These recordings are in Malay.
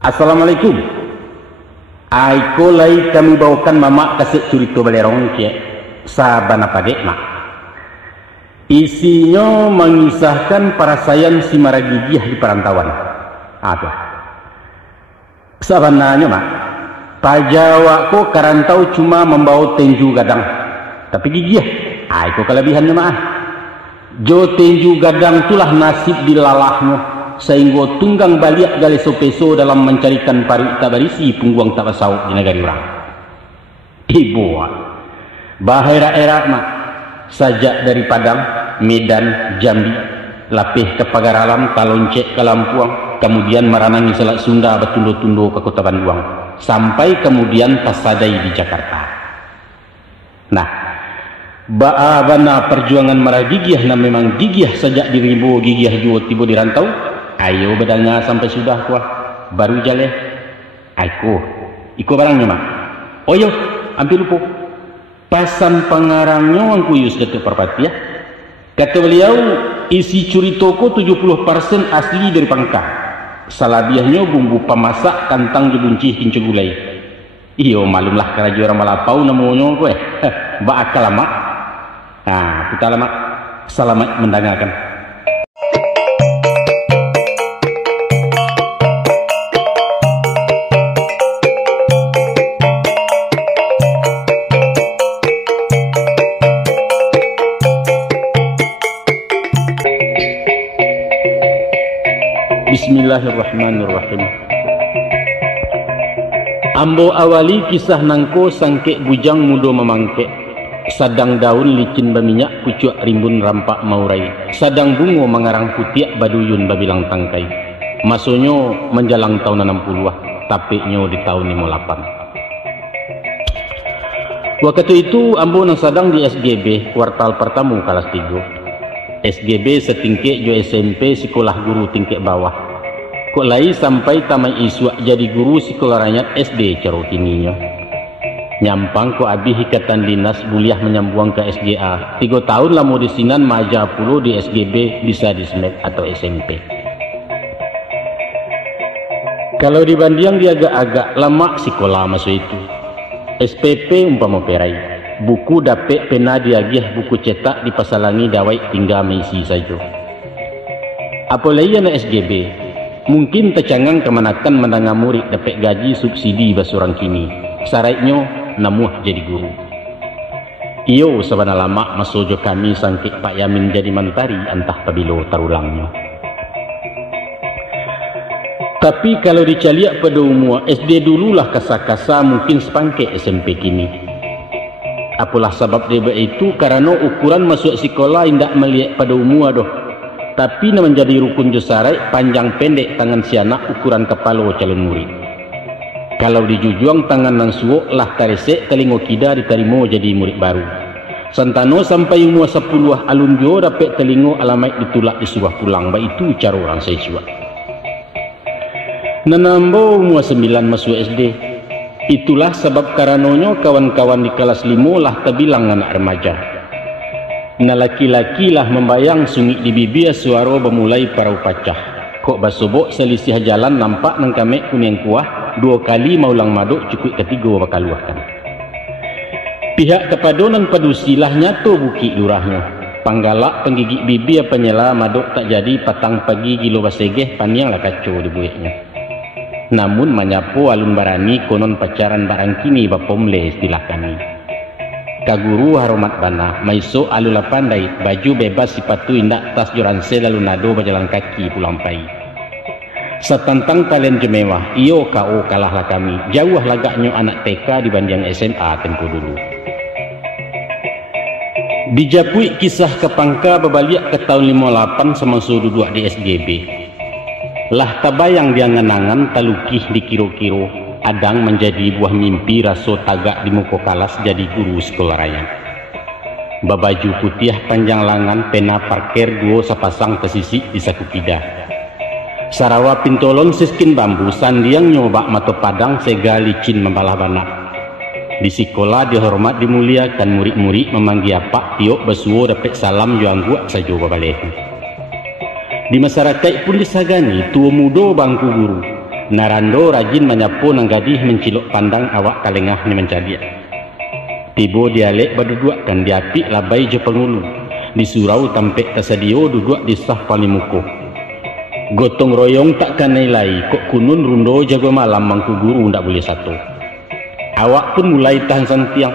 Assalamualaikum. Aiko lai kami bawakan mama kasih cerita balerong cie sabana padek mak. Isinya mengisahkan parasayan si Maragigiah di perantauan. Apa? Sabananya mak, pajawako karantau cuma membawa tenju gadang, tapi gigiah. Aiko kelebihannya mak. Jo tenju gadang itulah nasib dilalahnya. Sehingga tunggang baliak gali sopeso dalam mencarikan pari tak berisi pungguang tak basau di negara orang. Ibu bahaya era mak sajak dari Padang, Medan, Jambi, lapih ke Pagaralam, Kaloncek ke Lampuang, kemudian meranangi Selat Sunda bertundo-tundo ke Kota Bandung, sampai kemudian Pasadai di Jakarta. Nah, bana perjuangan Maragigiah na memang gigih sejak diribu gigih juga tiba di rantau. Ayo bedanya sampai sudah kuah baru jale. Iko barangnya mak. Oh yo, hampir lupa. Pasan pengarangnya wang kuyus kata perpati ya. Kata beliau isi curi toko 70% asli dari Pangka. Salabiahnya bumbu pemasak kantang jebuncih kincu gulai. Iyo malumlah kerajaan orang Malapau namanya gue. Bakal lama. Nah kita lama. Selamat mendengarkan. Bismillahirrahmanirrahim. Ambo awali kisah nangko sangke bujang mudo memangke. Sadang daun licin baminyak pucuk rimbun rampak maurai. Sadang bungo mengarang putiak baduyun babilang tangkai. Masonyo menjalang tahun 60-ah, tapiknyo di tahun 58. Waktu itu ambo nang sadang di SGB kuartal pertama kelas 3. SGB setingkek jo SMP sekolah guru tingkek bawah. Kok lai sampai tamai iswa jadi guru sekolah rakyat SD caro kininya. Nyampang ko abih ikatan dinas buliah menyambung ke SGA. 3 tahun lamo di sinan maja pulo di SGB bisa dismet atau SMP. Kalau dibanding dia agak-agak lama sekolah masuk itu. SPP umpama perai. Buku dapet pena diagih buku cetak dipasalangi dawai tinggal mengisi saja. Apalagi anak SGB mungkin tercangang kemanakan mendengar murid dapat gaji subsidi basurang kini. Syaratnya namuh jadi guru. Iyo sabana lama masojo kami sangkik Pak Yamin jadi mentari entah pabilo tarulangnya. Tapi kalau dicaliak pada umur SD dululah kasa-kasa mungkin sepangke SMP kini. Apalah sebab dia itu karena ukuran masuk sekolah tidak melihat pada umur doh. Tapi nak menjadi rukun josarai panjang pendek tangan si anak ukuran kepala calon murid. Kalau dijujuang tangan nan suok lah taresek telingo kida diterima jadi murid baru. Santano sampai umur 10 alun jo dapat telingo alamai ditulak disuruh pulang. Ba itu cara orang saya suak. Nanambo umur 9 masuk SD. Itulah sebab karenanya kawan-kawan di kelas 5 lah terbilang anak remaja. Na laki-laki lah membayang sungi di bibir suara bermulai parau pacah. Kok basobok selisih jalan nampak nang kamek kuning kuah 2 kali maulang maduk cukup ketiga bakal luahkan. Pihak kepada nan padusilah nyato buki lurahnya. Panggalak penggigit bibir penyela maduk tak jadi patang pagi gilo basegeh paniang lah kacau di buiknya. Namun menyapu alun barani konon pacaran barang kini bapomle istilah kami. Kaguru haromat bana, maiso alula pandai, baju bebas sipatu indak tas joranse lalu nado berjalan kaki pulang pai. Setantang kalian jemewah, iyo kau kalahlah kami, jauh lagaknya anak TK dibanding SMA tempo dulu. Dijapui kisah ke Pangka berbalik ke tahun 58 semasa duduk di SGB. Lah tabayang dia ngenangan talukih di kiro-kiro adang menjadi buah mimpi raso tagak di muka kalas jadi guru sekolah rakyat. Babaju putih panjang langan pena parkir duo sepasang pesisik di saku pidah. Sarawa pintolon siskin bambu sandiang nyoba mata padang sega licin membalah banak. Di sekolah dihormat dimuliakan murid-murid memanggil pak tiok basuo dapat salam juangguak saja babalehu. Di masyarakat pun disagani tua muda bangku guru. Narando rajin menyapu nang gadih menciluk pandang awak kalengah ni mencadia. Tibo dialek berduduk dan diapik labai je pengulu. Di surau tampek tersedio duduk di sah palimuko. Gotong royong takkan nilai kok kunun rundo jago malam mangku guru ndak boleh satu. Awak pun mulai tahan santiang.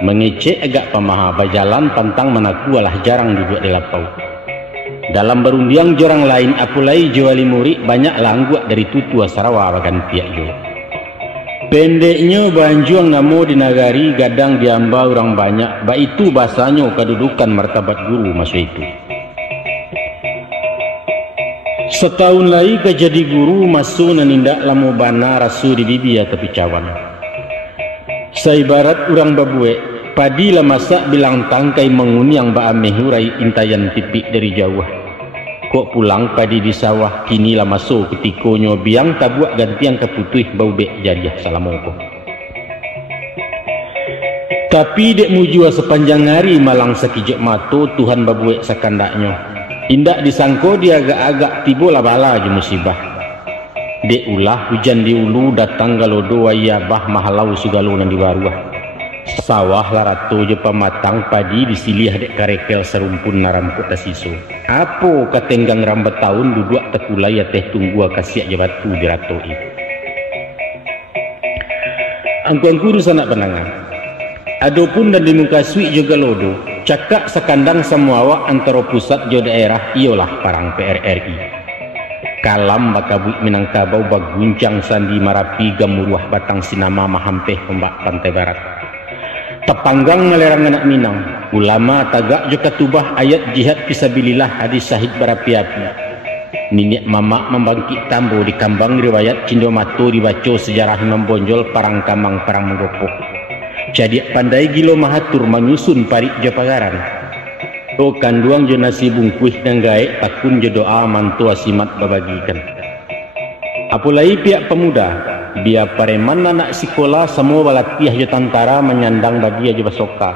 Mengecek agak pamaha bajalan tentang menaku alah jarang duduk di lapau. Dalam berundiang jorang lain apulai juali murid banyak langguak dari tutua Sarawak bagan tiak jo. Pendeknya banjuang namo di nagari gadang diamba orang banyak, ba itu bahasanya kedudukan martabat guru masa itu. Setahun lagi ke jadi guru masuk nanindak lamu bana rasu di bibia tepi cawan. Saibarat orang babuek, padi lah masak bilang tangkai mengunyang ba ameh hurai intayan tipik dari jauh. Kok pulang padi di sawah kini lah masuk ketikonya biang tabuak gantiang keputuh bau bek jariah salamoko. Tapi dek mujua sepanjang hari malang sekijak mato Tuhan babuek sakandaknya. Indak disangko dia agak-agak tibo lah bala je musibah. Dek ulah hujan di ulu datang galodo waya bah mahalau sugalo nan di baruah. Sawah larato je pamatang padi disilih dek karekel serumpun naramkut tasiso. Apo katenggang rambat tahun duduk tekulai teh tunggu kasiak je batu diratoi. Angku-angku sanak penangan. Adopun dan di muka suik juga lodo, cakak sekandang semua awak antara pusat jo daerah ialah parang PRRI. Kalam bakabut Minangkabau baguncang sandi Marapi gamuruah batang sinama mahampeh pembak pantai barat. Tepanggang ngelerang anak Minang, ulama tagak juga tubah ayat jihad fisabilillah hadis syahid berapi-api. Ninik mamak membangkit tambo di kambang riwayat Cindo Mato dibaca sejarah membonjol parang kamang parang menggopok. Jadi pandai gilo mahatur menyusun parik japagaran. O kanduang jo nasi bungkuih dan gaek takun jo doa mantu asimat babagikan. Apulai pihak pemuda, dia pareman anak sekolah semua balatiah jo tantara menyandang bagi aja basoka.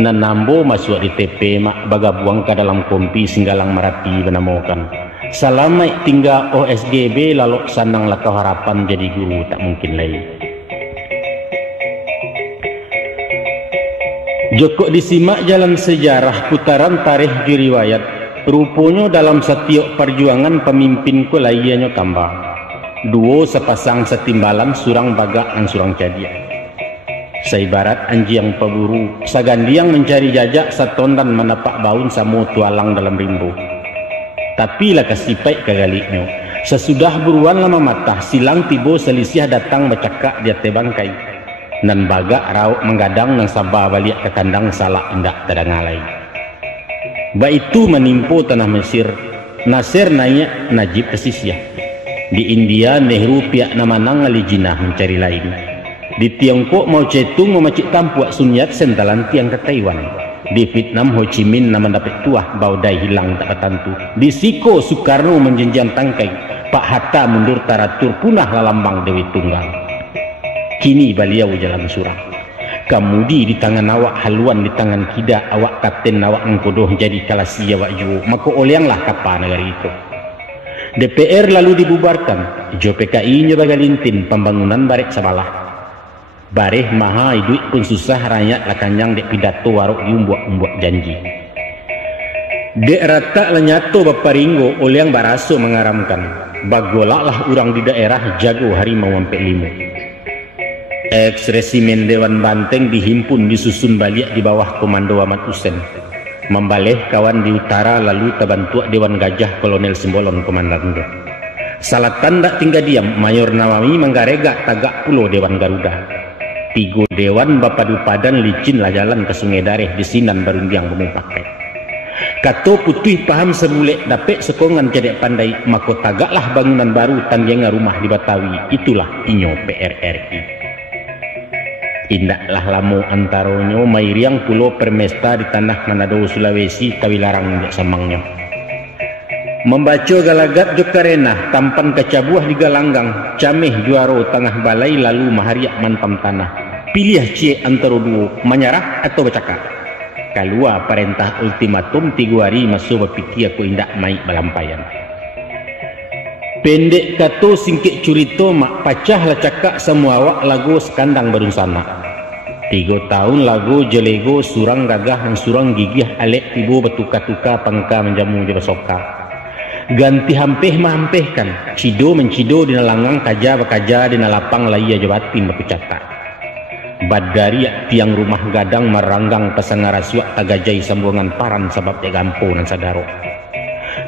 Nanambo masuk di TP mak baga buang ke dalam kompi singgalang Marapi benamokan. Salamai tinggal OSGB lalu sanang lakau harapan jadi guru tak mungkin lain. Joko disimak jalan sejarah putaran tarikh di riwayat. Rupanya dalam setiap perjuangan pemimpin ku lainnya tambah. Duo sepasang setimbalan surang bagak dan surang cadia. Saibarat anjiang peburu, sagandiang mencari jajak satondan menapak baun samu tualang dalam rimbo. Tapi lah kasipai kagaliknya. Sesudah buruan lama mata, silang tibo selisih datang bercakak dia tebangkai. Nan bagak rauk menggadang nan sabah balik ke kandang salah indak tedangalai. Ba itu menimpo tanah Mesir, Nasir naik Najib kesisya. Di India Nehru pihak nama nang alijinah mencari lain. Di Tiongkok Mao Zedong memacik tampuak Sun Yat-sen dalam tiang ke Taiwan. Di Vietnam Ho Chi Minh nama dapat tuah baudai hilang tak ketantu. Di Siko Soekarno menjenjang tangkai. Pak Hatta mundur taratur punah lalambang Dewi Tunggal. Kini beliau jalan surang. Kamudi di tangan awak haluan di tangan kida awak kapten awak ngkodoh jadi kalasi awak jo. Maka olianglah kapal negara itu. DPR lalu dibubarkan. Jo PKI nyoba galintin pembangunan barek sabalah. Bareh maha duit pun susah rakyat lakanyang dek pidato warok diumbuak-umbuak janji. Dek rata lenyato Bapak Ringo oliang baraso mengaramkan. Bagolak lah orang di daerah jago harimau sampai limo. Ex-resimen Dewan Banteng dihimpun disusun balik di bawah komando Ahmad Hussein. Membaleh kawan di utara lalu terbantu Dewan Gajah Kolonel Simbolon komandan. Salah tanda tinggal diam Mayor Nawawi menggarega tagak pulau Dewan Garuda. Tigo Dewan Bapadu Padan licin lah jalan ke Sungai Dareh di Sinan Barundiang memupakai. Kato putih paham semulek dapet sekongan cedek pandai mako tagaklah bangunan baru tanggenga rumah di Batawi. Itulah inyo PRRI. Indaklah lamu antaronyo mairiang pulau permesta di tanah Manado Sulawesi kawilarang indak samangnya. Membaca galagat jokarena tampan kecabuah di galanggang cameh juaro tengah balai lalu mahariak mantam tanah. Pilih cie antara dua menyerah atau bercakap. Kalua perintah ultimatum 3 hari masuk berpikir aku indak maik balampayan. Pendek kato singkit curito mak pacah lah cakak semua awak lagu sekandang baru sana. 3 tahun lagu jelego surang gagah dan surang gigih alek tibo betuka-tuka pangka menjamu je besoka. Ganti hampeh mahampehkan, cido mencido dina langang kaja bakaja dina lapang laya jabatin batu catak. Badari tiang rumah gadang maranggang pasangarasuak tagajai sambungan paran sebab dia gampo dan sadaro.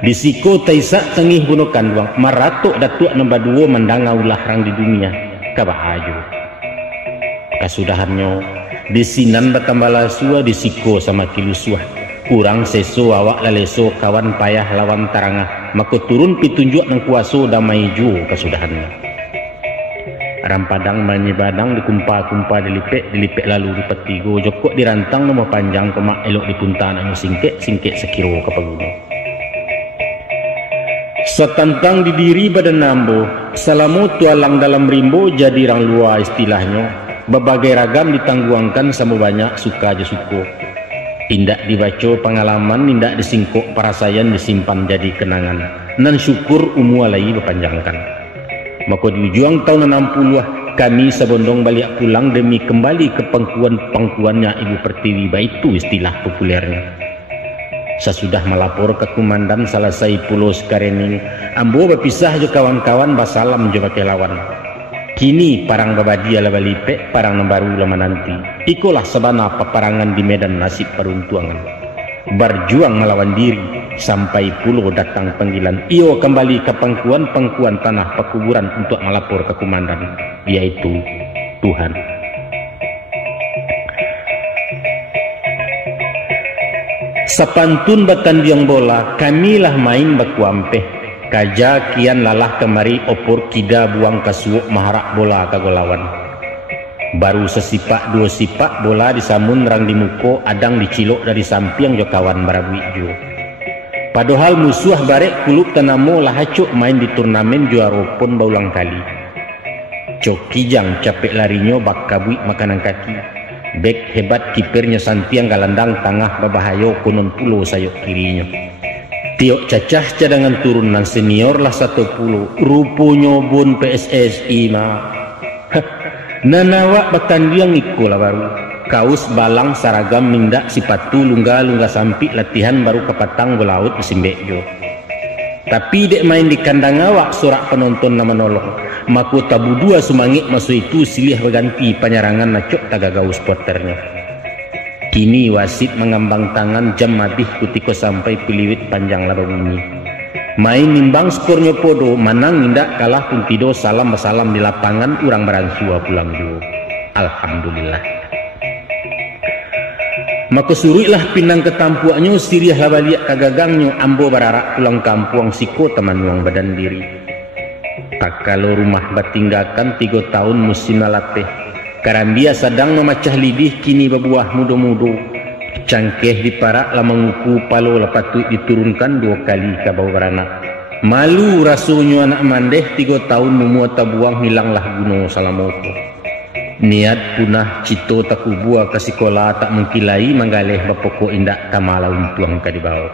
Disiko taisak tengih bunukan wang maratuk datuk nombor 2 mendanga ulah rang di dunia kabahaju. Kasudahannya disinan batambala sua disiko sama kilusua kurang seso awak laleso kawan payah lawan tarangah maka turun pitunjuk nang kuaso damai ju kasudahannya. Rampadang manyibadang dikumpa-kumpa dilipek lalu di petigo jokok dirantang nomor panjang kemak elok dipunta nang singkek sekiro ke pegunung. Setantang di diri badan nambo salamu tualang dalam rimbo jadi rang luar istilahnya. Berbagai ragam ditangguangkan sama banyak suka je suko. Indak dibaca pengalaman, indak disingkok parasayan disimpan jadi kenangan. Nan syukur umur lagi berpanjangkan. Maka di ujung tahun 60 kami sebondong balik pulang demi kembali ke pangkuannya Ibu Pertiwi, itu istilah populernya. Sesudah melapor ke komandan selesai pulau Sekarening, ambo berpisah je kawan-kawan basalam je pakai lawan. Kini parang babadia laba lipek, parang nembaru lama nanti. Ikulah sebana peperangan di medan nasib peruntuangan. Berjuang melawan diri, sampai pulau datang panggilan. Iyo kembali ke pangkuan tanah pekuburan untuk melapor ke komandan, yaitu Tuhan. Sepantun batandiang bola, kamilah main baku ampeh. Kaja kian lalah kemari opor kida buang kasuuk maharak bola kagolawan. Baru sesipak 2 sipak bola disamun rang di muko adang dicilok dari sampiang jo kawan barabuik jo. Padahal musuh barek kuluk tanamo lah hacuk main di turnamen juara pun baulang kali. Cok kijang capek larinya bak kabuik makanan kaki. Bek hebat kipernya santiang galandang tangah babahayo konon pulo sayok kirinya. Tiok cacah cadangan turunan senior lah 10 rupunya bun PSSI mah. Nanawak batandiang ikulah baru kaus balang saragam mindak sipatu lungga sampik latihan baru kepatang belaut mesin bekjo. Tapi dek main di kandang awak sorak penonton nama nolong maku tabu 2 sumangit masuk itu silih berganti penyerangan nacok tagagau supporternya. Kini wasit mengambang tangan jam mabih kutiko sampai piliwit panjang laba bunyi. Main nimbang skornya podo, manang indak kalah pun tido salam basalam di lapangan urang beransua pulang dulu. Alhamdulillah. Maka suruhlah pinang ketampuaknya siriah labaliak kagagangnya ambo bararak pulang kampung siko teman nuang badan diri. Tak kalau rumah batinggakan 3 tahun musim latih. Karambia sedang memacah lidih kini berbuah mudo-mudo. Cangkeh diparak lah menguku palo lapatut diturunkan 2 kali ke bawah beranak. Malu rasanya anak mandeh 3 tahun memuat tabuang hilanglah gunung salamoto. Niat punah cito takubua ke sekolah tak mengkilai manggaleh bapoko indak kamala untuang ke di bawah.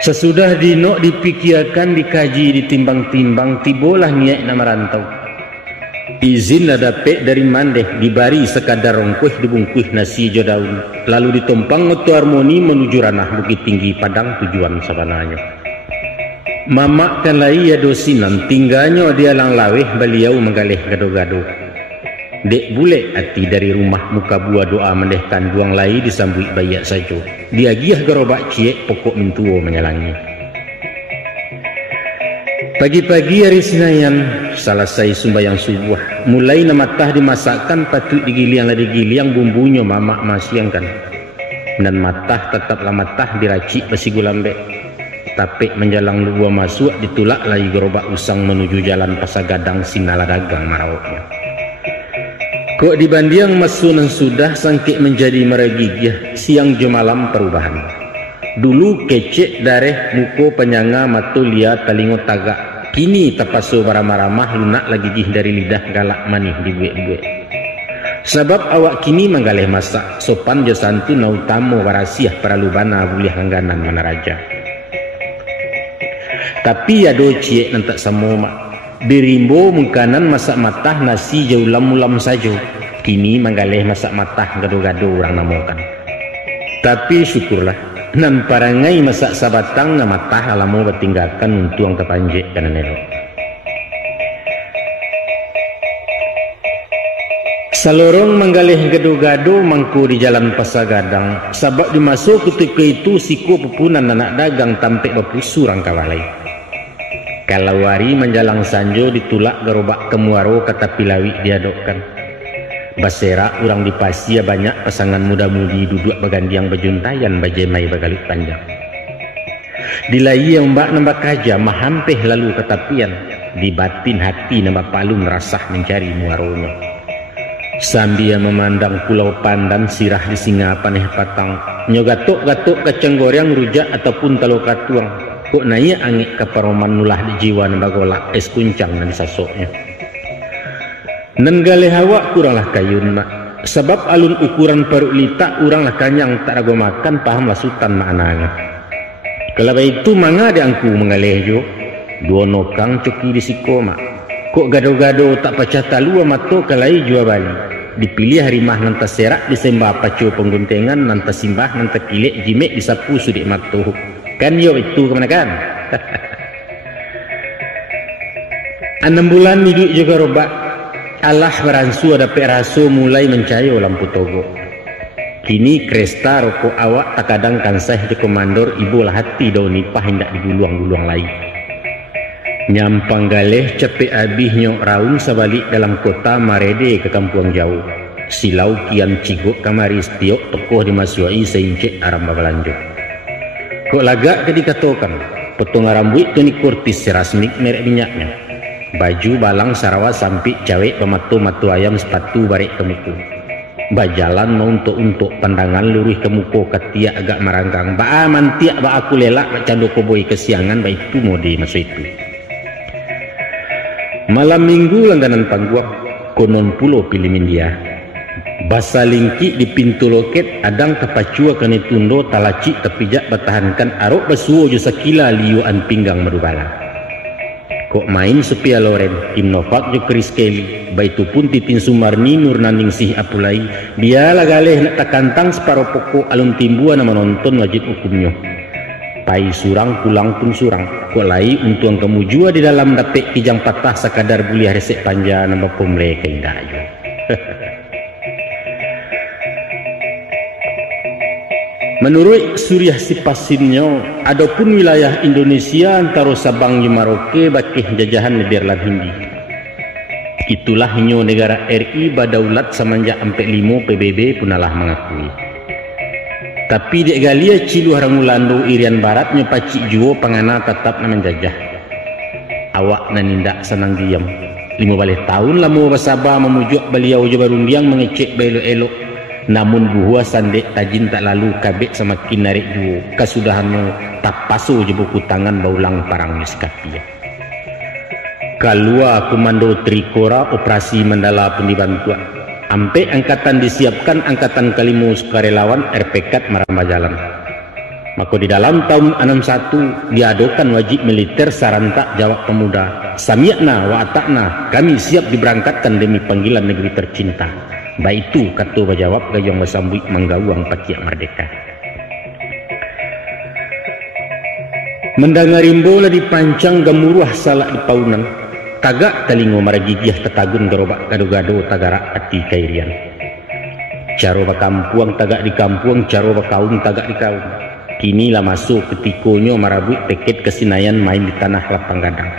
Sesudah dinok dipikirkan dikaji ditimbang-timbang tibolah niat nama rantau. Izin ada pek dari mandeh dibari sekadar rongkuih dibungkuih nasi jo daun lalu ditompang moto harmoni menuju ranah Bukit Tinggi Padang tujuan sabananya. Mamak kan lai ya dosinan tinggalnya dia lang laweh beliau menggaleh gado-gado. Dek bule hati dari rumah muka buah doa mendehkan duang lai disambui bayak sajo. Dia giah gerobak ciek pokok mintuo menyalangi. Pagi-pagi hari Senayan, selesai sembahyang subuh, mulai namatah dimasakkan patut digiliang bumbunya mamak masiangkan. Dan matah tetaplah matah diracik besi gulambek. Tapi menjalang luar masuk ditulak lagi gerobak usang menuju jalan Pasagadang Sinala dagang marawaknya. Kok dibandiang masunan sudah sangkik menjadi meregigih siang jemalam perubahan. Dulu kecek dareh muko penyanga matu liat talingo tagak. Kini tapaso maramah lunak lagi gih dari lidah galak manih di buek-buek. Sebab awak kini manggaleh masak sopan jo santu na utamo warasiah para lubana buliah langganan mana raja. Tapi ya do cie nantak samo mak berimbo mungkanan masak matah nasi jauh lam sajo. Kini manggaleh masak matah gado-gado orang namokan. Tapi syukurlah nan parangai masak sabatang na matah alamo batinggakan untuang kepanjek kanan elok. Salorong manggaleh gado-gado mangku di jalan Pasagadang. Sabab dimasuk ketika itu siku pepunan anak dagang tampek bapusu orang kawalai. Kalau wari menjalang sanjo ditulak gerobak kemuaro kata pilawi diadokkan. Basera orang di Pasia banyak pasangan muda-mudi duduk bagandiang bajuntayan bajemai bagalut panjang. Dilai yang mbak nambah kaja mahampeh lalu ketapian. Di batin hati nambah palung rasah mencari muaronya. Sambil memandang pulau pandan sirah di singa paneh patang. Nyogatok-gatok kacang goreng rujak ataupun talo katuang. Kok naya angik kaparoman nulah di jiwa nambah golak es kuncang dan sasoknya. Nenggale hawa kuranglah kayun mak. Sebab alun ukuran perut lita uranglah kanyang tak ragu makan paham lasutan maknanya. Kalau itu manga diangku mengalih jo. Dua nokang coki di siko mak. Kok gado-gado tak pacah talua mato kalai jua bali. Dipilih harimah nanti serak disembah pacu pengguntengan nanti simbah nanti kilek jimek disapu sudik mato. Kan yo itu kemana kan? 6 bulan hidup juga robak. Allah beransu ada peraso mulai mencayo lampu togo. Kini kresta rokok awak tak kadang kansah di komandor ibu lah hati daun nipah hendak diguluang-guluang lain. Nyampang galeh cepet abih nyok raung sabalik dalam kota Marede ke kampung jauh. Silau kian cigok kamari setiok tokoh dimasuai seincik aram babalanjo. Kok lagak kedikatokan potong rambut Tony Curtis serasmik merek minyaknya. Baju balang Sarawak sampik cawek pematu-matu ayam sepatu barek kemuku. Bajalan mau untuk pandangan lurih kemuku ketia agak meranggang. Ba mantiak ba aku lelak ba cando koboi kesiangan ba itu mode masuk itu. Malam minggu langganan pangguang konon pulo pilih India. Basa lingki di pintu loket adang tapacua kene tundo talaci tepijak batahankan arok basuo jo sakila liuan pinggang madubala. Kok main sepia loren Kim Novak jo Chris Kelly baitu pun Titin Sumarni Nur Naning Sih Apulai dia lagaleh nak takantang separo pokok alun timbua nama nonton wajib hukumnya. Pai surang pulang pun surang. Kok lai untuang kamu jua di dalam dapet kijang patah sakadar buliah resek panja nambah pemle keindah aja. Menurut Suriah Sipasinyo, adapun wilayah Indonesia antara Sabang Merauke bakih jajahan Nederland Hindi. Itulah nyo negara RI badaulat semenjak 45 PBB punalah mengakui. Tapi dek galia cilu harangulando Irian Barat nyo pacik juo pangana tetap na menjajah. Awak nanindak senang diam. 5 balik tahun lama basaba memujuk beliau je barundiang mengecek belok-elok. Namun buah sandek tajin tak lalu kabek semakin narik juo. Kasudahannya tak pasu je buku tangan baulang parang miskapia. Kalua komando Trikora operasi Mandala pun dibantuan. Ampe angkatan disiapkan angkatan kalimu sukarelawan RPK merambah jalan. Maka di dalam tahun 61 diadakan wajib militer sarantak jawab pemuda. Sami'na wa ata'na, kami siap diberangkatkan demi panggilan negeri tercinta. Baik itu kata bajawab gayong basambui manggawang paciak merdeka. Mendangarimbo lah dipancang gemuruh salak di paunan. Tagak talingo maragigih tetagun gerobak gado-gado tagarak ati kairian. Caro bakampuang tagak di kampuang, caro bakaung tagak di kaung. Kini lah masuk ketikonyo marabut peket kesinayan main di tanah lapang gadang.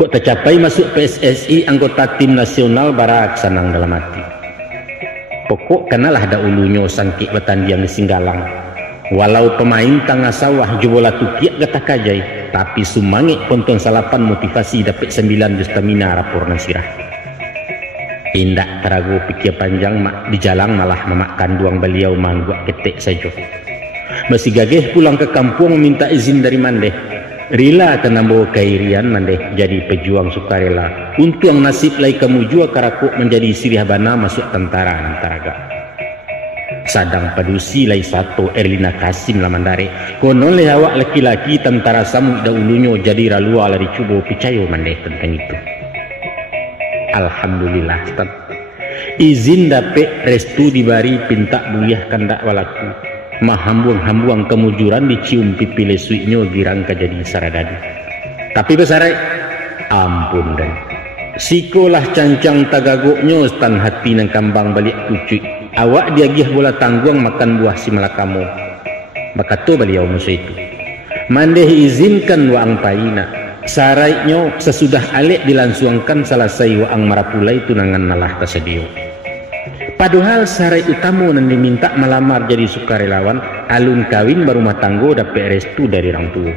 Kok tercapai masuk PSSI anggota tim nasional barak sanang dalam hati. Pokok kenalah ada ulunya sangkik betandiang di Singgalang. Walau pemain tengah sawah jubola tukiak gata kajai, tapi sumangik ponton salapan motivasi dapat 9 stamina rapor nasirah. Indak terago pikir panjang mak di jalang malah memakan duang beliau mangguk ketek saja. Masih gageh pulang ke kampung meminta izin dari mandeh. Rila kena bawa kairian mandeh jadi pejuang sukarela. Untung nasib lai kamu jua karakuk menjadi sirih bana masuk tentara antaraga. Sadang padusi lai satu Erlina Kasim lamandare konon le awak laki-laki tentara samuk dahulunya jadi ralua lari cubo picayo mandeh tentang itu. Alhamdulillah Ustaz, izin dapet restu dibari pinta buyah kandak walaku mahambuang-hambuang kemujuran dicium pipi lesuinyo girang kajadi saradadu. Tapi besarai ampun dan sikolah cancang tagagoknyo stan hati nang kambang balik kucui. Awak diagih bola tangguang makan buah si malakamu. Maka tu beliau musuh itu mandeh izinkan waang paina sarainyo sesudah alek dilansuangkan selesai waang marapulai tunangan nalah tasedio. Padahal sarai utamu nan diminta melamar jadi sukarelawan alun kawin berumah tanggo dapet restu dari orang tua.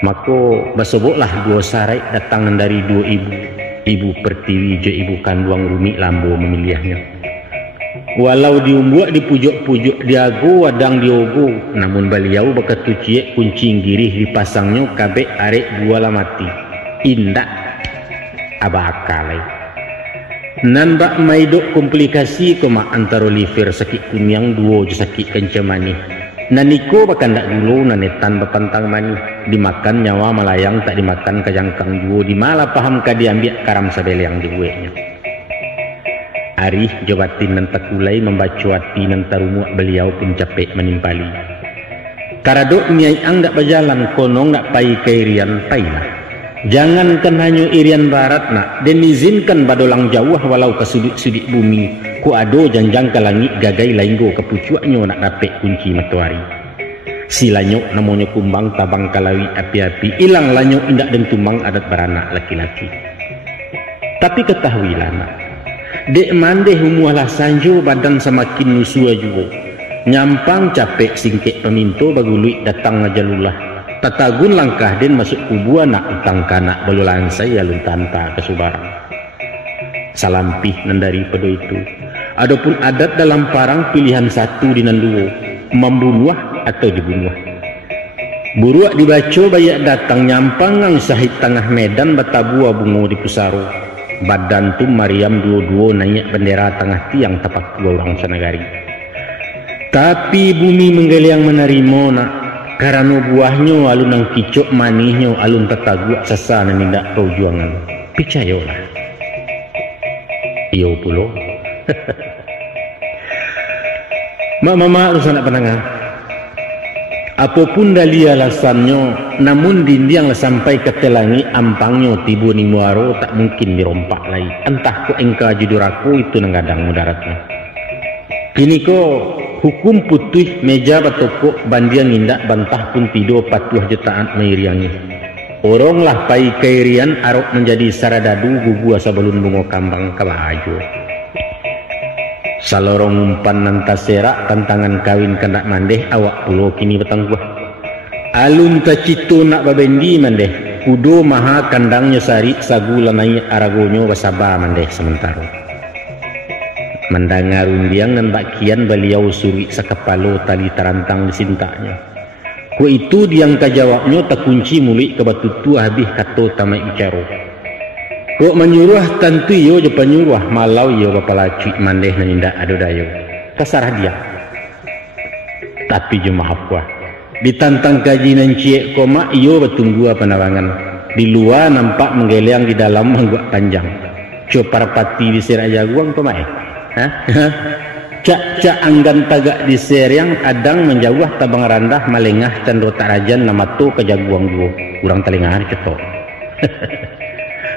Maka basoboklah dua sarai datang dari dua ibu Pertiwi je ibu kandung Rumi Lambo memilihnya. Walau diumbuak di pujok-pujok diago wadang diogo, namun beliau beketu ciek kuncing girih dipasangnya kabek arek dua lah mati. Indak abakalai. Nan bak maidok komplikasi koma antara liver sakit kunyang duo je sakit kencamani. Naniko bakan dak dulu nanetan bapantang mani dimakan nyawa malayang tak dimakan kajangkang duo di malah paham ka diambil karam sabeliang diueknya. Arih jawatin nan takulai membacuati nan tarumuak beliau pun capek menimpali. Karadok nyai ang dak berjalan konong dak pai ke irian pailah. Jangankan hanya irian barat nak dan izinkan badolang jauh walau ke sudut-sudut bumi ku ado janjang ke langit gagai lainggo ke pucuaknya nak dapet kunci matuari. Silanyok namanya kumbang tabang kalawi api-api ilang lanyok indak dan tumang adat beranak laki-laki. Tapi ketahuilah nak, dek mandeh umualah sanjo badan semakin nusua juga. Nyampang capek singkek peminto bagului datang ngajalulah. Tatagun langkah den masuk kubu anak utang kanak belulan saya alun tanta kesubaran. Salampih nandari pedo itu. Adapun adat dalam parang pilihan satu di nanduo, membunuh atau dibunuh. Buruak dibaca bayak datang nyampang ngang sahid tengah medan batabua bungo di pusaro. Badan tu Mariam dua-dua naik bendera tengah tiang tapak dua orang sanagari. Tapi bumi menggeliang menerima nak, karena buahnya alun nang kicok manihnya alun tataguak sasana nindak perjuangan. Picayolah. Iyo pulo. Mak rusak nak penangah. Apapun dali alasannya, namun dindiang sampai ke telangi ampangnya tibu ni muaro tak mungkin dirompak lagi. Entah ko engka juduraku itu nanggadang mudaratnya. Kini ko hukum putih meja batoko bandian indak bantah pun tido patuh jetaan meiriangi. Oranglah pai kairian arok menjadi saradadu gugu asa balun bungo kambang kabahajo. Salorong umpan nantas serak tantangan kawin kendak mandeh awak pulo kini betangguh. Alun tacito nak babendi mandeh kudo maha kandangnya sari sagu lanai aragonyo basaba mandeh sementara. Mendengar undiang dan bakian beliau suri sakapalo tali terantang di sintanya. Ku itu diang kajawabnya tak kunci mulik ke batu tua habis kato tamai icaro. Kok menyuruh tentu yo je penyuruh malau yo bapalaci mandeh nanindak ado dayo. Kasarah dia. Tapi je maaf wah. Ditantang kaji nan ciek koma yo betunggu penawangan. Di luar nampak menggeleang di dalam mangguak panjang. Copar pati di serak jaguang pemain. Cak anggan tagak di seriang adang menjauh tabang randah malengah candro tak rajan nama tu ke jaguang duo. Kurang telingahan cetok.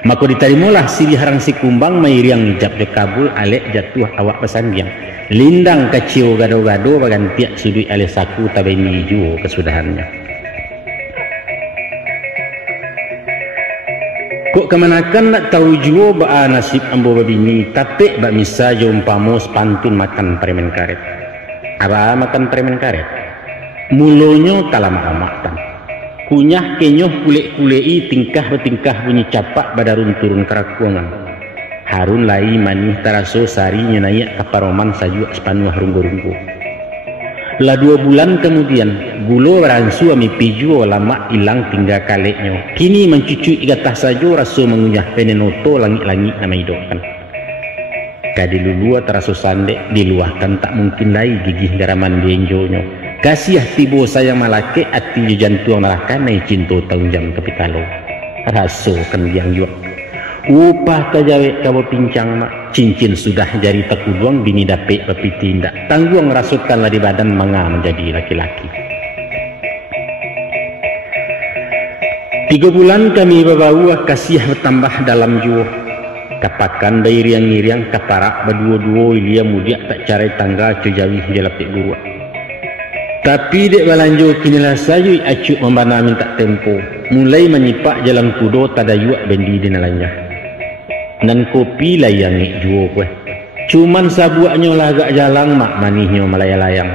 Maka ditarimulah silih harang si kumbang mairiang hijab de kabul alek jatuh awak pesandiang. Lindang kecil gado-gado bagan tiak sudui ale saku tabeni juo kesudahannya. Kok kemanakan nak tahu juo ba nasib ambo babini tapi bak misa jompamo pantun makan premen karet. Aba makan premen karet. Mulonyo talamak-lamak tan. Kunyah kenyoh kulek-kulei tingkah betingkah bunyi capak badarun turun kerakuangan. Harun lai manih taraso sari nyenayak kaparoman sajuk sepanuh runggo-runggo. Lah 2 bulan kemudian gulo ransu ami pijuo lama ilang tinggal kaleknya. Kini mencucuk igatah sajo raso mengunyah penenoto langit-langit nama hidupkan. kadilulua terasu sande diluahkan tak mungkin lagi gigih garaman dienjonyo kasiah tibo sayang malake ati jantuang narakane cinto tahun jam kapitalo raso kan yang jual upah tajawe kabo pincang mak cincin sudah jari tekuduang bini dapet tapi tindak tangguang rasutkanlah di badan manga menjadi laki-laki. 3 bulan kami bawa kasih bertambah dalam juo kapakan dari riang-riang kaparak berdua-dua ilia mudia tak cari tangga cejawi jelapik guru tapi dek balanjo kinilah sayu acuk membana minta tempo mulai menyipak jalan kudo tada yuak bendi di nalanya nan kopi layangi juo kue cuman sabuaknya lagak jalang mak manihnya melayang-layang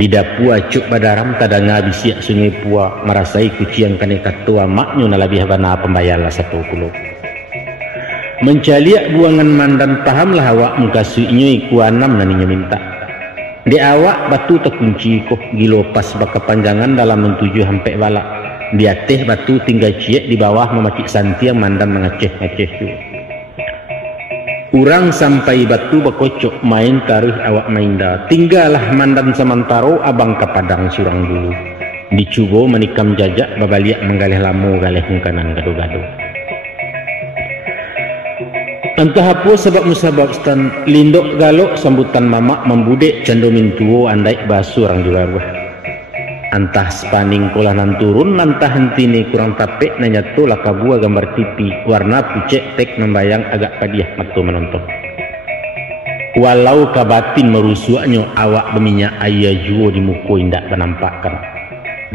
di dapu acuk badaram tada ngabisiak sungai pua merasai kuciang kane katua maknyo na labih bana pembayarlah 10 mencaliak buangan mandan pahamlah awak mengkasuinya iku 6 naninya minta di awak batu terkunci kok gilopas baka panjangan dalam mentuju sampai balak di atas batu tinggal ciek di bawah memacik santiang mandan mengaceh-ngaceh tu urang sampai batu bakocok main taruh awak mainda tinggallah mandan samantaro abang kapadang surang dulu dicubo menikam jajak babaliak menggalih lamu galih mungkanan gado-gado entah apa sebab musabab stan lindok galok sambutan mamak membudek cendomin tuo andai basu orang di bawah entah spaning kolanan turun nantah hentini kurang tapek nanya tu lakabua gambar TV warna pucet tek membayang agak kadiah matu menonton walau kabatin merusuaknya awak berminyak ayah juo di muku indak menampakkan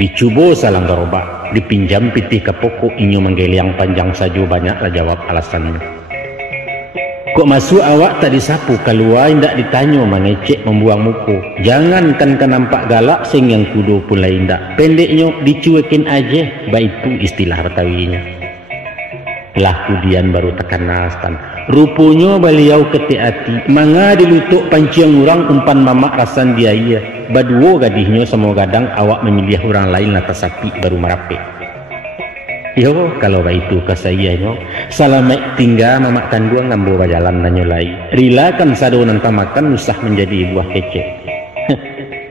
dicubo salang garobak dipinjam pitih ke pokok inyo menggeliang panjang saja banyaklah jawab alasannya kok masuk awak tak disapu keluar indak ditanyo mengecek membuang muku jangan kan nampak galak sing yang kudo pun lain dak pendeknya dicuekin aja baik itu istilah betawinya lah kudian baru tekan nastan rupanya beliau ketik hati manga dilutuk panciang orang umpan mamak rasan dia iya baduo gadihnya semua gadang awak memilih orang lain atas sapi baru merape yo kalau itu ke saya yo salamek tinggal memakan dua ngambo bajalan nanyolai rila kan sadonan pamakan usah menjadi buah kecek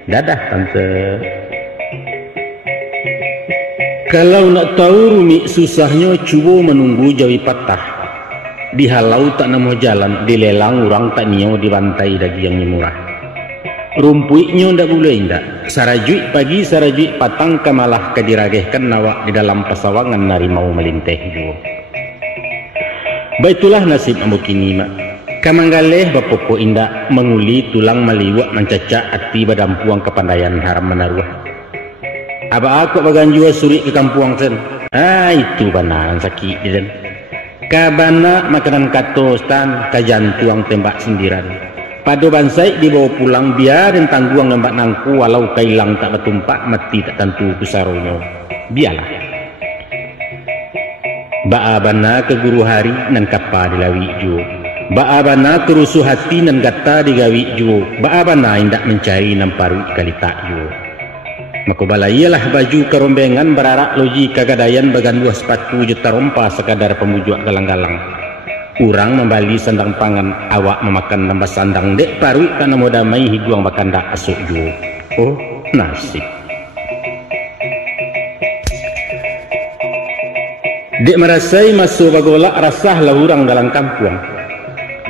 dadah tante kalau nak tahu rumit susahnya cuba menunggu jawi patah dihalau tak nemu jalan dilelang orang tak niau dibantai dagi yang murah rumpuiknya ndak boleh indak sarajuik pagi sarajuik patang kamalah kediragehkan nawak di dalam pasawangan nari mau melinteh juga baitulah nasib ambo kini mak kamanggaleh bapoko indak menguli tulang maliwak mencacak ati badampuang kepandaian haram menaruh aba aku bagan jua suri ke kampuang sen itu banan sakit den kabana makanan katostan kajantuang tembak sindiran padu bansai dibawa pulang biar dan tangguang lembak nangku walau kailang tak bertumpak mati tak tentu kusaronya biarlah baabana ke guru hari nan kapa dilawi jo baabana kerusuh hati nan gata digawi jo baabana indak mencari namparu kali tak jo maka balaiyalah baju kerombengan berarak loji kagadayan bagan buah sepatu juta rompa sekadar pemujuak galang-galang urang membali sandang pangan awak memakan nambah sandang dek paru karena mau damai higuang bakanda asuk jo oh nasib dek merasai masuk bagolak rasah lah urang dalam kampung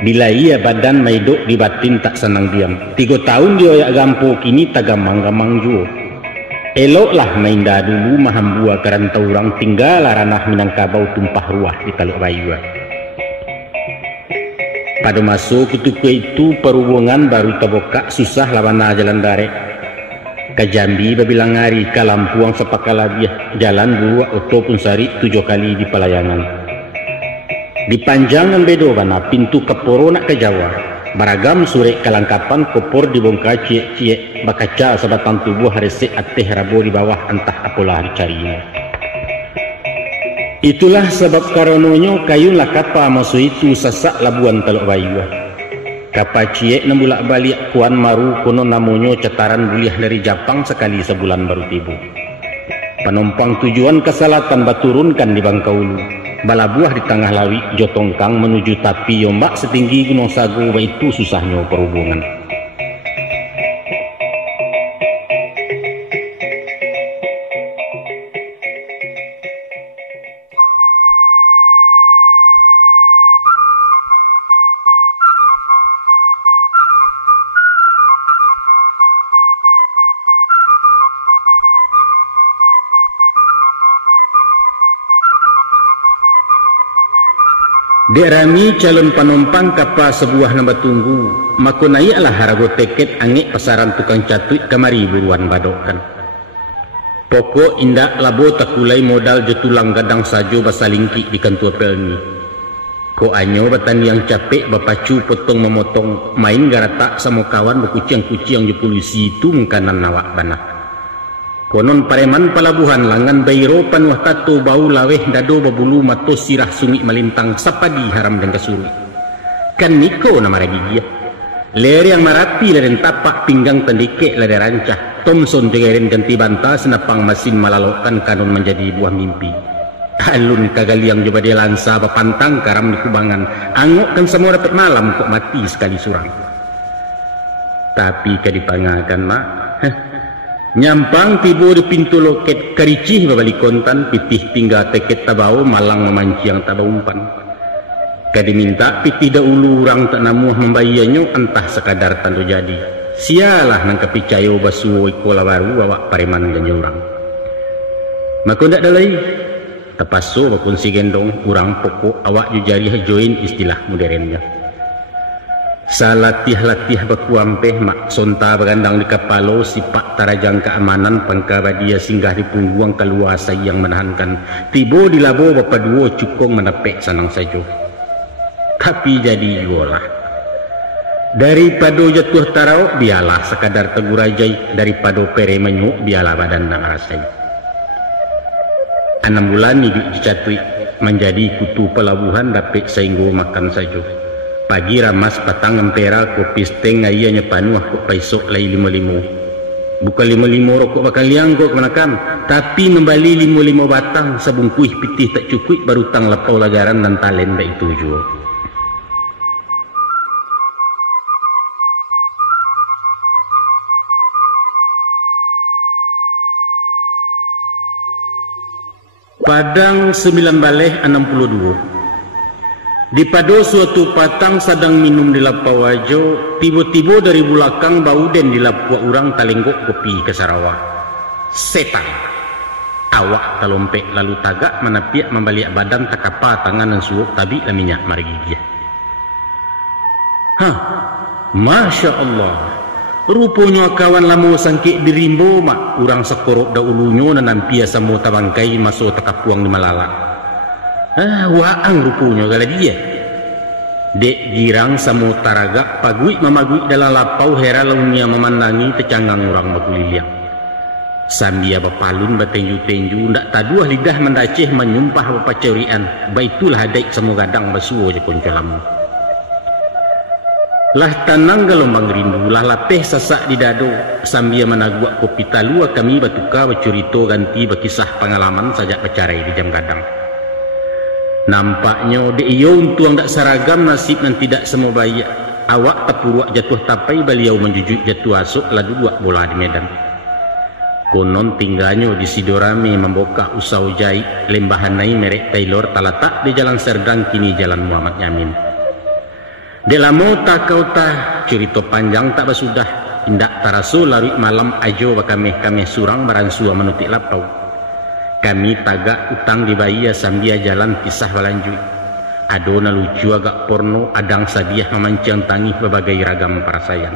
bila ia badan maidok di batin tak senang diam 3 tahun dia yak gampo kini tak gamang-gamang jo eloklah mainda dulu mahambua kerantau urang tinggal ranah Minangkabau tumpah ruah di Teluk Bayu pada masuk ketika itu perhubungan baru terbuka susah lawana jalan darat ke Jambi babilang hari ke Lampuang sepakalabiah jalan dua oto pun sari 7 kali di pelayangan di panjangan bedo bana pintu keporo nak ke Jawa baragam sore kelengkapan kopor dibongkar ciek-ciek bakaca sebatang tubuh resik ateh rabo di bawah entah apalah dicarinya. Itulah sebab karononyo kayulah kapa masu itu sesak Labuan Teluk Bayu kapa ciek nembulak balik kuan maru kono namonyo cetaran buliah dari Jepang sekali sebulan baru tibu penumpang tujuan ke selatan baturunkan di Bangkaulu bala buah di tengah lawi jotongkang menuju tapi ombak setinggi Gunung Sago, itu susahnya perhubungan. Dek rami calon penumpang kapal sebuah nama tunggu, maka naiklah harago teket angik pasaran tukang catuik kamari buruan badokan. Pokok indak labo takulai modal jetulang gadang sajo basalingki di kantua pelni. Ko anyo batan yang capek bapacu potong memotong main garata sama kawan berkuciang-kuciang di polisi itu mengkanan nawak banah. Konon pareman pelabuhan langan bairo panuah tato bau laweh dado babulu mato sirah sungi malintang sapadi haram dan kasuri. Kan niko nama ragi dia. Ler yang marapi leren tapak pinggang tendike lere rancah. Thomson dengerin ganti banta senapang masin malalokan kanon menjadi buah mimpi. Alun kagaliang coba dia lansa bapantang karam di kubangan. Angok kan semua dapat malam kok mati sekali surang. Tapi kadipangakan mak. Nyampang tibo di pintu loket karicih babalik kontan pitih tinggal teket tabau malang memanciang tabau umpan. Kadi minta pitih dahulu orang tak namuah membayanyo entah sekadar tanto jadi. Sialah nang kepicayo basuh ikola baru awak pareman dan orang. Maka ndak dalai tepaso bakun si gendong urang pokok awak jujari join istilah modernnya. Salatih-latih bakuampeh mak sonta berandang di kapalo sipak tarajang keamanan pangkabadia singgah di pungguang kaluasa yang menahankan tibo di labo bapa duo cukong menepek sanang sajo. Tapi jadi yolah daripada jatuh tarau bialah sekadar tegur ajai, daripada pere menyuk bialah badan nak rasai. 6 bulan ni dicatui menjadi kutu pelabuhan dapat sainggo makan sajo. Pagi ramas patang empera kopi steng ayahnya panuah kok paisok lai 5-5. Bukan 5-5 rokok bakal liang kok kemenakan, tapi membali 5-5 batang sabung kuih pitih tak cukup baru tang lepau lagaran dan talen dah itu juga. Padang 9 baleh 62. Di pado suatu patang sedang minum di lapau wajo, tiba-tiba dari belakang bau den di lapua orang talenggok kopi ke Sarawak. Setan. Awak talompek lalu tagak menapiak membalik badan takapa tangan dan suuk tabi lah minyak marigigih. Hah, Masya Allah. Rupanya kawan lama sangkik di rimbo mak urang sekorok dahulunya dan nampia samo tabangkai masuk takapuang di Malala. Waang rupanya gala dia. Dek girang samo taragak pagui mamagui dalam lapau hera launya memandangi tecanggang orang baguliliang. Sambia bapalun batenju-tenju ndak taduah lidah mendaceh menyumpah bapacerian. Baitulah hadaik samo gadang basuo je koncolamu. Lah tanang gelombang rindu lah lapeh sasak di dado sambia menaguak kopi talua kami batuka bacurito ganti berkisah pengalaman sajak bercarai di jam gadang. Nampaknya de iyo untuang dak saragam nasib nan tidak semua bayak. Awak tapuruak jatuh tapai beliau menjujuk jatuh asuk ladu 2 bola di Medan. Konon tinggalnya di Sidorame membuka usau jai lembahan nai merek Taylor talatak di Jalan Serdang kini Jalan Muhammad Yamin. De lamo tak kau tah cerita panjang tak basudah indak taraso lari malam ajo bakameh-kameh surang baransua menutik lapau. Kami tagak utang di Bahia sambia jalan kisah balanjui. Adona lucu agak porno adang sadiah memancang tangih berbagai ragam perasaan.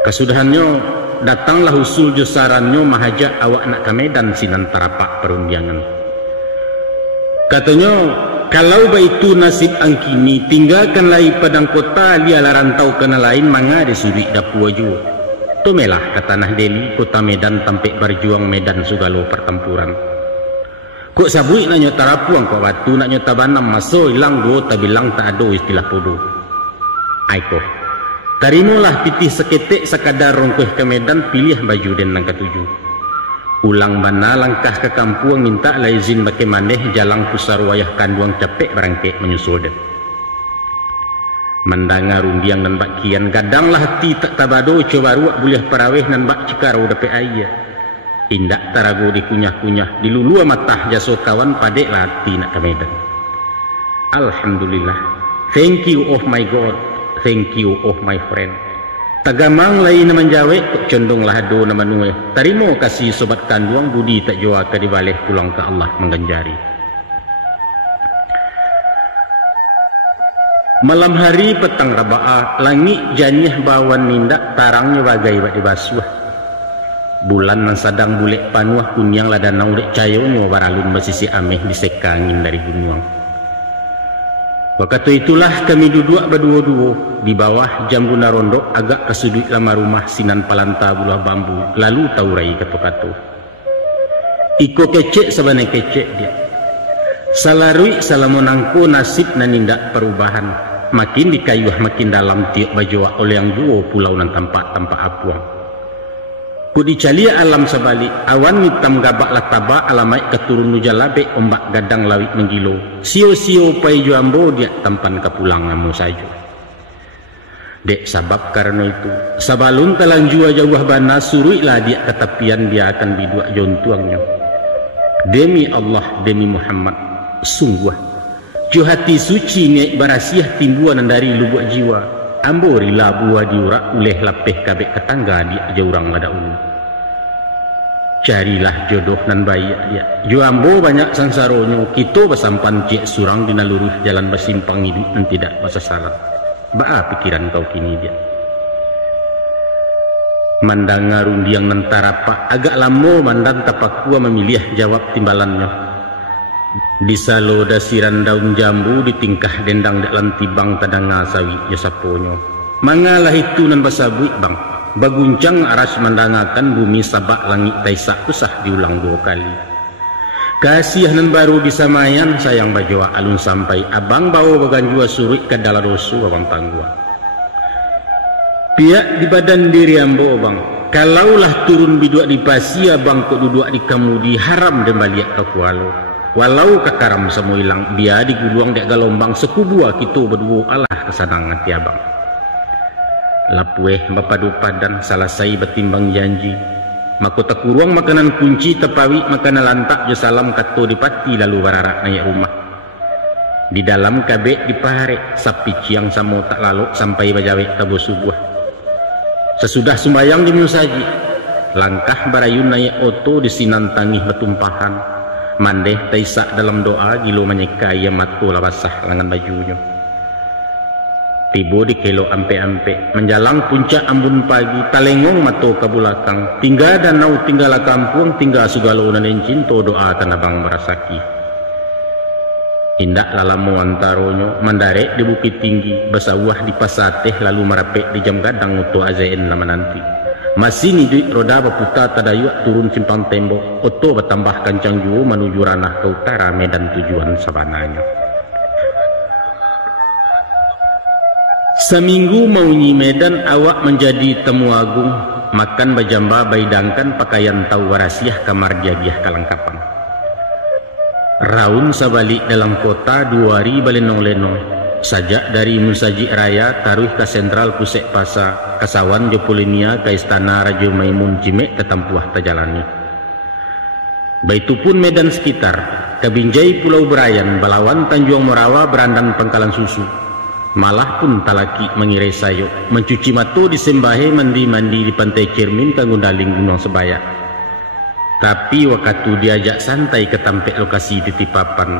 Kesudahannya datanglah usul josarannya mahajak awak nak ke Medan sinan tarapak perundangan. Katanya kalau baitu nasib angkini tinggalkan lai padang kota liala rantau kena lain manga disurik dapua jua. Tomelah ke tanah Delhi, kota Medan tampik berjuang Medan sugalo pertempuran. Kok sabui nak nyota rapuang kok batu nak nyota banam maso hilang go tak bilang tak ada istilah podo. Aiko. Tarimulah pitih seketek sekadar rongkuh ke Medan pilih baju den nang ketujuh. Ulang bana langkah ke kampung minta la izin bake maneh jalang pusar wayah kanduang capek barangke menyusul deh. Mendengar rundiang nan bak kian gadanglah hati tak tabado coba ruak buliah paraweh nan bak cikarau dape ayah. Indak tarago dikunyah-kunyah dilulua matah jaso kawan padek lati nak ke Medan. Alhamdulillah. Thank you of my God. Thank you of my friend. Tagamang lain naman jawe kok condong lahado naman nuwe. Tarimo kasih sobat kanduang budi tak jua ka dibaleh pulang ke Allah mengganjari. Malam hari petang rabaa, langit janiah bawan nindak tarangnya bagai bak dibasuh. Bulan nan sadang bulek panuah kunyang lada naurek cayonyo waralun basisi ameh diseka angin dari gunung. Waktu itulah kami duduk berdua-dua di bawah jambu narondok agak ke sudut lama rumah sinan palanta bulah bambu lalu taurai katu-katu. Iko kecek sebanyak kecek dia. Salarui salamonangko nasib nan nindak perubahan. Makin dikayuh makin dalam tiuk bajua oleh yang dua pulau nan tampak apuang. Ku dicalia alam sebalik awan hitam gabak lataba alamai keturun nujalabe ombak gadang lawit menggilo. Sio-sio pai juambo dia tampan kepulang ngamu saja. Dek sabab karena itu sabalun talang jua jauh bana suruilah dia ke tepian dia akan biduak jontuangnya. Demi Allah demi Muhammad sungguh jo hati suci nek barasiah timbuan dari lubuk jiwa amborila buah diurak uleh lapeh kabek ketangga dia jaurang lada ulu. Carilah jodoh nan baik dia jo ambo banyak sansaronyo kita basampan cek surang dina lurus jalan basimpang hidup dan tidak masa salah. Baa pikiran kau kini dia mandangar undiang nan tarapa agak lamo mandan tapakua memilih jawab timbalannya. Di salo dasiran daun jambu di tingkah dendang dalam tibang tadanga sawi jasaponyo. Mangalah itu nan basabui bang. Baguncang aras mandangakan bumi sabak langit taisak usah diulang 2 kali. Kasih nan baru disamayan sayang bajoa alun sampai abang bawa baganjua surik ke dalarosu abang tanggua. Piak di badan diri ambo bang. Kalaulah turun biduak di pasi abang kok duduk di kamudi haram dan baliak ke kualo. Walau kekaram semua hilang dia di guduang dek galombang sekubua kita berdua alah kesanangan ti abang. Lapueh bapadu padan salasai betimbang janji. Mako takuruang makanan kunci tepawi makanan lantak jo salam kato dipati lalu bararak naik rumah. Di dalam kabek dipahare sapi ciang samo tak lalu sampai bajawek tabo subuh. Sesudah sumbayang dimusaji langkah barayun naik oto di sinan tangih betumpahan. Mandeh taisak dalam doa gilo menyeka ia matu labasah langan bajunya. Tibo di kelo ampe-ampe menjalang puncak ambun pagi talengong mato ke bulakang tinggal danau tinggal kampung tinggal sugalo nanen cinto doa tanabang merasaki. Indak lalamu antaronyo mandarek di bukit tinggi basawah di pasateh lalu merapek di jam gadang uto azain lama nanti. Masih ni duit roda berputar tadayuk turun simpang tembok oto bertambah kancang jua menuju ranah ke utara Medan tujuan sabananya. Seminggu maunyi Medan awak menjadi temu agung makan bajamba baidangkan pakaian tau warasiah kamar diagiah kelengkapan. Raun sabalik dalam kota 2 hari balenong-lenong. Sajak dari Musajik Raya taruh ke sentral pusek pasa kasawan Jopolinia ke istana Raja Maimun Cimek ketampuah terjalani. Baitupun Medan sekitar kebinjai Pulau Berayan balawan Tanjung Morawa berandan pangkalan susu. Malah pun talaki mengirai sayo mencuci matu disembahe mandi-mandi di pantai Cermin kangundaling Gunung Sebaya. Tapi waktu diajak santai ke tampek lokasi titipapan.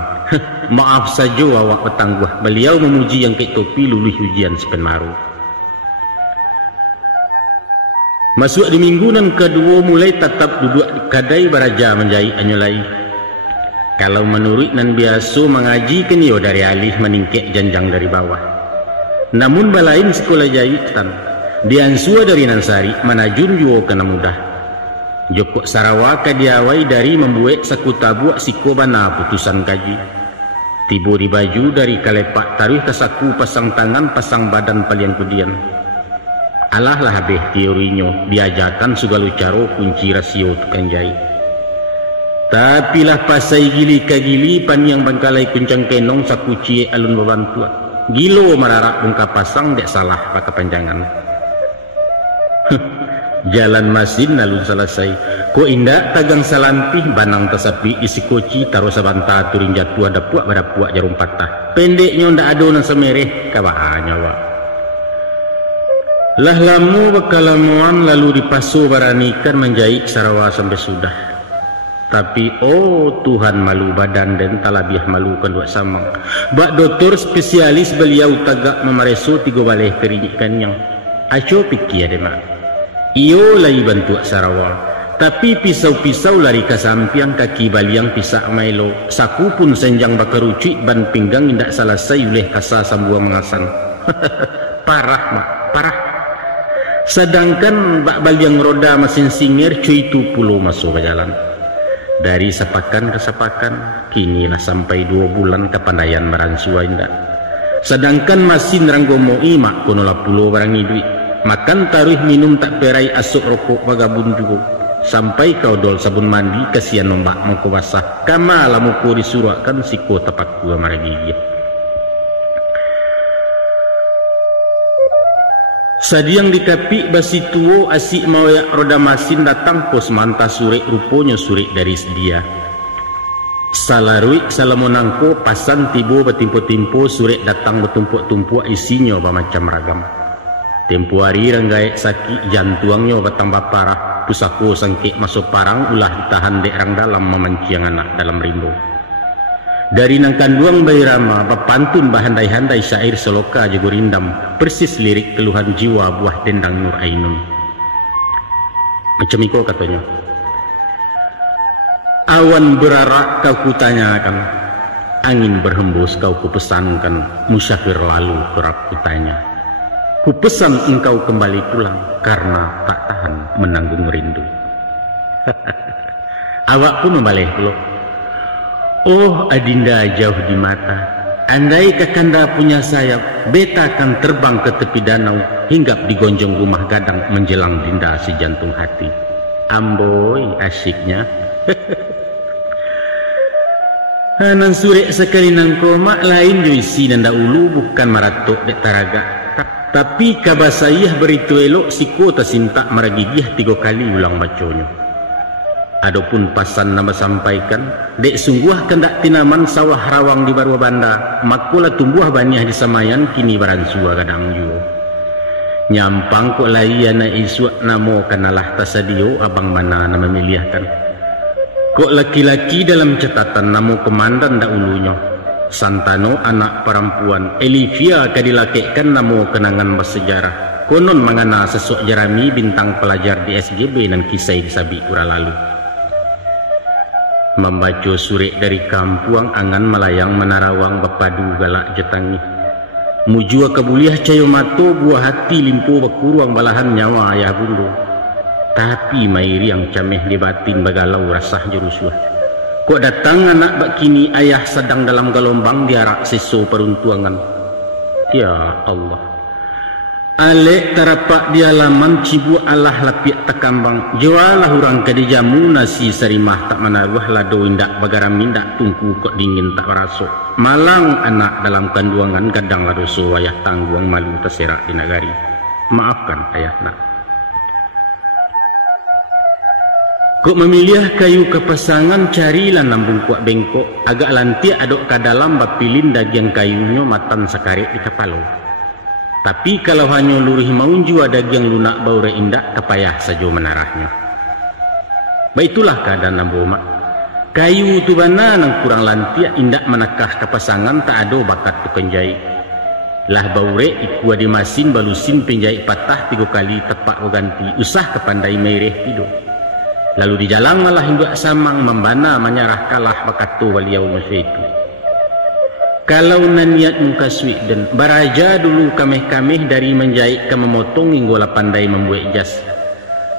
Maaf saja awak petangguh. Beliau memuji yang kek topi lulus ujian sepenmaru. Masuk di minggu nan kedua mulai tetap duduk di kadai baraja menjahit anyolai. Kalau menurut nan biasa mengaji kenio dari alih meningkek janjang dari bawah. Namun balain sekolah jahitan. Diansua dari Nansari manajun juga kena mudah. Joko Sarawak diawai dari membuat sakuta buak sikobana putusan kaji. Tibo di baju dari kalepak taruh ke saku pasang tangan pasang badan palian kudian. Alah lah habis teorinya diajarkan segala cara kunci rasio tukang jahit. Tapi lah pasai gili kagili pan yang bangkalai kuncang kenong sakuci alun babantua. Gilo mararak bungka pasang dek salah pakai panjangan. Jalan masin lalu selesai. Ko indak tagang salantih banang tasapi isi koci taruh sabanta turing jatuh ada puak pada puak jarum patah. Pendeknya ndak ada nang semereh kabahannya wa. Lah lamu bakalamuan lalu dipasu baranikan menjahit Sarawa sampai sudah. Tapi oh Tuhan malu badan dan talabiah malu kedua samang. Bak doktor spesialis beliau tagak memareso 3 baleh kerinyikan yang aco pikir ada mak. Iyo lagi bantu Sarawa. Tapi pisau-pisau lari ke sampiang kaki baliang pisak mailo. Saku pun senjang bakaruci ban pinggang indak selesai oleh kasa sambuang mengasan. Parah mak, parah. Sedangkan bak baliang roda mesin singir cuy tu pulau masuk ke jalan. Dari sepakan ke sepakan, kinilah sampai 2 bulan kepandaian meransua indak. Sedangkan mesin ranggomo imak konola pulau barang duit. Makan taruh minum tak perai asuk rokok vagabun juga. Sampai kau dol sabun mandi kasihan nombak mangko basah. Kama lamuko disuruhkan siko tapak gua maragigi. Sadiang dikapi basi tuo asik mawayak roda masin datang pos manta surek ruponya surek dari dia. Salarui salamonangko pasan tibo betimpo-timpo surek datang bertumpuk-tumpuk isinya macam ragam. Tempo hari ranggai sakit jantuangnya bertambah parah. Pusako sangkik masuk parang ulah ditahan dek rang dalam memancing anak dalam rindu. Dari nang kanduang bayi rama bapantun bahandai-handai syair seloka jago rindam persis lirik keluhan jiwa buah dendang Nur Ainun. Macam itu katanya. Awan berarak kau kutanyakan, angin berhembus kau kupesankan, musafir lalu kerap kutanya. Kupesan engkau kembali pulang karena tak tahan menanggung rindu. Awak pun membalik lo. Oh adinda jauh di mata, andai kakanda punya sayap, beta akan terbang ke tepi danau, hinggap di gonjong rumah gadang menjelang dinda si jantung hati. Amboi asyiknya. Hanan surek sekali nang koma lain joisi nanda ulu bukan maratok dek taraga. Tapi kabasayah beritu elok siko tasintak maragigih 3 kali ulang baconyo. Adapun pasan nama sampaikan, dek sungguh kendak tinaman sawah rawang di Barua Banda, makulah tumbuh banyak di Samayan kini baransua kadang juga. Nyampang kok layana iswak namo kanalah tasadio abang mana nama memilihkan. Kok laki-laki dalam catatan namo komandan dak ulunya. Santano anak perempuan, Elivia kadilakekkan namo kenangan bersejarah. Konon mangana sesuk Jerami bintang pelajar di SGB dan kisah di sabi ura lalu. Membaca surek dari kampuang angan melayang menarawang bepadu galak jetangi. Mujua kebuliah cayo mato buah hati limpo berkuruang balahan nyawa ayah bulu. Tapi mairi yang cameh di batin bagalau rasah jerusuah. Kok datang anak bakini ayah sedang dalam gelombang diarak seso peruntuangan. Ya Allah. Alek tarapak di halaman cibu Allah lapiak takambang. Jualah orang ke jamu nasi serimah tak menaruh lado indak bagaram indak tungku kok dingin tak merasuk. Malang anak dalam kanduangan kadang lado so wayah tangguang malu terserak di nagari. Maafkan ayah nak. Kok memilih kayu kepasangan carilah nambung kuak bengkok. Agak lantiak adok ke dalam bapilin daging kayunya matan sekarit di kepala. Tapi kalau hanya lurih maun jua daging lunak baure indak kepayah saja menarahnya. Baitulah keadaan Nambu Mak. Kayu tu bana nang kurang lantiak indak menakah kepasangan tak ada bakat tu penjahit. Lah baure ikua di masin balusin penjahit patah 3 kali tepak ganti usah kepandai mereh tidur. Lalu di jalan malah hindu samang membana menyarah kalah bakat tu waliau itu. Kalau naniat muka suik dan baraja dulu kameh-kameh dari menjahit ke memotong hingga pandai membuat jas.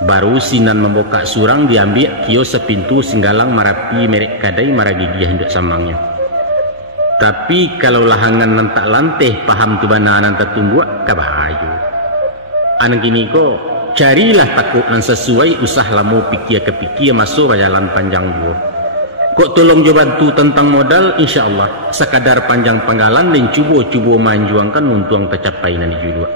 Baru sinan membuka surang diambil kio sepintu singgalang marapi merek kadai maragigi hendak samangnya. Tapi kalau lahangan nantak lanteh paham tu bana nantak tumbuh kabahayu. Anak ini kok carilah takut nan sesuai usah lamu pikir ke pikir masuk jalan panjang dulu. Kok tolong jo bantu tentang modal, insyaallah sekadar panjang panggalan dan cubo manjuangkan untuang tercapai nanti juga.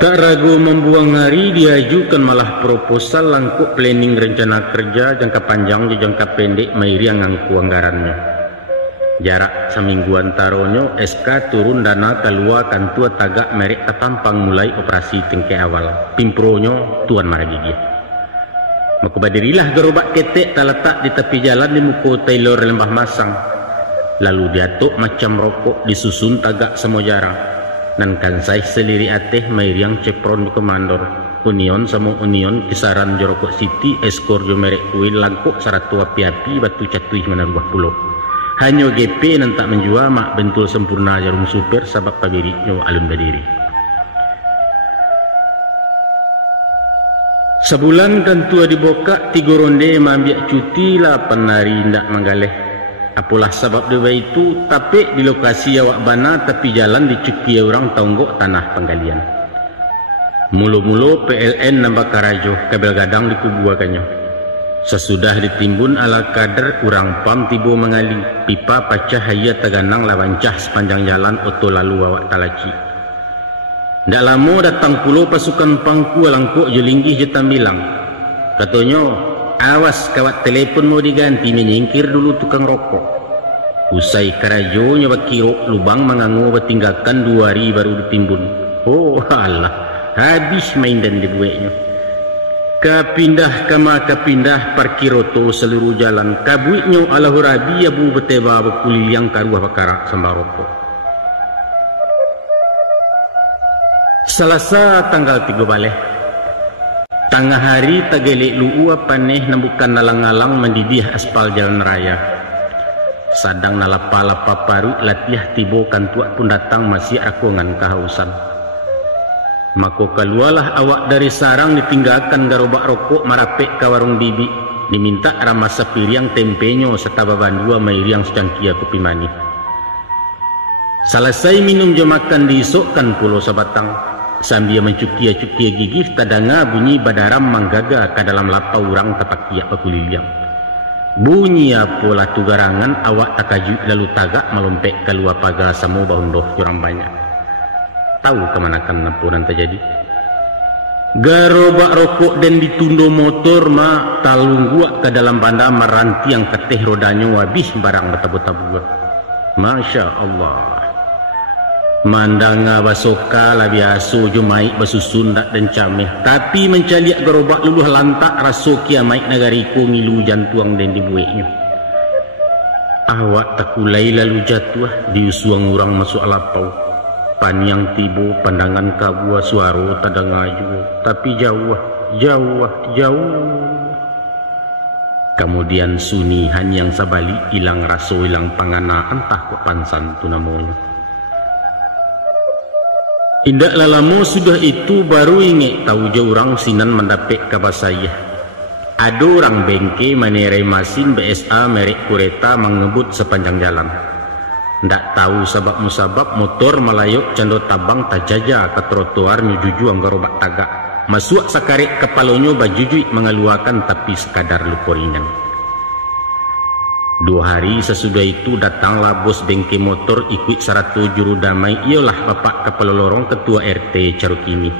Tak ragu membuang hari diajukan malah proposal langkuk planning rencana kerja jangka panjang dan jangka pendek mairi yang ngangku anggarannya. Jarak seminggu antaronyo SK turun dana keluar kantua tagak merek ketampang mulai operasi tengke awal. Pimpronyo tuan maragigi. Maka berdirilah gerobak ketek terletak di tepi jalan di muka Taylor Lembah Masang. Lalu diatuk macam rokok disusun tagak semua jarang. Dan kansai seliri ateh mairiang cepron di komandor. Union sama union kisaran jorokok city eskor jo merek kuil langkuk saratu api-api batu catuih mana 20. Hanya GP nantak menjual mak bentul sempurna jarum super sabab pabiriknya alun berdiri. Sebulan kan tua diboka 3 ronde mambiak cuti 8 hari ndak manggaleh. Apalah sebab dewa itu tapi di lokasi awak bana tapi jalan dicuki orang tonggok tanah penggalian. Mulu-mulu PLN nambah karajo kabel gadang dikubuakannya. Sesudah ditimbun ala kader urang pam tibo mengali pipa pacah haya teganang lawancah sepanjang jalan oto lalu awak talaci. Ndak lama datang puluh pasukan pangku langkuk jelingkih jetam bilang. Katanya, awas kawat telepon mau diganti menyingkir dulu tukang rokok. Usai karajo nyoba kiro lubang mengangu bertinggalkan 2 hari baru ditimbun. Oh Allah, habis main dan dibuatnya. Kapindah kama kapindah parkiroto seluruh jalan. Kabuiknya alahurabi abu beteba bekulil yang karuah bakarak sambal rokok. Selasa tanggal 3 baleh. Tengah hari tagelek lu'u paneh nambukan nalang-alang mendidih aspal jalan raya. Sadang nalapa-lapa paru latiah tibo kantuak pun datang masih aku ngan kehausan. Mako keluarlah awak dari sarang ditinggalkan garobak rokok marapek ke warung bibi. Diminta ramas sepiriang tempenyo serta babandua mairiang secangkia kopi manis. Selesai minum jo makan diisokkan pulau sabatang. Sambil mencukia-cukia gigih tadanga bunyi badaram manggaga ke dalam lapau orang tapakiak pakuliliang. Bunyi apalah tu garangan awak takaju lalu tagak melompek keluar pagar semua bahundoh curang banyak. Tahu kemanakan nampuran terjadi? Garobak rokok dan ditundo motor ma talung gua ke dalam bandar meranti yang keteh rodanya wabih barang betabu-tabu. Masya Allah. Mandanga basoka lah biasa jo maik basusun dak dan cameh tapi mencaliak gerobak luluh lantak raso kia maik nagariku ngilu jantuang dan dibueknya. Awak takulai lalu jatuh diusuang orang masuk lapau. Paniang tibo pandangan kabua suaro tadangaju tapi jauh. Kemudian sunihan yang sabali hilang raso hilang pangana entah kok pansan tu namanya. Indak lama sudah itu baru ingat tahu je orang sinan mendapek kabar saya. Ada orang bengke menerai mesin BSA merek kereta mengebut sepanjang jalan. Ndak tahu sebab musabab motor melayuk cando tabang tajaja ke trotoar nyujuju anggarobak tagak. Masuk sakarek kepalonyo bajujui mengeluarkan tapi sekadar lupa ringan. 2 hari sesudah itu datanglah bos bengke motor ikut 100 juru damai ialah bapak kepala lorong ketua RT Carukini.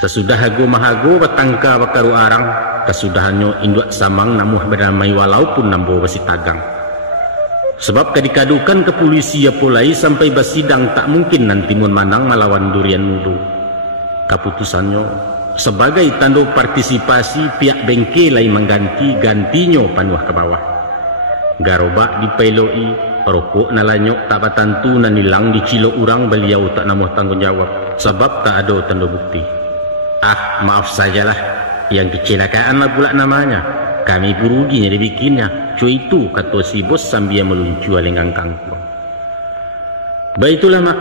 Sesudah hago mahago batangka bakaru arang kesudahannya induak samang namuh berdamai walaupun nambo besi tagang. Sebab kadikadukan ke polisi ya pulai sampai basidang tak mungkin nanti mun manang melawan durian mudu. Keputusannya sebagai tanda partisipasi pihak bengke lain mengganti gantinya panuah ke bawah. Garobak dipeloi, rokok nalanyok tak batantu nanilang dicilok orang beliau tak namuh tanggung jawab sebab tak ada tanda bukti. Ah, maaf sajalah, yang kecelakaan lah pula namanya. Kami buruginya dibikinnya. Cuy itu kata si bos sambil meluncur lenggang kangkung. Baitulah mak,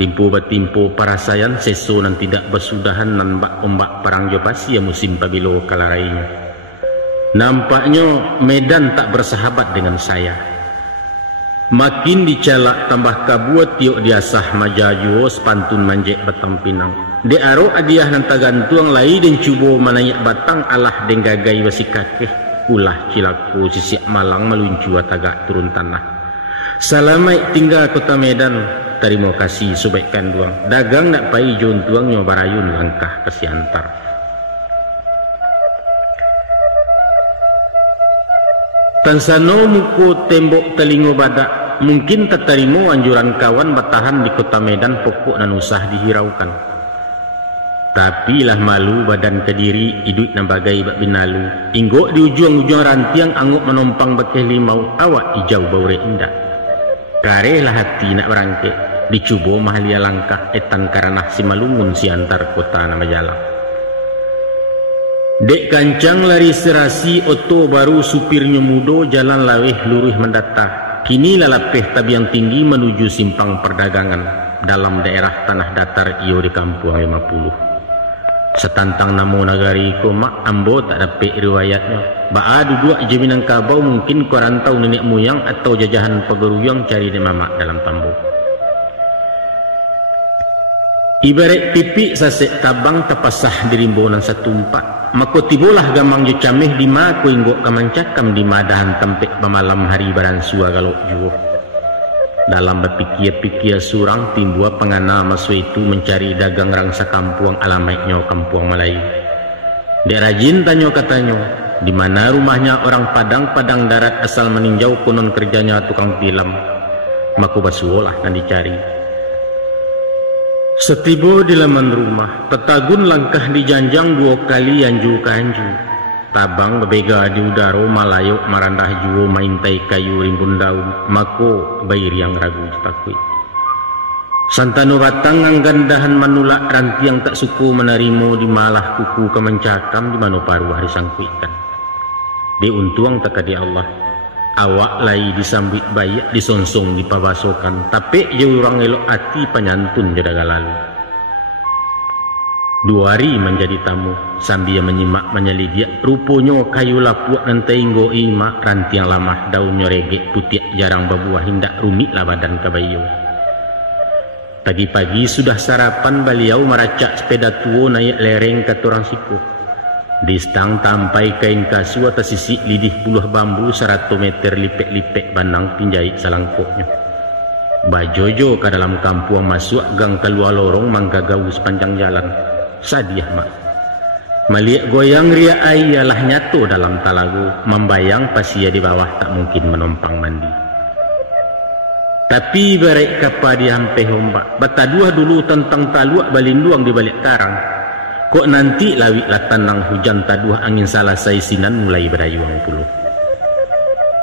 timpo batimpo parasayan seso nan tidak bersudahan nan bak ombak perang jopasi yang musim pabilo kalarainya. Nampaknya Medan tak bersahabat dengan saya. Makin dicalak tambah kabuat tiok diasah majajuo sepantun manjek batang pinang. De aro adiah nan tagantuang lai dan cubo manayak batang alah den gagai basi kakeh. ulah cilaku sisiak Malang meluncu tagak turun tanah. Salamai tinggal kota Medan, terima kasih subaikan duang. Dagang nak pai jon tuang nyo barayun langkah kesiantar. Tansano muko tembok telingo badak, mungkin tertarimo anjuran kawan bertahan di kota Medan pokok dan usah dihiraukan. Tapi lah malu badan kediri idut na bagai bak binalu. Inggok di ujung-ujung rantiang angguk menompang bakeh limau awak hijau baure indah. Karelah hati nak berangke dicubo mahalia langkah etan karanah si malungun si antar kota nama jalan. Dek kancang lari serasi oto baru supirnya mudo jalan laweh luruh mendata. Kini lalapeh tabiang tinggi menuju simpang perdagangan dalam daerah tanah datar iyo di kampung 50. Setantang namo nagari ko mak ambo tak dapat riwayatnya. Baa duduk je Minangkabau mungkin korantau nenek moyang atau jajahan pegeruyang cari di mamak dalam tambo. Ibarat pipi sasek tabang tapasah di rimbonan setumpak. Mako tibolah gamang je cameh di ma ko inggok kamancakam di madahan tempek pemalam hari baransua galok juo. Dalam berpikir-pikir surang timbua pengana masu itu mencari dagang rangsa kampuang alamatnya kampuang Melayu. Dek rajin tanyo katanya, di mana rumahnya orang Padang darat asal meninjau konon kerjanya tukang tilam. Maku basuolah dan dicari. Setibo di laman rumah, petagun langkah dijanjang 2 kali anju ke anju. Tabang bebega di udara malayok marandah juo maintai kayu rimbun daun. Mako bayi yang ragu takui. Santano batang anggandahan manulak rantiang tak suku menarimo di malah kuku kemancakam di mano paruh hari sangkuikan. Di untuang takadi Allah. Awak lai disambit bayak disonsong di pabasokan. Tapi je orang elok hati penyantun jadaga lalu. 2 hari menjadi tamu sambil menyimak menyelidik rupanya kayu lapuak dan teinggo ima rantiang lamah daunnya regek putih jarang berbuah hindak rumit lah badan kabayo. Pagi-pagi sudah sarapan beliau meracak sepeda tua naik lereng ke turang siku. Di stang tampai kain kasu atas sisi lidih puluh bambu 100 meter lipek-lipek banang pinjai salangkoknya. Bajojo ke dalam kampung masuk gang keluar lorong manggagau sepanjang jalan. Sadiah mak. Melihat goyang ria ayalah nyato dalam talagu, membayang pasia di bawah tak mungkin menompang mandi. Tapi barek kapa di hampe hombak, bataduah dulu tentang taluak balinduang di balik karang. Kok nanti lawik lah tanang hujan taduah angin salah saisinan mulai berayuang puluh.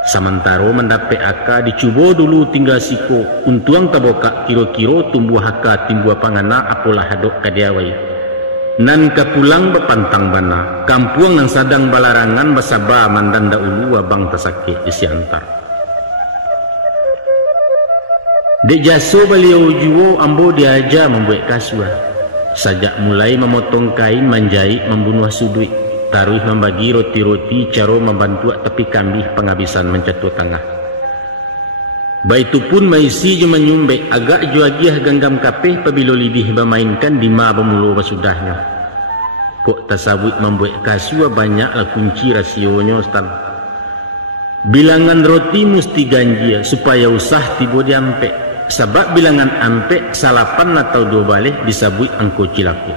Sementara mendapat aka dicubo dulu tinggal siko, untuang taboka kiro-kiro tumbuh haka timbua pangana apolah hadok kadiawai. Nan kapulang bepantang bana, kampuang nang sadang balarangan basaba mandanda ulu abang tasake di siantar. Dek jaso beliau juo ambo diaja membuat kasua. Sajak mulai memotong kain manjahit membunuh sudui, taruh membagi roti-roti caro membantu tepi kambih penghabisan mencatu tengah. Baitupun maisi je menyumbek agak juagiah ganggam kapeh pabilo lidih bermainkan di ma bermulu basudahnya. Kok tasabut membuat kasua banyaklah kunci rasionya stan. Bilangan roti mesti ganjil supaya usah tiba diampek. Sebab bilangan ampek salapan atau 2 balik disabut angko cilaku.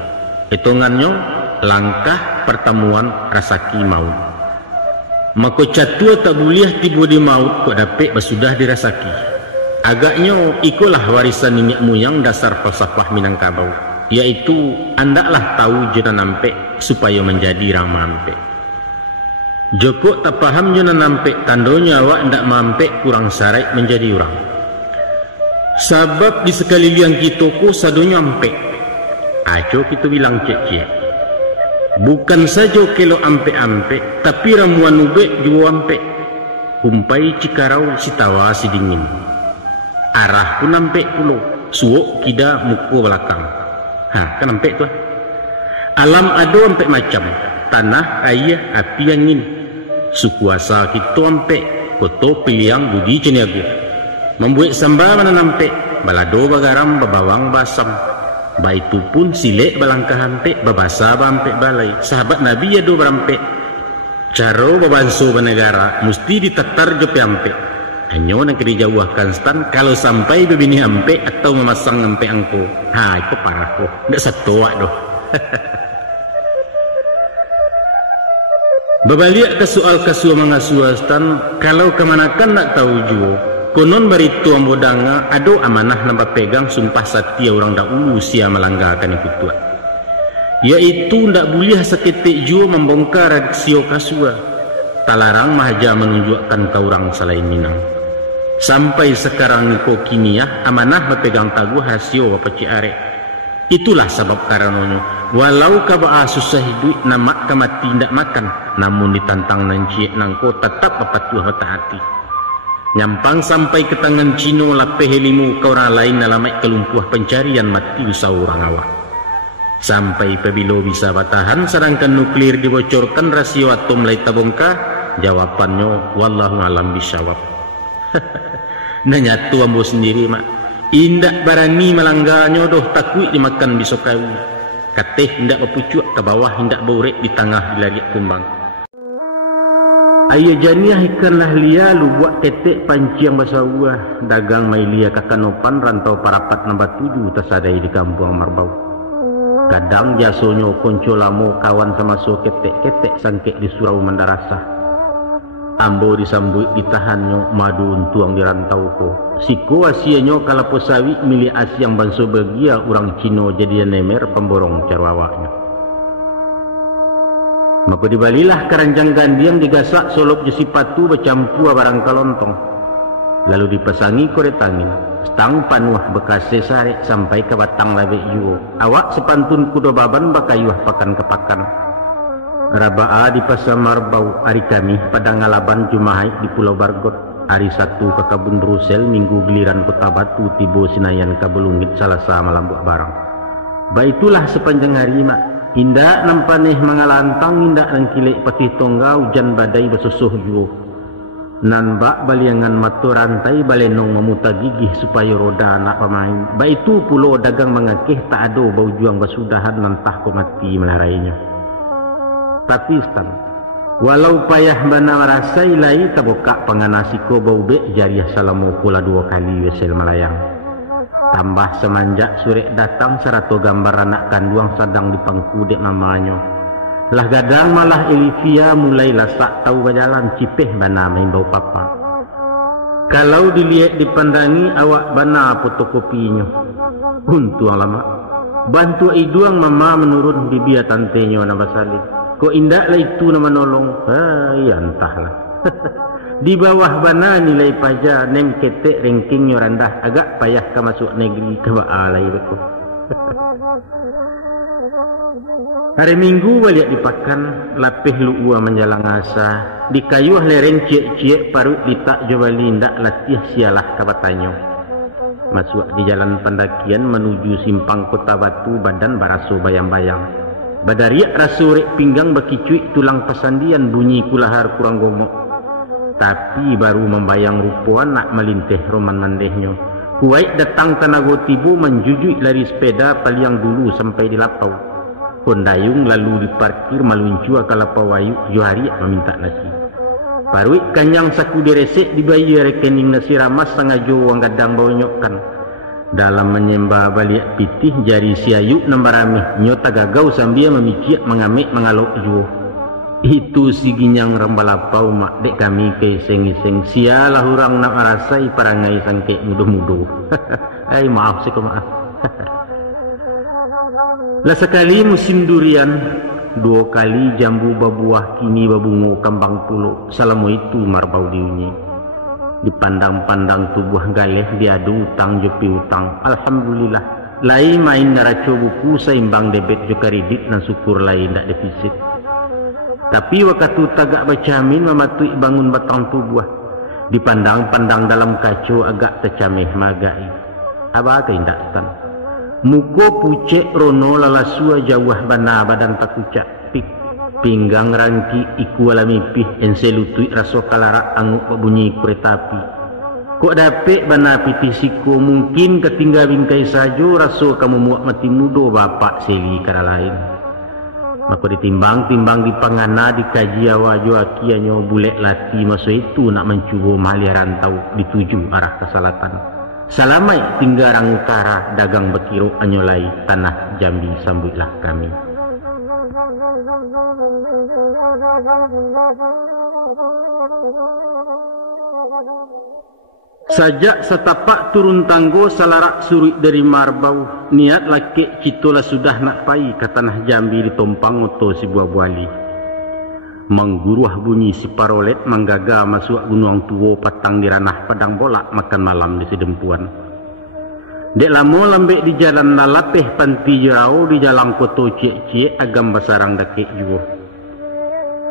Hitungannya langkah pertemuan rasaki maut. Maka catua tak boleh tiba di maut kok dapat bersudah dirasaki. Agaknya ikulah warisan nenek moyang dasar falsafah Minangkabau, yaitu andaklah tahu jena nampek supaya menjadi orang mampek. Joko tak paham jena nampek tandonya awak ndak mampek kurang sarai menjadi orang. Sebab di sekalian kita ku sadonya ampek. Aco kita bilang cek-cek. Bukan saja kelo ampe-ampe, tapi ramuan ubek juga ampe. Umpai Cikarau sitawa si dingin. Arah pun ampe pulau, suok kida muku belakang. Kan ampe tu. Alam ado ampe macam, tanah, air, api, angin. Sukuasa kita ampe, koto piliang budi ceniagu. Membuat sambal mana ampe, balado bagaram babawang basam. Baitu pun silek balangkah hampek babasa bampek balai. Sahabat Nabi ya do berampek. Caro babanso benegara mesti ditetar jope ampe. Hanya nak dijauhkan stan kalau sampai bebini ampe atau memasang ampe angko. Ha, itu parah ko. Ndak satoa doh. Babaliak ke soal kasua mangasua stan kalau kemanakan nak tahu juo. Konon baritu ambodanga ado amanah nambah pegang sumpah satya orang dahulu sia melanggarkan itu tua. Yaitu ndak boleh seketik jua membongkar sio kasua. Talarang mahaja menunjukkan ke orang selain Minang. Sampai sekarang niko kimia amanah berpegang taguh rasio apa ciare. Itulah sebab karenanya walau kaba susah hidup nama kamati ndak makan, namun ditantang nanci nangko tetap apa tuah hati. Nyampang sampai ke tangan Cino lapeh helimu ke orang lain dalam kelumpuh pencarian mati seorang awak. Sampai pebilo bisa batahan sedangkan nuklir dibocorkan rasio atom lai tabongka, jawabannya wallahu alam bisawab. Nanya tu ambo sendiri mak indak barani malangganyo doh takui dimakan bisokawi kateh indak berpucuk ke bawah indak borek di tengah dilariak kumbang. Ayah janiah ikanlah lia lu buat tetek panciang basawah dagang mailia kakanopan rantau parapat nombor 7 tersadai di kampung Marbau. Kadang jasonyo konco lamo kawan sama so ketek-ketek sangkek di surau Mandarasa. Ambo disambut ditahannya madu untuang di rantau ko. Siko asianyo kalau posawi milik asiang banso bagia orang Cino jadi nemer pemborong carwawaknya. Maka dibalilah keranjang gandiang digasak solop jesi patu bercampur barang kalontong. Lalu dipesangi korek angin. Stang panuah bekas sesarek sampai ke batang labek yuo. Awak sepantun kuda baban bakayuah pakan kepakan. Rabaa di pasar Marbau hari kami pada ngalaban Jumahai di Pulau Bargot. Hari Sabtu ke Kabun Rusel minggu giliran Kota Batu tibo Sinayan Kabelungit Salasa malambuk barang. Baitulah sepanjang hari mak. Indak nampaneh mangalantang indak nangkilek patih tongga hujan badai bersusuh yuo. Nan bak baliangan matu rantai balenong memutar gigih supaya roda anak pemain. Baitu pulau dagang mengakeh tak ada bau juang basudahan nantah ko mati melarainya. Tapi stan, walau payah bana rasai lai taboka panganasiko bau bek jariah salamu pula 2 kali wesel melayang. Tambah semanjak surek datang serato gambar anak kanduang sedang dipangku dek mamanya. Lah gadang malah Elivia mulai lasak tahu berjalan cipeh bana main bau papa. Kalau dilihat dipandangi awak bana fotokopinya. Untung lama. Bantu iduang mama menurun bibia tantenyo nama salib. Kok indak lah itu nama nolong. Ya entahlah. Di bawah bana nilai pajak nem ketek rankingnya rendah agak payah ke masuk negeri ke baalai betul. Hari Minggu balik dipakan lapih luua menjalang asa di kayuah lereng ciek-ciek parut ditak jobali ndak latih sialah kabatanyo. Masuk di jalan pendakian menuju simpang Kota Batu badan baraso bayang-bayang. Badariak rasurek pinggang bakicuik tulang pasandian bunyi kulahar kurang gomok. Tapi baru membayang rupuan nak melinteh roman mandehnya. Kuwait datang Tanago Tibu menjujui lari sepeda paliang dulu sampai di Lapau. Kondayung lalu diparkir maluncua ke Lapau Wayu Johari meminta nasi. Paruik kanyang saku diresek dibayar rekening nasi ramas sengaja wang gadang bonyokkan. Dalam menyembah balik pitih jari siayu nambarami nyota gagau sambil memikir mengamik mengalok juo. Itu si ginyang rambalapau mak dek kami ke seng-seng sialah orang nak merasai parangai sangkek mudo-mudo. Maaf sih maaf. Lah sekali musim durian, 2 kali jambu babuah kini babungu kambang pulo. Salamu itu Marbau diunyi. Dipandang-pandang tubuh galeh diadu utang jopi utang. Alhamdulillah. Lai main naraco buku seimbang debit jo kredit dan syukur lain tak defisit. Tapi waktu tagak bacamin mematui bangun batang tubuh. Dipandang-pandang dalam kacu agak tercameh magai. Apa keindak stan? Muko pucek rono lalasua jauh bana badan takucak pik. Pinggang rangki iku ala mipih enselutui raso kalarak anguk bunyi kereta api. Kok dapet bana pitisiko mungkin ketinggal bingkai sajo raso kamu muak mati mudo bapak seli kara lain. Maka ditimbang-timbang di pangana dikaji awajo akianyo bulek lati masa itu nak mencuba mahalia rantau dituju arah ke selatan. Salamai tinggarang utara dagang bekiro anyolai tanah Jambi sambutlah kami. Sajak setapak turun tanggo salarak surit dari Marbau, niat laki citola sudah nak pai ke tanah Jambi ditompang oto si buah buali. Mengguruah bunyi si parolet manggaga masuk gunung tuwo patang di ranah padang bolak makan malam di sedempuan. Dek lamo lambek di jalan nalateh panti jerau di jalan koto cie-cie agam basarang dakek juo.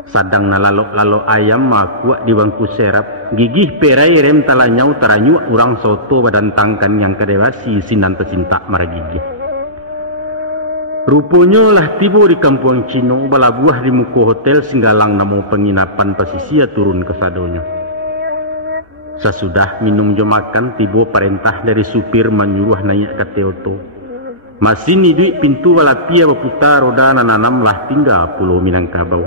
Sadang nalalok-lalok ayam makuak di bangku serap, gigih perai rem talanyau taranyuk urang soto badan tangkan yang kadewasi sinan tersintak maragigih. Rupanya lah tiba di kampung Cino balabuah di muka hotel singgalang namo penginapan pasisia turun ke sadonya. Sesudah minum jo makan tiba perintah dari supir menyuruh naik ke Teoto. Masih ni duit pintu walapia berputar roda nananam lah tinggal Pulau Minangkabau.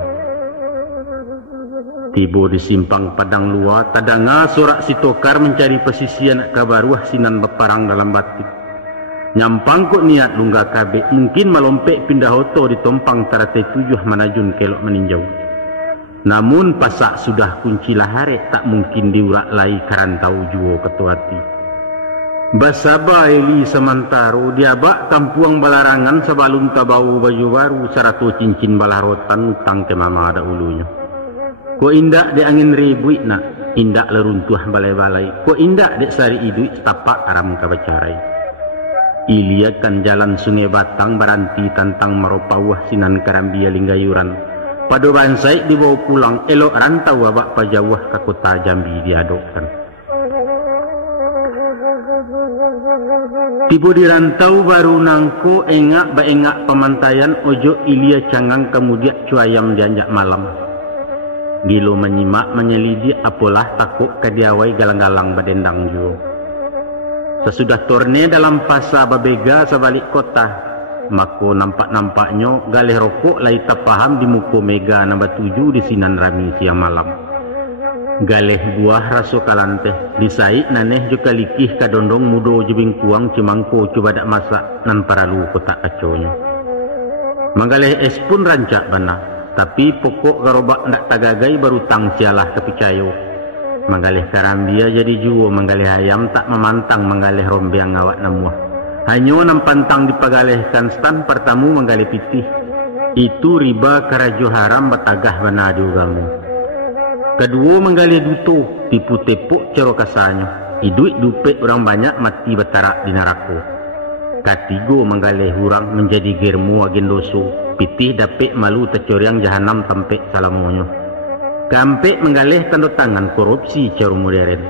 Tiba di simpang padang luar, tadanga sorak si tokar mencari pesisian kabaruah sinan beparang dalam batik. Nyampang kok niat lunggah kabek, mungkin melompek pindah hoto ditompang tarate tujuh manajun kelok meninjau. Namun pasak sudah kunci lahare, tak mungkin diurak lai karantau juo ketuati. Basaba eli semantaro, diabak kampuang balarangan sebalum tabau baju baru, sarato cincin balarotan utang ke mama ada ulunya. Ko indak de angin ribuit nak, indak leruntuh balai-balai. Ko indak de sari iduit tapak aram kabacarai. Iliakan jalan sungai Batang baranti tantang maropawah sinan karambia linggayuran. Pado bansai dibawa pulang elok rantau abak pajawah ke kota Jambi diadokkan. Tiba di rantau baru nangko engak baengak pemantaian ojo ilia cangang kemudian cuayam dianjak malam. Gilo menyimak menyelidik apalah takut kadiawai galang-galang badendang juo. Sesudah torne dalam fasa babega sebalik kota, mako nampak-nampaknya galih rokok lai tak paham di muka mega nombor 7 di sinan rami siang malam. Galih buah raso kalanteh, disaik naneh juga likih kadondong mudo jebing kuang cimangko coba dak masak nan paralu kotak kaconya. Manggalih es pun rancak bana. Tapi pokok garobak ndak tagagai baru tang sialah kepicayo. Manggalih karambia jadi juo, manggalih ayam tak memantang manggalih rombeang ngawak namuah. Hanyo nampantang dipagalihkan stan pertamu manggalih pitih. Itu riba karajo haram batagah bana diugamu. Kedua manggalih duto, tipu tepuk cero kasanya. Iduit dupet orang banyak mati betarak di neraka. Katigo manggalih hurang menjadi germu agendoso. Pitih dapik malu tercoriang jahanam sampai salamonyo. Kampek menggalih tanda tangan korupsi cara modern.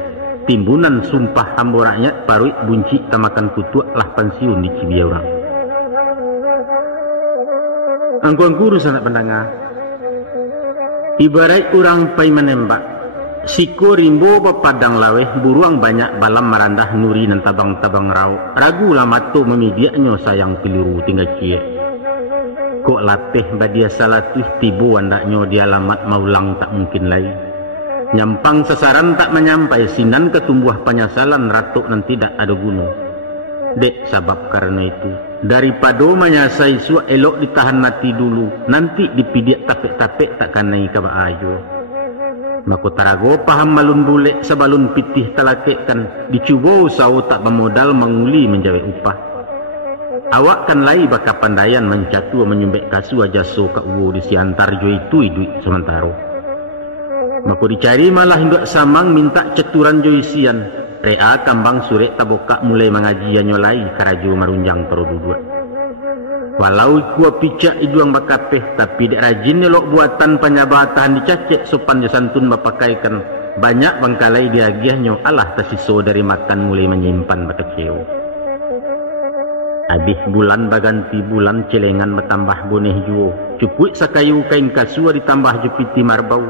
Timbunan sumpah ambo rakyat paruit bunci tamakan kutuak lah pensiun di Cibia orang. Angkuang kurus anak pendengar. Ibarat orang pai menembak. Siko rimbo bepadang laweh buruang banyak balam marandah nuri dan tabang-tabang rau. Ragu lamato memidiaknya sayang peluru tinggal cie. Kok lapeh badia salatuh tibu andaknya di alamat maulang tak mungkin lagi. Nyampang sasaran tak menyampai sinan ketumbuh penyesalan ratuk dan tidak ada guna. Dek sabab karena itu daripada menyasai suak elok ditahan mati dulu, nanti dipidiak tapek-tapek tak kanai kaba ajo. Maka tarago paham malun bulek sebalun pitih telakekkan dicuba usaha tak bermodal menguli menjawab upah. Awak kan lai baka pandayan mencatu menyumbek kasu aja so ka uwo di siantar jo itu duit sementara. Maka dicari malah hindak samang minta ceturan jo isian. Rea kambang surek tabokak mulai mengajiannya lai karajo marunjang perududua. Walau kuah picak iduang bakapeh tapi dek rajin elok buatan penyabatan dicacek sopan santun bapakaikan. Banyak bangkalai diagiahnya alah tasiso dari makan mulai menyimpan bakaceo. Habis bulan baganti bulan celengan bertambah boneh juo. Cukup sakayu kain kasua ditambah jepiti marbau.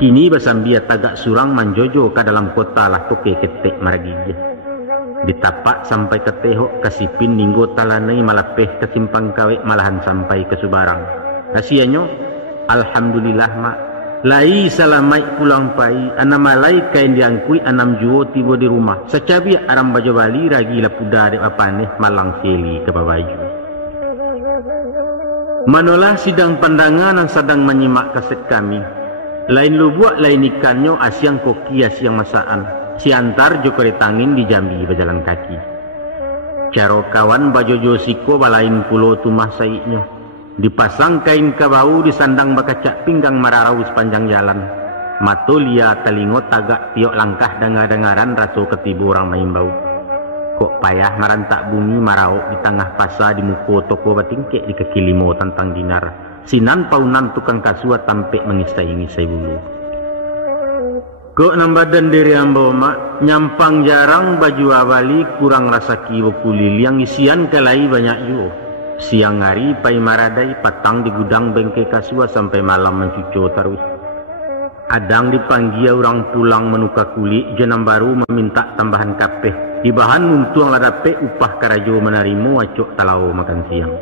Kini basambia tagak surang manjojo ke dalam kota lah toke ketek maragija. Ditapak sampai ke tehok kasipin ninggo talanai malapeh ke simpang kawek malahan sampai ke Subarang. Kasiannya, alhamdulillah mak. Lai salamai pulang pai, ana malai kain diangkui anam juo tiba di rumah. Secabi aram bajo bali ragi la puda de apane malang seli ke baju. Manolah sidang pandangan yang sedang menyimak kaset kami. Lain lu buat lain ikannya asyang koki asyang masaan. Siantar jo keretangin di Jambi berjalan kaki. Caro kawan bajo josiko balain pulau tumah saiknya. Dipasang kain kabau disandang bakacak pinggang mararau sepanjang jalan. Matolia telingot tagak tiok langkah dengar-dengaran raso ketibu orang main bau. Kok payah marantak bumi marau di tengah pasar di muko toko batingkek di kaki limo tantang dinar. Sinan paunan tukang kasua tampek mengisai-ngisai bulu. Kok nambadan diri ambo mak nyampang jarang baju awali kurang rasa kiwo kulil yang isian kelai banyak yo. Siang hari pai maradai patang di gudang bengke kasua sampai malam mencuco terus. Adang dipanggil orang pulang menuka kulit jenam baru meminta tambahan kapeh. Di bahan muntuang ladape upah karajo menarimu acok talau makan siang.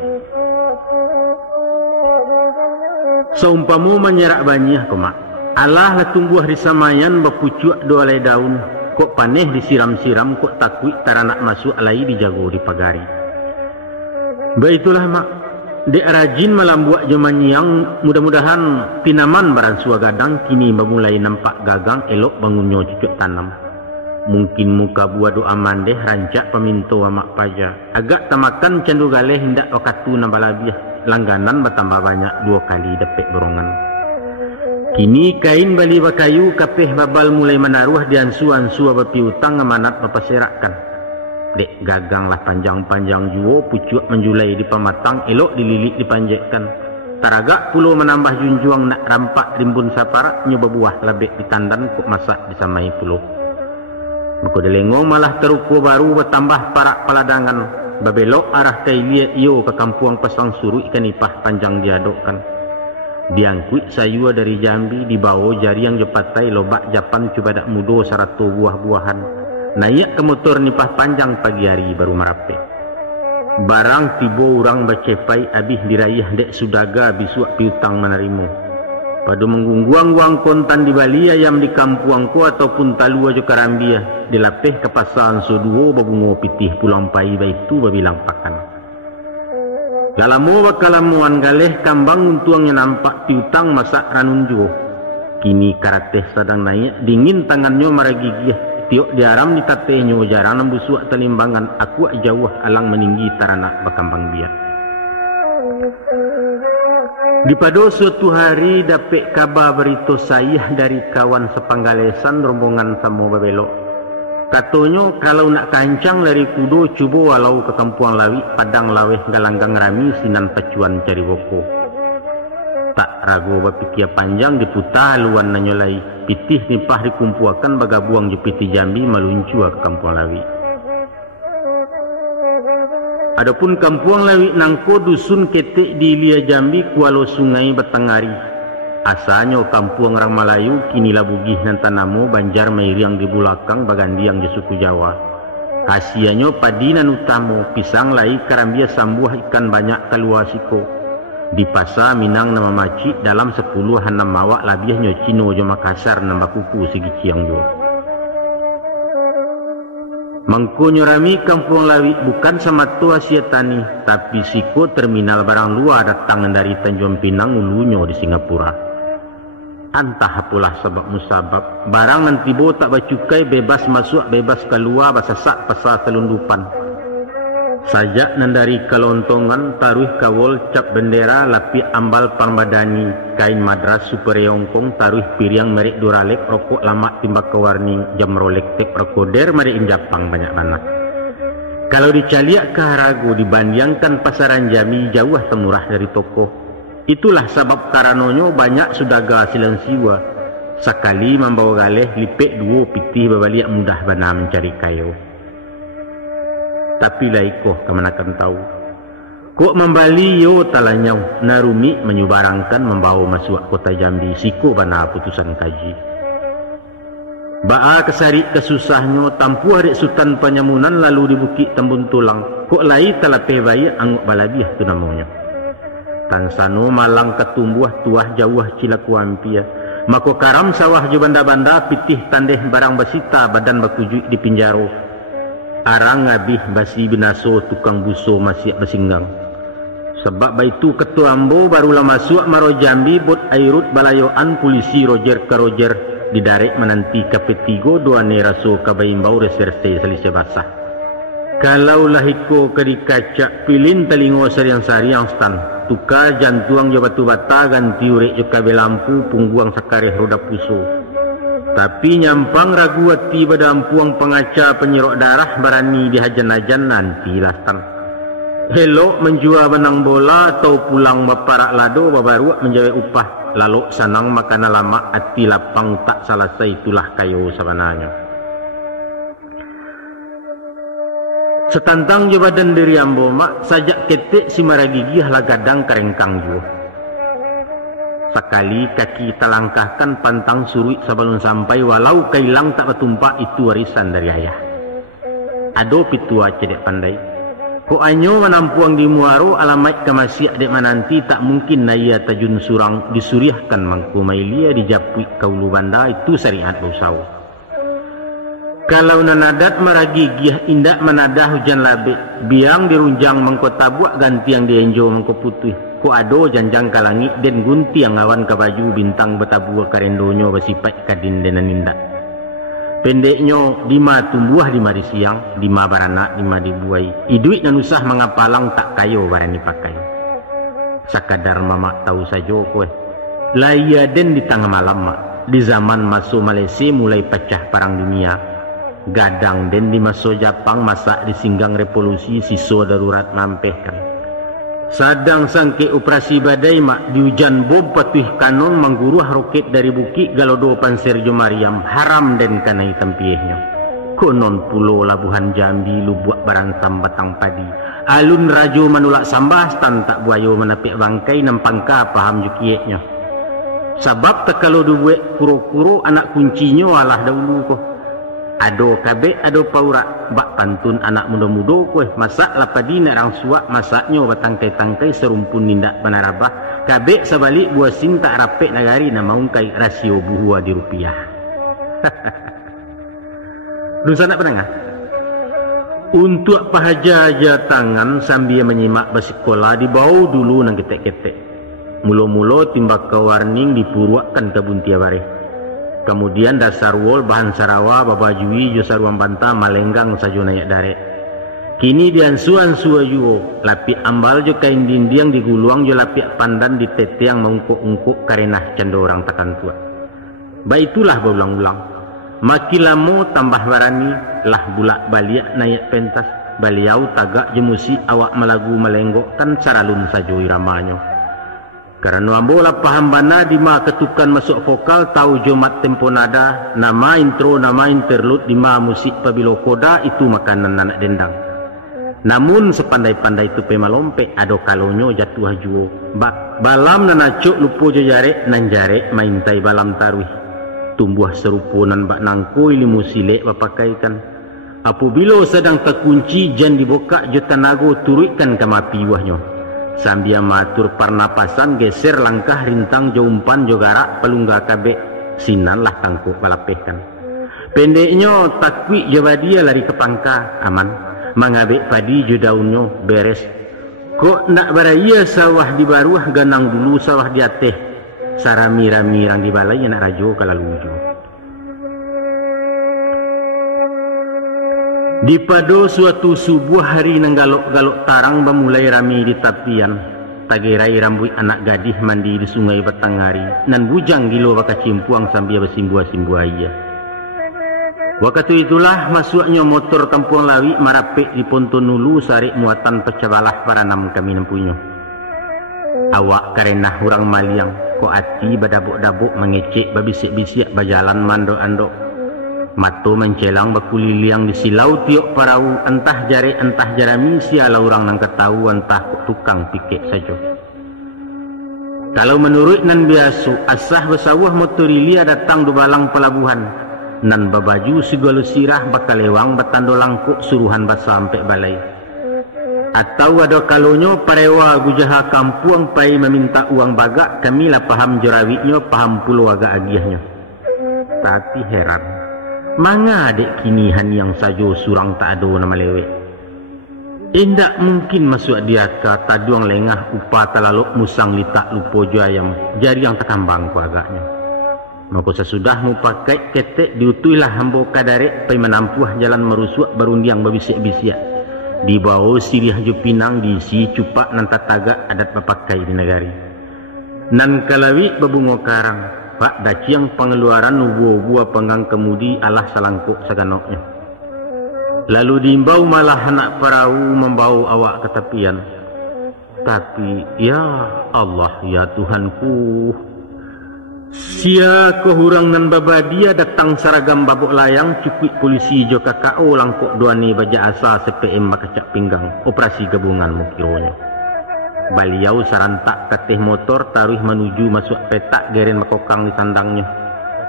Seumpamu menyerak banyak komak. Allah lah tunggu hari samayan bapucuk dua lay daun. Kok paneh disiram-siram kok takui taranak masuk alai dijago di pagari. Baitulah mak, dek rajin malam buat zaman yang mudah-mudahan tinaman baran sua gadang kini memulai nampak gagang elok bangunnya cucuk tanam. Mungkin muka buat doa mandeh rancak peminto amak paja. Agak tamakan candu galeh hendak wakatu nambah labiah. Langganan bertambah banyak 2 kali dapet borongan. Kini kain bali bakayu kapeh babal mulai menaruh diansu-ansu abapi utang amanat bapaserakkan. Dek gagang lah panjang-panjang juo pucuk menjulai di pamatang elok dililik dipanjekkan. Taragak pulau menambah junjuang nak rampak rimbun saparak nyoba buah labek ditandan kok masak disamai pulau. Maka delengo malah teruko baru bertambah parak peladangan. Babelok arah kailia iyo ke kampung pasang suruh ikan ipah panjang diadokkan. Diangkut sayua dari Jambi dibawa jari yang jepatai lobak Japan coba dak mudo 100 buah-buahan. Naik ke motor nipah panjang pagi hari baru merape. Barang tibo orang bacepai abih dirayah dek sudaga bisuak piutang menarimu. Pada menggungguang wang kontan di Bali ayam di kampuangku ataupun talua jo karambia dilapeh ke pasaran soduo babungo pitih pulang pai baitu babilang pakan. Galamo bakalamuan galeh kambang untuangnya nampak piutang masak ranun jo. Kini karateh sedang naik dingin tangannya maragigih. Tiok diaram di tatenya jarang nambusuak telimbangan aku jauh alang meninggi tarana bakambang biak. Di pada suatu hari dapet kabar berita sayah dari kawan sepanggalesan rombongan sama babelok. Katanya kalau nak kancang dari kudo cuba walau ke kampuang lawi padang laweh galanggang rami sinan pacuan cari boko. Tak ragu bapikir panjang diputar luan nanyolai. Pitih nipah dikumpuakan bagabuang jepiti Jambi meluncur ke kampung lawi. Adapun kampung lawi nangko dusun ketek di Ilia Jambi kualo sungai Batangari. Asalnya kampung orang Melayu kini labugih nan tanamu banjar mairiang di bulakang bagandiang di suku Jawa. Kasiannya padinan utamo pisang lai karambia sambuah ikan banyak kaluasiko. Di pasar Minang nama maci dalam 10 hanam mawak labiahnya Cino jo Makassar nambah kuku segi ciang jo. Mangko nyorami kampung lawi bukan sama tua siatani tapi siko terminal barang luar datangan dari Tanjung Pinang ulunya di Singapura. Antah apalah sebab musabab barang nanti bo tak bacukai bebas masuk bebas keluar basasak pasar selundupan. Sajak nandari kelontongan taruh kawol cap bendera lapi ambal parmadani kain madras super yongkong taruh piriang merek Duralek rokok lama timbak kewarning jam Rolex tep rekoder merek Jepang banyak mana. Kalau dicaliak ke Harago dibandingkan pasaran Jambi jauh temurah dari toko. Itulah sebab karanonyo banyak sudaga silensiwa sekali membawa galeh lipek 2 pitih babaliak mudah bana mencari kayu. Tapi laikoh kemanakan tahu. Kok membali yo talanyau narumi menyubarangkan membawa masuk kota Jambi siko bana putusan kaji. Baa kesari kesusahnya tampu adik sultan penyamunan lalu di bukit Tembun Tulang. Kok lai talape bayi anguk balabiah tu namanya. Tan sano malang ketumbuh tuah jauh cilaku ampia. Mako karam sawah jo banda-banda pitih tandeh barang basita badan bakujuk di pinjaro. Arang ngabih basi binaso tukang buso masih basinggang. Sebab baitu ketua ambo barulah masuk maro Jambi bot airut balayoan polisi Roger ke Roger didarek menanti kapetigo dua neraso kabaimbau reserse selise basah. Kalau lahiko kedikaca pilin telingo sariang-sariang stan tuka jantuang jo batu bata ganti urek jo kabe lampu pungguang sakareh roda puso. Tapi nyampang ragu hati pada ampuang pengaca penyerok darah barani dihajan-hajan nanti lastan. Helok menjual benang bola atau pulang baparak lado babaru menjawab upah lalu sanang makan lama hati lapang tak selesai itulah kayu sabananya. Setantang jo badan diri ambo mak sajak ketik si maragigih lah gadang kerengkang jo. Sekali kaki talangkahkan pantang surui sebelum sampai walau kailang tak bertumpak itu warisan dari ayah. Ado pitua cedek pandai. Ko anyo menampuang di muaro alamat kemasih adek mananti tak mungkin naya tajun surang disuriahkan mangku mailia dijapui kaulu banda itu syariat dosau. Kalau nanadat maragigih indak manadah hujan labe biang dirunjang mangko tabuak ganti yang dienjo mangko putih. Ko ado janjang kalangi den gunti yang awan ke baju bintang betabuak karendonyo basipat kadin denan indak. Pendeknya dima tumbuh dima di siang, dima baranak, dima dibuai. Iduit dan usah mengapalang tak kayo barani pakai. Sakadar mama tahu saja kowe. Laya den di tengah malam mak. Di zaman masuk Malaysia mulai pecah perang dunia. Gadang den di masuk Jepang masak di singgang revolusi siso darurat mampehkan. Sadang sangke operasi badai mak di hujan bom patuh kanon mengguruh roket dari bukit galodo panser Jo Mariam haram dan kanai tempiehnya. Konon pulau Labuhan Jambi lubuak baransam batang padi. Alun rajo manulak sambastan tak buayo menapik bangkai nampangka paham jukieknya. Sebab tekalo duwe kuro-kuro anak kuncinya alah dahulu ko. Ado kabe ado paura bak pantun anak muda-muda kowe masak lapadi nak rang suak masaknya batangkai-tangkai serumpun nindak banarabah kabe sabalik buah sing tak rapek nagari na maungkai rasio buhua di rupiah. Dusa nak penengah untuk pahaja tangan sambil menyimak basikola dibau dulu nang ketek-ketek mulo-mulo timbak ke warning dipuruakkan ke buntia bareh. Kemudian dasar wol bahan sarawa babajui jo saruang banta malenggang sajo nayak dare. Kini diansuan sua juo lapi ambal jo kain dindiang diguluang jo lapi pandan di teteang mengungkuk-ungkuk karenah cando orang takan tua. Baitulah berulang-ulang. Maki lamo tambah barani lah bulak baliak nayak pentas. Baliau tagak jemusi awak melagu melenggokkan saralun sajo iramanya. Karena ambola paham bana dima ketukan masuk vokal tahu jomat tempo nada nama intro nama interlude dima musik pabilo koda itu makanan anak dendang. Namun sepandai-pandai tu pemalompe ado kalonyo jatuh juo balam nanacuk lupo jare nan jare maintai balam tarwih tumbuh serupunan bak nangkoi limu silek bapakaikan apabila sedang terkunci jan dibuka jo tanago turuikan kamapi wahnya. Sambil matur pernapasan geser langkah rintang jompan jogarak pelungga kabek sinanlah tangkuk balapehkan. Pendeknya takwi jawadia lari ke pangka aman mangabek padi jodaunyo beres. Kok nak baraya sawah di baruah ganang dulu sawah di ateh sarami-rami rang di balai anak rajo kalalujo. Di pado suatu subuh hari nang galok-galok tarang bamulai rami di tapian. Tagerai rambut anak gadih mandi di sungai Batangari. Nan bujang gilo baka cimpuang sambil bersimbua-simbua iya. Waktu itulah masuknya motor kampung lawi marapek di ponton nulu sarik muatan pecabalah para nam kami nempunya. Awak karenah orang maliang. Ko ati badabuk-dabuk mengecek babisik-bisik bajalan mandok-andok. Mato mencelang bakuliliang di silau tiok parau entah jare entah jarami siala orang nang ketahu entah tukang pikek saja. Kalau menurut nan biasu asah besawah motorilia datang do balang pelabuhan nan babaju segala sirah bakalewang batando langkuk suruhan basa sampai balai. Atau ada kalonyo parewa gujaha kampuang pai meminta uang bagak, kami lah paham jerawitnya, paham puluh agak agiahnya. Tapi heran, manga dek kinihan yang sajo surang tak ada nama lewek. Indak mungkin masuk dia ke taduang lengah upa talaluk musang litak lupo ayam jari yang tekambang ku agaknya. Maka sesudah mu pakai ketek diutuilah hambo kadarek pai menampuh jalan merusuak barundiang babisiak-bisiak. Di bawah sirih ju pinang diisi cupak nan tataga adat papakai di negari. Nan kalawi babungo karang, pak daciang pengeluaran nubuah penggang kemudi alah salangkuk saganoknya. Lalu diimbau malah anak perahu membawa awak ke tepian. Tapi ya Allah ya Tuhanku, sia kohurang nan babadia datang saragam babuk layang cukup polisi jo KKO langkok duani baja asa CPM makacak pinggang operasi gabungan mukironya. Baliau sarantak kateh motor taruh menuju masuk petak geren makokang di sandangnya.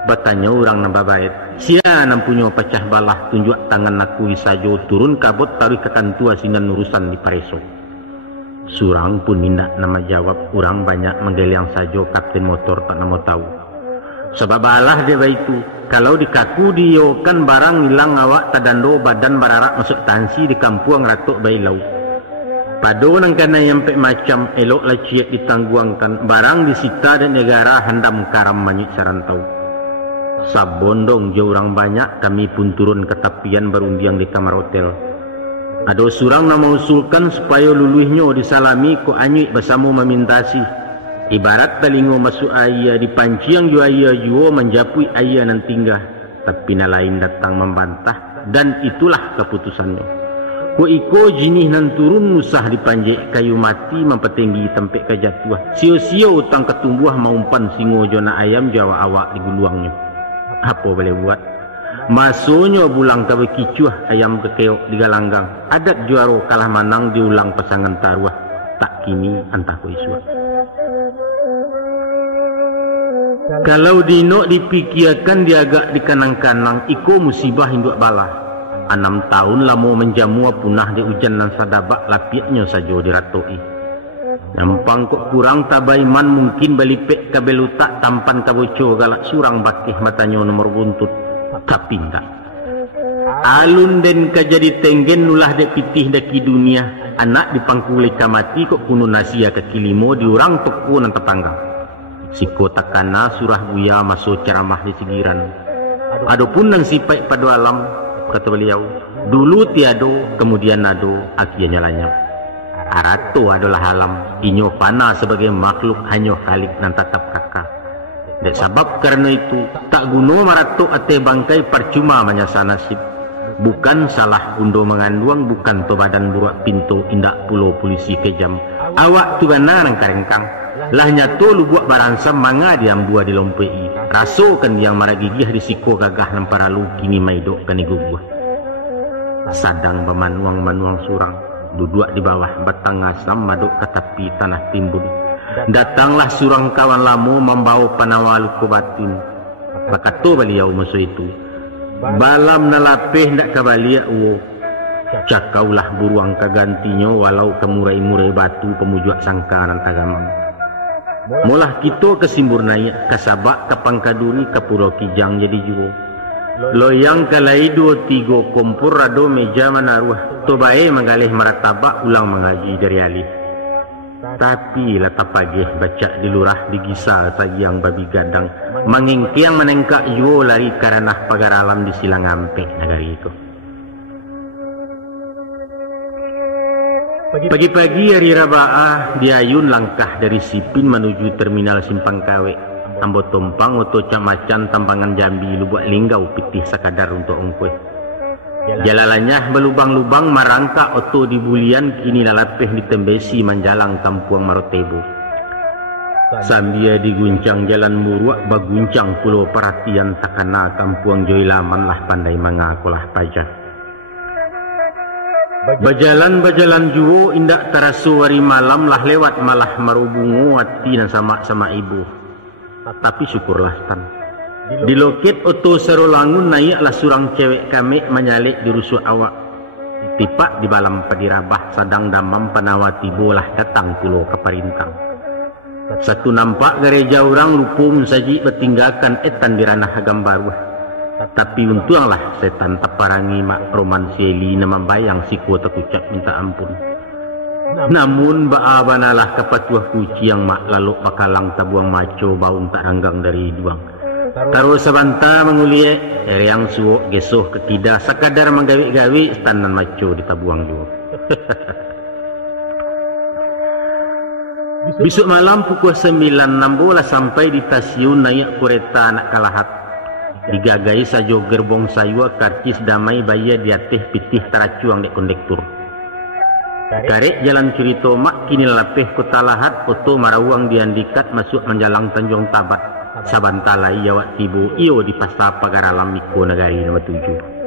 Batanya orang nan babait, sia nan punyo pecah balah tunjuk tangan aku isajo turun kabut taruh ke kantua sinan urusan di Pareso. Surang pun minda nama jawab, orang banyak menggeliang sajo kapten motor tak nama tahu. Sebab alah dia itu, kalau dikaku dia kan barang hilang awak tadando badan bararak masuk tansi di kampuang ratuk bailau. Pado nang kana yampe macam elok lah ciek ditangguangkan, barang disita dan negara handam karam manyik sarantau. Sabondong jauh orang banyak, kami pun turun ke tepian berundiang di kamar hotel. Ada surang nama usulkan supaya luluhnya disalami ko anyik bersama memintasi. Ibarat talingo masuk ayah di panciang ju ayah juo menjapui ayah nan tinggal. Tapi na lain datang membantah dan itulah keputusannya. Ko iko jinih nan turun nusah di panjek kayu mati mempetinggi tempe kejatuah. Sio-sio utang ketumbuh maumpan singo jona ayam jawa awak di guluangnya. Apa boleh buat? Masuknya bulang ke bekicuah ayam kekeok di galanggang. Adat juaro kalah manang diulang pasangan taruah. Tak kini antah ko isua. Kalau dino dipikirkan diagak di kanang-kanang, iko musibah hinduk bala. 6 tahun lamo menjamu punah di hujan dan sadabak lapiaknya saja diratoi. Nampang kok kurang tabaiman mungkin balipek kabelutak tampan kaboco galak surang bakih matanya nomor buntut. Tapi enggak. Alun den kajadi tenggen nulah dek pitih deki dunia. Anak dipangkuli kamati kok kuno nasia ke kilimo diurang toko nan tetangga. Si kota kana surah buya masuk ceramah di sigiran. Adapun nang sipai pada alam, kata beliau, dulu tiado, kemudian ado, akhirnya lanyap. Arato adalah alam, inyo pana sebagai makhluk hanya khalik dan tatap kakak. Dan sebab karena itu, tak guna marato ate bangkai percuma menyasa nasib. Bukan salah undo menganduang, bukan to badan burak pintu indak pulau polisi kejam. Awak tu benar nang karengkang. Lahnya tu lu buat baransam manga diam buah di lompei. Rasokan yang maragigih risiko gagah nan paralu kini maidok kani gugah. Sadang bemanuang-manuang surang. Duduk di bawah batang asam maduk ke tepi tanah timbun. Datanglah surang kawan lamu membawa panawalu ke batin. Maka tu beliau musuh itu. Balam nalapeh ndak kabaliak wo. Cakaulah buruang kagantinya walau kemurai-murai batu pemujuak sangka nan tagamang. Mulah kita kesimbur naik kasabak kapangkaduri kapuro kijang jadi juro. Loyang kalai 2-3 kompor rado meja manaruah. Tobae menggalih maratabak ulang mengaji dari alih. Tapi lata pagi baca di lurah di gisal sagiang babi gadang. Mengingkiang menengkak yuo lari karena pagar alam di silang ampek negari itu. Pagi-pagi hari Rabaah diayun langkah dari Sipin menuju terminal Simpang Kawe. Ambo tompang oto camacan tambangan Jambi lubuk linggau pitih sakadar untuk ongkwe. Jalalanya belubang-lubang marangka oto di bulian kini lalapeh ditembesi menjalang kampuang Marotebo. Sambil diguncang jalan muruak baguncang pulau perhatian takana kampuang Joilaman lah pandai mengakulah pajak. Bajalan-bajalan juo indak tarasu hari malam lah lewat malah marubungu hati dan sama-sama ibu. Tapi syukurlah tan. Di loket oto sarolangun naiklah surang cewek kami menyalik di rusuk awak. Tipak di balam padirabah sadang damam panawati bolah datang pulau ke parintang. Satu nampak gereja orang lupung saji bertinggalkan etan di ranah agam baru. Tapi untunglah setan taparangi mak roman seli nama bayang siku terkucap minta ampun. Namun baabanalah kapatuah kuci yang mak lalu pakalang tabuang maco baung tak ranggang dari duang. Taruh sebanta menguliek yang suok gesoh ketida sakadar menggawi-gawi stanan maco di tabuang juga. Besok malam pukul 9.16 sampai di stasiun naik kereta anak kalahat. Digagai sajo gerbong sayua karcis damai baya diatih pitih teracuang dek kondektur. Karek jalan cerita mak kini lapeh kota lahat foto marawang diandikat masuk menjalang Tanjung Tabat. Sabantalai Jawa Tibu iyo di Pasta Pagaralam Miko Negari nomor 7.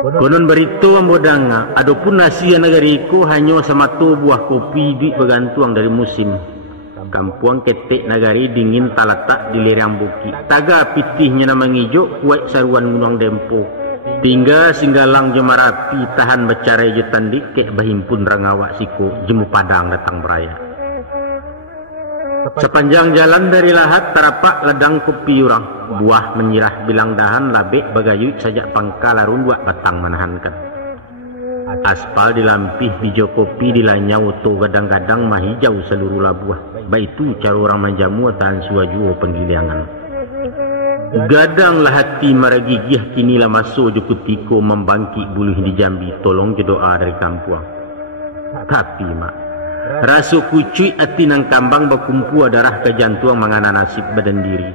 Konon berito ambodanga adapun nasi negariku hanya samato buah kopi di begantuang dari musim. Kampuang ketek nagari dingin talatak di lerang buki. Taga pitihnya nama ngijo kuat saruan gunung dempo. Tingga singgalang jemarapi tahan bercarai jetan dikek bahimpun rangawak siku jemu padang datang beraya. Sepanjang jalan dari lahat terapak ledang kopi urang. Buah menyirah bilang dahan labek bagayut sajak pangkal larun buat batang menahankan. Aspal dilampih hijau kopi dilanyau to gadang-gadang mahijau seluruh labuah. Baitu cara orang menjamu tahan suaju penggiliangan. Gadang lah hati maragigih kinilah masuk jukutiko membangkit buluh di Jambi tolong je doa dari kampuang. Tapi mak rasu kucuy ati nang kambang berkumpu darah ke jantung mangana nasib badan diri.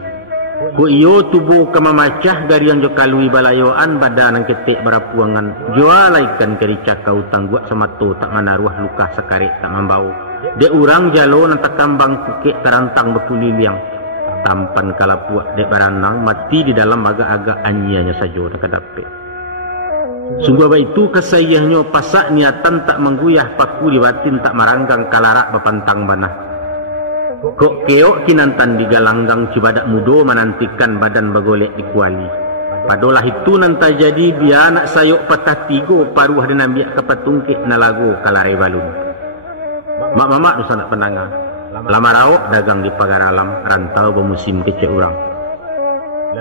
Ku iyo tubuh kemamacah gari yang jokalui balayoan badan nang ketek berapuangan. Jualaikan kericak kau tangguak sama tu tak manaruah luka sekarik tak membau. De urang jalo nang tak kambang kukek terantang berpuliliang. Tampan kalapuak dek baranang mati di dalam agak-agak anyianya saja nak kadape. Sungguh apa itu kesayahnya pasak niatan tak mengguyah paku di batin tak maranggang kalarak bapantang banah. Kok keok kinantan di galanggang cibadak mudo menantikan badan bagolek di kuali. Padolah itu nanti jadi biar anak sayok patah tigo paruh dan ambil kepatungkik nalago kalare balun. Mak mamak dosa nak pendangar. Lama rauk dagang di pagar alam rantau bermusim kecek urang.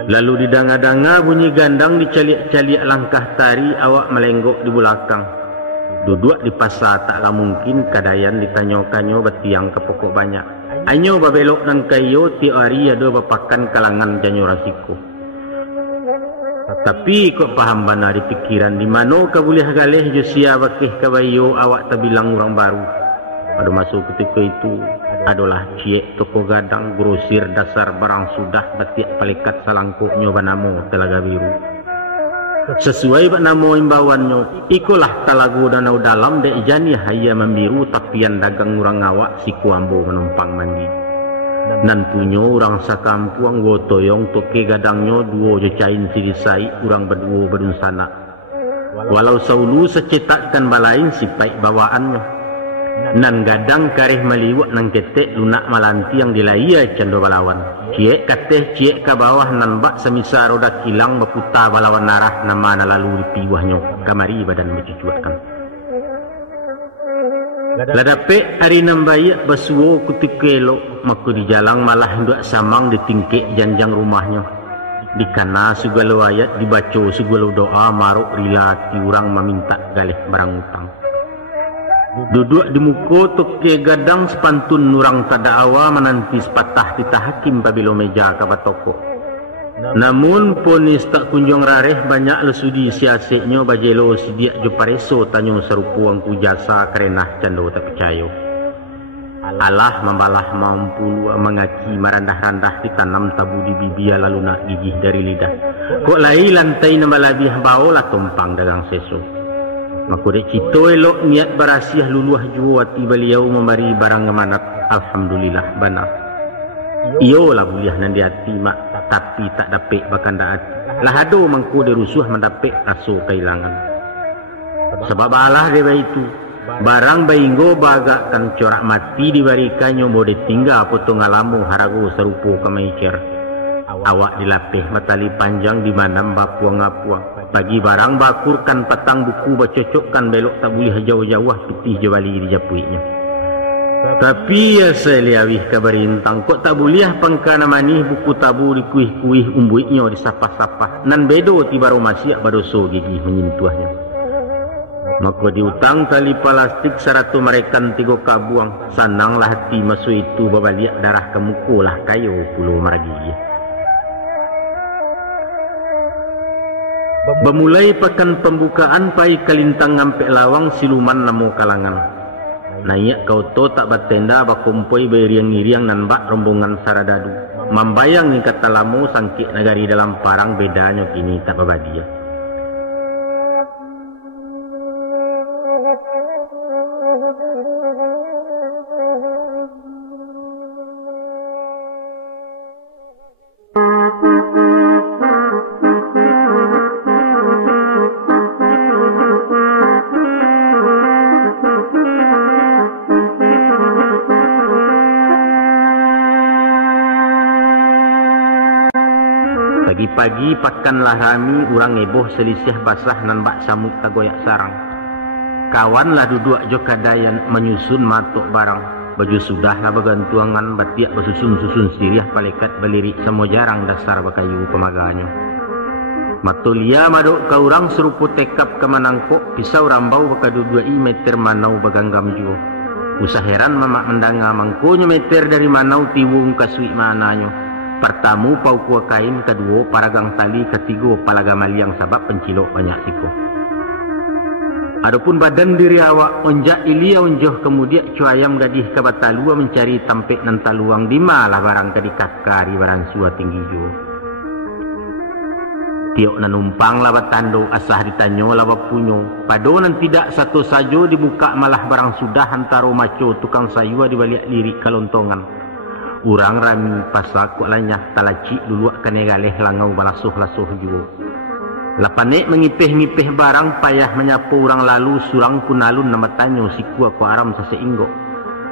Lalu didanga-danga bunyi gandang dicaliak-caliak langkah tari awak melenggok di belakang. Duduk di pasar taklah mungkin kadayan ditanyo-kanyo betiang ke pokok banyak. Anyo babelok nang kayo tiari ada bapakan kalangan janyo rasiko. Tapi kok paham bana di pikiran di mano ka boleh galeh josia bakih kabayo awak tak bilang orang baru. Pada masuk ketika itu adalah ciek toko gadang grosir dasar barang sudah batiak palikat salangkuknya banamo Telaga Biru. Sesuai bak namo imbauannya, ikulah Talago Danau Dalam dek jani haya membiru tapian dagang urang awak si kuambo menumpang mandi. Nan punyo urang sakampuang gotoyong toke gadangnya duo jecain sirisai urang berdua bedun sana. Walau saulu secetakkan balain sipai bawaannya. Nan gadang karih meliwak nang ketek lunak malanti yang dilaya cendo balawan. Ciek kateh ciek ke bawah nan bak semisa roda kilang berputar balawan narah nama lalu di piwahnya kamari badan bercucuakan. Ladape hari nambayak basuo kutik elok maku di jalang malah hendak samang di tingkek janjang rumahnya. Di kana segala ayat dibaca segala doa maruk rila tiurang meminta galih barang utang. Duduk di muka toke gadang sepantun nurang tada awa menanti sepatah titah hakim babilo meja kabat toko. Namun ponis tak kunjung rareh banyak lesudi siaseknya bajelo sidiak jopareso tanyo serupu angku jasa kerenah cando tak percaya. Allah membalah mampu mengaki merandah-randah ditanam tabu di bibia lalu nak gigih dari lidah. Kok lai lantai nambalabih bau lah tumpang dagang seso. Maka dek cito elok niat berasiah luluah juwati beliau memberi barang ngemanat. Alhamdulillah benar. Iyo lah buliah nan di hati mak, tapi tak dapet bahkan daat. Lah ado mangku derusuh mendapet aso kehilangan. Sebab Allah dia itu barang bainggo bagakkan corak mati dibarikannya mau ditinggal potong alamu harago serupu kemaicer. Awak dilapih matali panjang di mana bapuang-apuang. Pagi barang bakurkan patang buku bacocokkan belok tak boleh jauh-jauh putih jawali di japuinya. Tapi ya saya liawih kabarintang kok tak boleh pangkana manih buku tabu di kuih-kuih umbuiknya di sapah-sapah nan bedo ti baro masiak badoso gigi menyentuhnya. Maka diutang tali plastik saratu merekan tigo kabuang sananglah hati masu itu babaliak darah kemukulah kayo pulau maragi. Bemulai pekan pembukaan pai kalintang ngampek lawang siluman namo kalangan. Nayak kau to tak batenda bakumpoi beriang-iriang nan bak rombongan saradadu. Mambayang ni kata lamu sangkik nagari dalam parang bedanya kini tak babadia. Pagi-pagi pakanlah rami urang eboh selisih basah nan bak samuk kagoyak sarang. Kawanlah duduk jo kadayan menyusun matok barang. Baju sudahlah bagantuangan batiak basusun-susun siriah palekat belirik semua jarang dasar bakayu pemaganya. Matulia madok ka urang serupu tekap ke manangkok pisau rambau bakadudua meter manau baganggam jo. Usah heran mamak mendanga mangkonya meter dari manau tiwung kasui mananyo. Pertamu pau kuah kain, kedua paragang tali, ketiga palaga maliang sabab pencilok banyak siko. Adapun badan diri awak onjak ilia onjoh kemudian cuayam gadih ke batalua mencari tampek nan taluang di malah barang kadikakari barang sua tinggi jo. Tiok nanumpang lawa tando asah ditanyo lawa punyo. Pado nan tidak satu sajo dibuka malah barang sudah antaro maco tukang sayua di balik lirik kalontongan. Urang rami pasak kok lanyah talaci duluak kanegaleh langau balasuh-lasuh juga. Lapanek mengipeh-ngipeh barang payah menyapu urang lalu surang pun alun nama tanyo sikua ko aram saseinggo.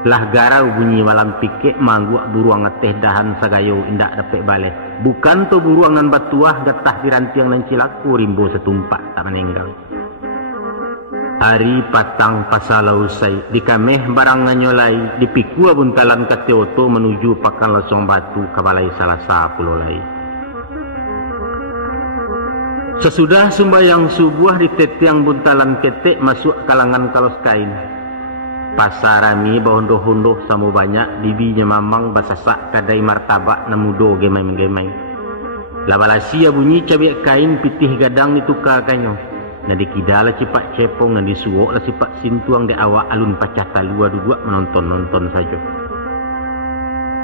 Lah garau bunyi malam pikek mangguak buruang ngeteh dahan sagayo indak dapet baleh. Bukan to buruang nan batuah getah dirantiang nan cilaku rimbo setumpak tak menenggal. Hari patang pasalau usai dikameh barang nganyolai dipikua buntalan ke Teoto menuju pakan losong batu kabalai salasa pulau lai. Sesudah sembahyang subuh di tetiang buntalan ketek masuk kalangan kalos kain. Pasarami bahondoh-hondoh samu banyak dibinya mamang basasak kadai martabak namudo gemai-gemai. Labalasia bunyi cabiak kain pitih gadang ditukar kanyo. Nadi kidala cipak cepong nadi suok lah cipak sintuang de awak alun pacah talua duduk menonton-nonton saja.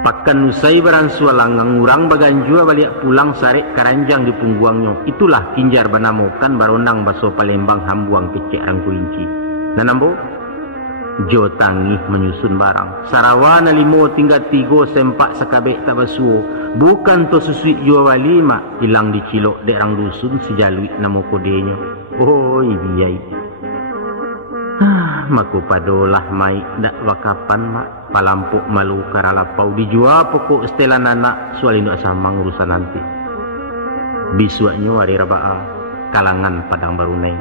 Pakan usai barang sualangang urang baganjua balik pulang sarek karanjang di pungguangnya. Itulah kinjar banamokan barondang baso Palembang hambuang kecek rang kulinci. Nanambo jo tangih menyusun barang. Sarawana limo tinggal tigo sempak sakabek tak basuo. Bukan to susui jua wali mak hilang di cilok dek rang dusun sejalui namo kodenya. Oh iya. Maku padolah mai dak wakapan mak palampuk malu karalapau dijual pokok setelan anak soalin dak samang urusan nanti. Bisuaknya hari rabaa kalangan padang baruneng.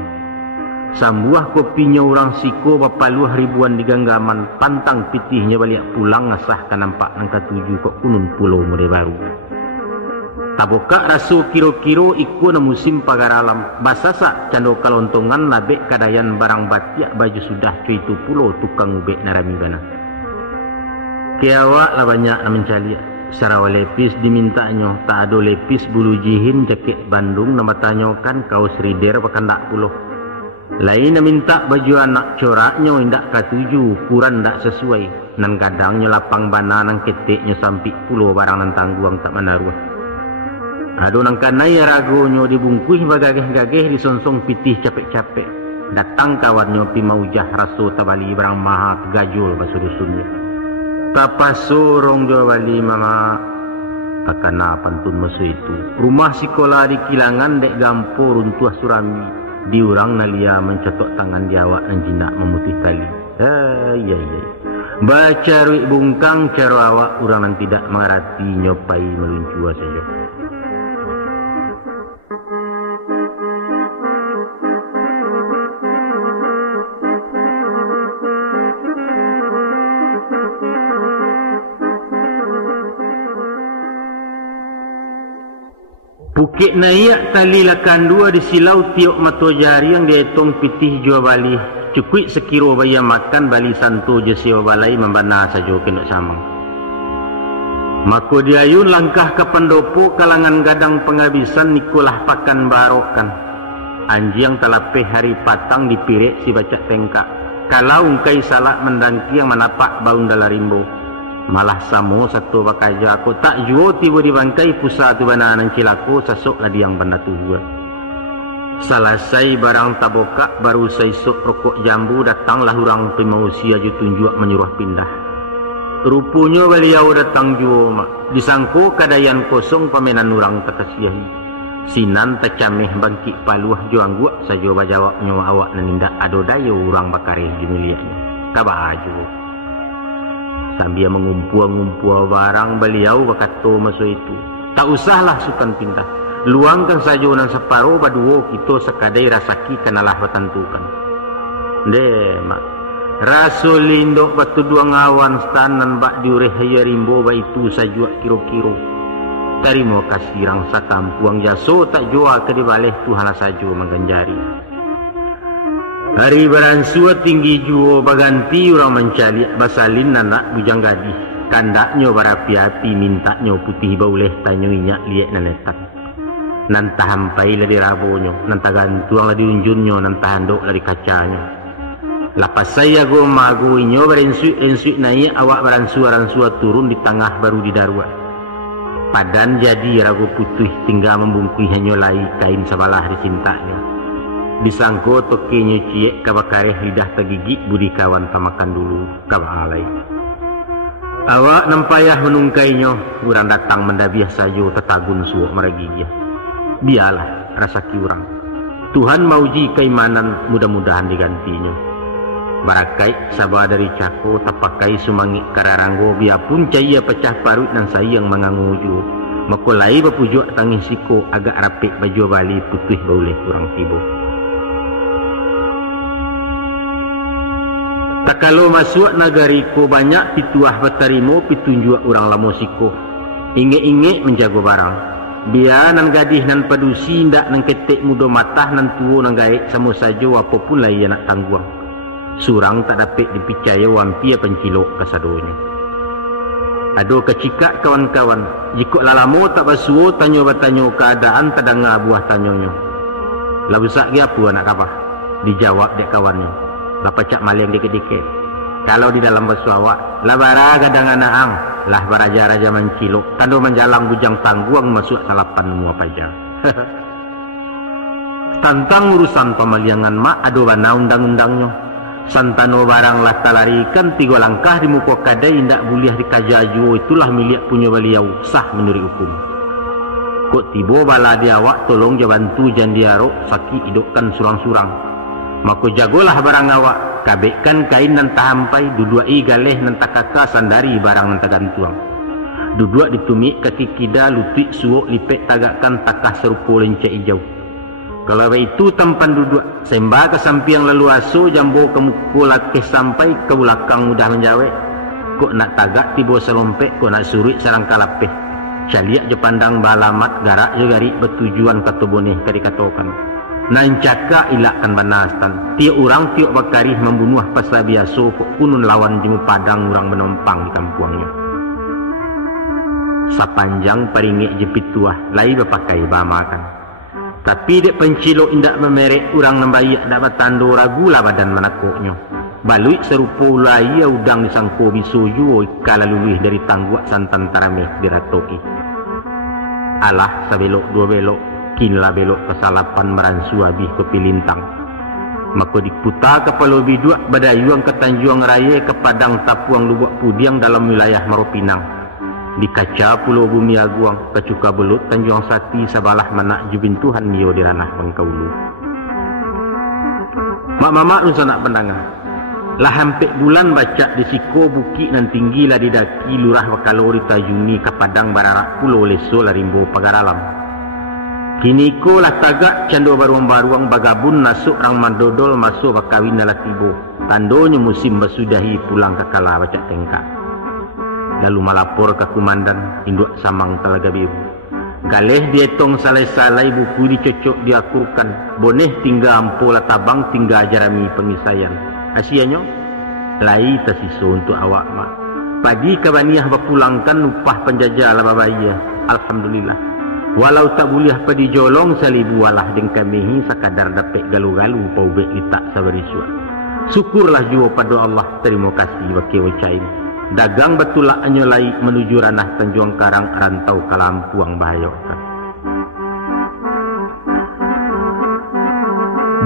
Sambuah kopinya orang siko bapaluah ribuan di ganggaman pantang pitihnya balik pulang ngasah kan nampak nangka tuju kok kunun pulau mode baru. Tabokak rasu kiro-kiro iku na musim pagaralam basasa cando kalontongan labek kadayan barang batiak baju sudah cuy tu pulau tukang ubek narami bana. Kiawa lah banyak na mencaliak. Sarawa lepis dimintanya tak ada lepis bulu jihin jaket Bandung nama tanyokan kaos rider pakandak pulau. Lain na minta baju anak coraknya indak katuju ukuran ndak sesuai nan kadangnya lapang bana nang keteknya sampai pulau barang nan tangguang tak menaruh. Aduh nangkanai ragonyo dibungkus bagageh-gageh disonsong pitih capek-capek. Datang kawannya pi maujah raso tabali barang maha tegajul basurusunnya. Tapasorong jo bali mama. Pakana pantun masu itu. Rumah sekolah di Kilangan dek gampo runtuh surami. Diurang nalia mencetok tangan di awak nan jinak memutih tali. Iya. Baca ruik bungkang caro awak urang nan tidak mengerti nyopai meluncua saja. Bukit Nayak tali lakan dua di silau tiok mato jari yang dietong pitih jua bali. Cukui sekiro baya makan bali santo jesiwa balai membana sajo kena samang. Mako diayun langkah ke pendopo kalangan gadang penghabisan nikolah pakan barokan. Anjing telapeh hari patang dipirek si baca tengkak. Kalau ungkai salah mendangki yang menapak baun dalarimbo. Malah samo satu bakaja aku tak juo tiba di bangkai pusat tu bananan cilako sasok ladi yang benda tujuan. Salasai barang taboka baru saisok rokok jambu datanglah orang pemausia ju tunjuk menyuruh pindah. Rupanya beliau datang juo mak disangko kadayan kosong pamenan orang takasiahi. Sinan tacameh bangkit paluah juang gua sajo bajawak nyawa awak nanindak ado dayo orang bakareh jumiliahnya. Kabaju. Sambil mengumpul-ngumpul barang beliau berkata masa itu, tak usahlah sukan pindah. Luangkan saja nan separuh baduo kita sekadai rasaki kenalah bertentukan. Mak. Rasul lindok batu dua ngawan stanan bak diureh haya rimbo ba itu sajua kiro-kiro. Terima kasih rangsa kampuang jaso tak jua ke dibaleh Tuhan sajo mengganjari. Hari beransua tinggi juo baganti orang mencari basalin anak bujang gadih. Kandaknya berapi-api mintanya putih bauleh tanyo inyak liek nanetak. Nantah hampai lah di rabonyo, nantah gantuang lah di unjunyo, nantah handok lah di kacanya. Lapas saya go mago inyo berensuik naik awak beransua turun di tengah baru di daruat. Padan jadi ragu putih tinggal membungkui hanyo lai kain sabalah di cintanya. Disangko tokinya ciek kabakareh lidah tegigik budi kawan tamakan dulu kabalai. Awak nampayah menungkainya urang datang mendabiah sajo tetagun suok meragigih. Biarlah rasa kiurang. Tuhan mauji keimanan mudah-mudahan digantinya. Barakai sabah dari cako tapakai sumangi kararanggo biarpun caya pecah parut dan sayang menganguju. Makulai bapujuk tangis siko agak rapik baju bali putih bauleh kurang tibo. Tak kalau masuk nagariku banyak pituah batarimo pitunjuk orang lamosiko. Inge-inge menjago barang. Biar nan gadih nan padusi ndak nan ketek mudo matah nan tuo nan gaek samo sajo apapun lah ia nak tangguang. Surang tak dapat dipicaya wampia pencilok kasadonya. Ado kecikak kawan-kawan. Jika lalamo tak basuo tanyo batanyo keadaan tadanga buah tanyonyo. Labusak dia apa nak kapah? Dijawab dek kawannya. Lapacak maleng dikit-dikit. Kalau di dalam bersuawak, labara gadang anaang, lah baraja-raja mencilok, tando menjalang bujang tangguang masuk salapan mua pajang. Tantang urusan pemaliangan mak ado bana undang-undangnya. Santano barang lah talarikan 3 langkah di muka kadai indak buliah dikajaju itulah milik punya beliau sah menurut hukum. Kok tibo bala dia awak tolong jabantu jandiarok sakit hidupkan surang-surang. Maka jagolah barang awak, kabekkan kain nan tahampai, duduai galeh nan takaka sandari barang nan tagantuang. Duduk ditumik kaki kida lutik suok lipek tagakkan takah serupo lencek hijau. Kalau itu tempan duduk, sembah ke sampiang lalu aso jambo ke mukul lakeh sampai ke belakang mudah menjawek. Kok nak tagak tibo selompek, kok nak suruh sarang kalapeh. Caliak je pandang balamat garak je garik bertujuan kata boneh kadikatokan. Nancaka ilakkan banastan. Tiap orang tiap bakarih membunuh pasal biasa kok kunun lawan jemu padang orang menompang di kampuangnya. Sapanjang peringik jepit tuah lai berpakai bamakan. Tapi dek pencilok indak memerek orang nambayak dak bertando ragu lah badan menakuknya. Baluik serupa ulai udang disangko bisoju ikala luluih dari tangguak santan tarameh diratoki. Alah sabelok dua belok. Kinlah belok ke salapan meransu habis ke pilintang. Maka diputar kepala biduak badayuang ke Tanjuang Raya ke Padang Tapuang Lubuk Pudiang dalam wilayah Maropinang. Di kaca Pulau Bumi Aguang ke Cuka Belut Tanjuang Sati sabalah manak jubin Tuhan mio di ranah Mengkaulu. Mak mamak nusa nak pendangan. Lah hampir bulan baca di siko bukit nan tinggi lah di daki lurah wakalori tajuni ke Padang Bararak Pulau Leso Larimbo Pagaralam. Kini ko lah tagak cando baruang-baruang bagabun nasuk rang mandodol masuk bakawin nala tibo. Tandonya musim basudahi pulang ke kala baca tengkak. Lalu malapor ke kumandan induk samang Telaga Biru. Galeh dietong salai-salai buku dicocok diakurkan. Boneh tinggal ampola tabang tinggal jarami pengisayan. Asianyo lai tasiso untuk awak mak. Pagi kabaniah berpulangkan upah penjajah lababaya. Alhamdulillah. Walau tak boleh padi jolong salibu walah deng kamihi sakadar dapat galu-galu paubek litak sabarisua. Syukurlah jua pada Allah. Terima kasih baki wacain. Dagang betulak anyolai menuju ranah Tanjung Karang rantau ke Lampuang bahayokan.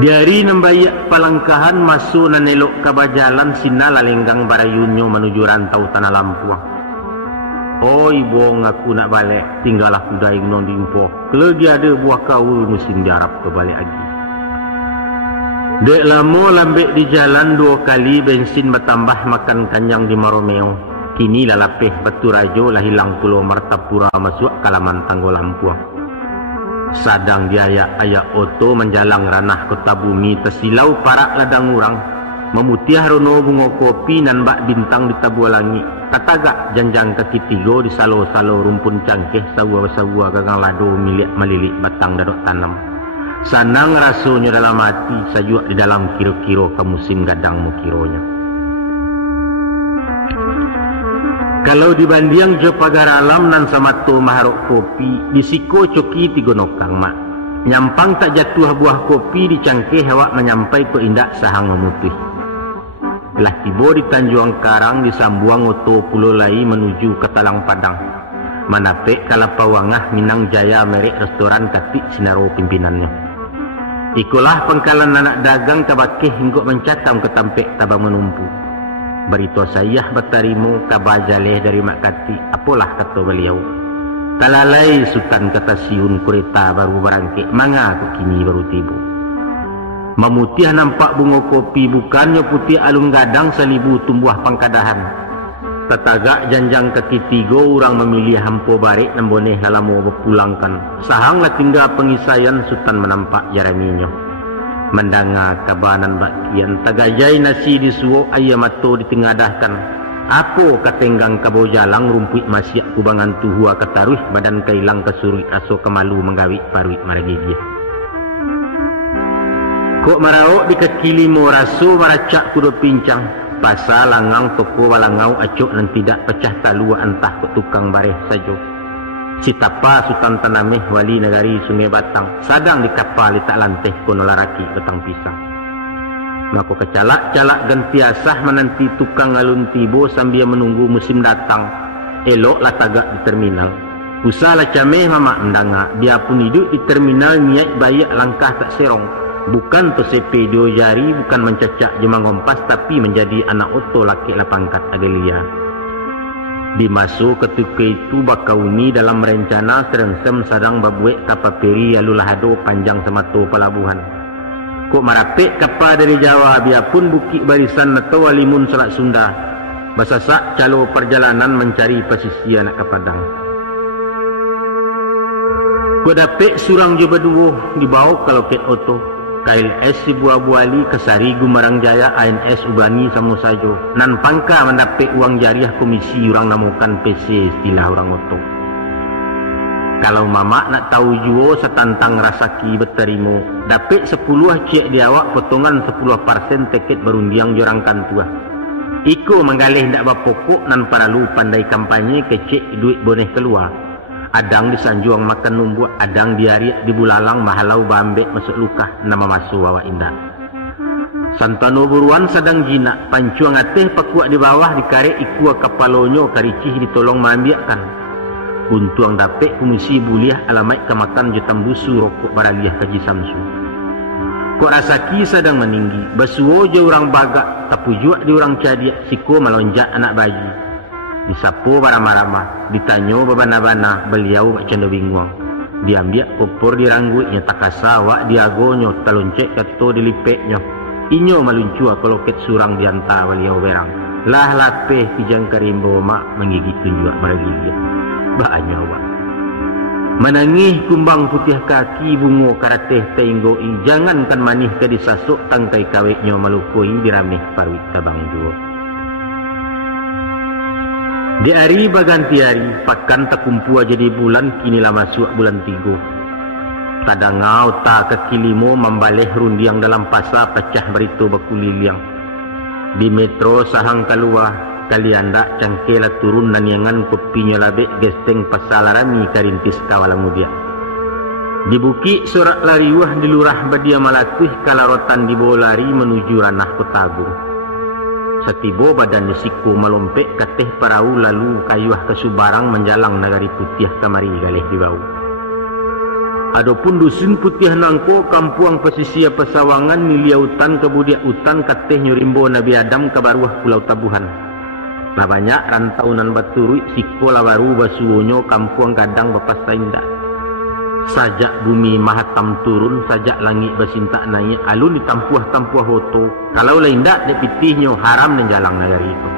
Diari nembayak palangkahan masuk nanelok kabajalan sinala lenggang barayunyo menuju rantau tanah Lampuang. Oi bong aku nak balik, tinggal aku daing non diumpoh. Kalau dia ada buah kaul musim diarap ke balik lagi. Dek lama lambek di jalan 2 kali bensin bertambah makan kanyang di Maromeo. Kini lalapeh batu rajo lah hilang pulau Martapura masuk kalaman Tanggo Lampuang. Sadang dia ayak oto menjalang ranah kota bumi tersilau parak ladang urang. Memutiah rono bunga kopi nan bak bintang di tabua langit. Katagak janjang kaki 3 di salo-salo rumpun cangkeh sawa-sawa gagang lado milik malilik batang dadok tanam. Sanang rasanya dalam hati sajuk di dalam kiro-kiro ke musim gadang mukironya. Kalau dibanding jo pagar alam nan samato maharok kopi disiko coki 3 nokang mak. Nyampang tak jatuh buah kopi di cangkeh awak menyampai pe indak sahang memutih. Lah tiba di Tanjung Karang disambuang oto pulau lai menuju ke Talang Padang. Manapek kalapawangah Minang Jaya merek restoran katik sinaro pimpinannya. Ikulah pengkalan anak dagang kabakeh hingga mencatam ke tampek tabang menumpu. Berito sayah bertarimu kabajaleh dari Mak Kati. Apalah kata beliau. Kalalai sultan kata siun kereta baru berangkik. Manga aku kini baru tiba. Memutih nampak bunga kopi bukannya putih alung gadang selibu tumbuh pangkadahan. Tetagak janjang kaki 3 orang memilih hampo barik namboneh lalamu berpulangkan. Sahanglah tinggal pengisayan sultan menampak jaraminya. Mendanga kabanan bakian tagajai nasi disuo ayam mato ditengadahkan. Apa katenggang kabau jalang rumpuit masyak kubangan tuhua ketaruh badan kailang kesurui aso kemalu menggawik paruit maragigi. Kok maraok di kaki 5 raso maracak kudo pincang. Pasal langang toko walangau acuk dan tidak pecah talua entah ke tukang bareh saja. Sitapa Sultan Tanameh wali negari Sungai Batang sadang di kapal tak lanteh kono laraki betang pisang. Maka kecalak-calak gantiasah menanti tukang alun tibo sambil menunggu musim datang. Eloklah tagak di terminal. Usahalah cameh mama mendanga. Dia pun hidup di terminal niat bayak langkah tak serong. Bukan tersepe 2 jari, bukan mencacak jemang ngompas, tapi menjadi anak oto laki lapangkat Adelia. Dimasuk ketika itu bakauni dalam rencana serengsem sadang babuek kapal peri alulahado panjang semato pelabuhan. Kok marapek kapal dari Jawa biarpun bukit barisan atau walimun Selat Sunda. Basasak calo perjalanan mencari posisi anak ke Padang. Kok dapet surang jo berdua dibawa ke loket oto. KLS Sibuabuali Kesari Gumarang Jaya ANS Ubani Samusajo nan pangka mendapat uang jariah komisi orang namukan PC istilah orang oto. Kalau mama nak tahu juo setantang rasaki berterimu dapat 10 cek diawak potongan 10% tiket berundiang jorang kantua. Iko menggalih ndak bapokok nan paralu pandai kampanye kecek duit boneh keluar. Adang disanjuang makan numbuh, adang diariak di bulalang mahalau bambek masuk luka nama masuk wawa indah. Santano buruan sedang jinak, pancuang ateh pakuak di bawah dikarek ikua kapalonyo karicih ditolong mambiakkan. Untuang dapet komisi buliah alamat kemakan jutam busu rokok baraliah kaji samsu. Kok rasaki sedang meninggi, basuo je orang bagak, tapujuak di orang cadiak, siko melonjak anak bayi. Disapu baramah-ramah, ditanyo babana-bana, beliau bak cendo bingung. Diambil kopor dirangguiknya takasa wak diagonyo taloncek kato dilipeknya. Inyo maluncua koloket surang dianta beliau berang. Lah lapeh kijang karimbo mak menggigit tunjuk maragigi. Baanya wak. Menangih kumbang putih kaki bungo karateh tenggoi. Jangankan manih ke disasuk tangkai kaweknya malukoi diramih parwit tabang juo. Di hari baganti hari, pakan terkumpul jadi bulan, kinilah masuk bulan 3. Tadangau tak kaki 5 membalih rundiang dalam pasar pecah berito bakuliliang. Di metro sahang keluar, kalian dak cangkela turun dan yangan kopinya labek gesteng pasal rami karintis kawalang mudia. Di bukit sorak lariwah di lurah badia malatuh kalarotan di bawah lari menuju ranah Kota Agung. Setibo badan disiko melompek kateh parau lalu kayuah ke Subarang menjalang nagari putih kamari galih di bau. Adapun dusun putih nangko kampuang pesisir pesawangan niliautan kebudiak utan kateh nyurimbo Nabi Adam ke baruah Pulau Tabuhan. Lah banyak rantaunan baturui siko lawaru basuonyo kampuang kadang bapasa indah. Sajak bumi mahatam turun, sajak langit bersintak naik, alun ditampuah-tampuah hoto. Kalau lain dak depitihnya haram dan jalan negari itu.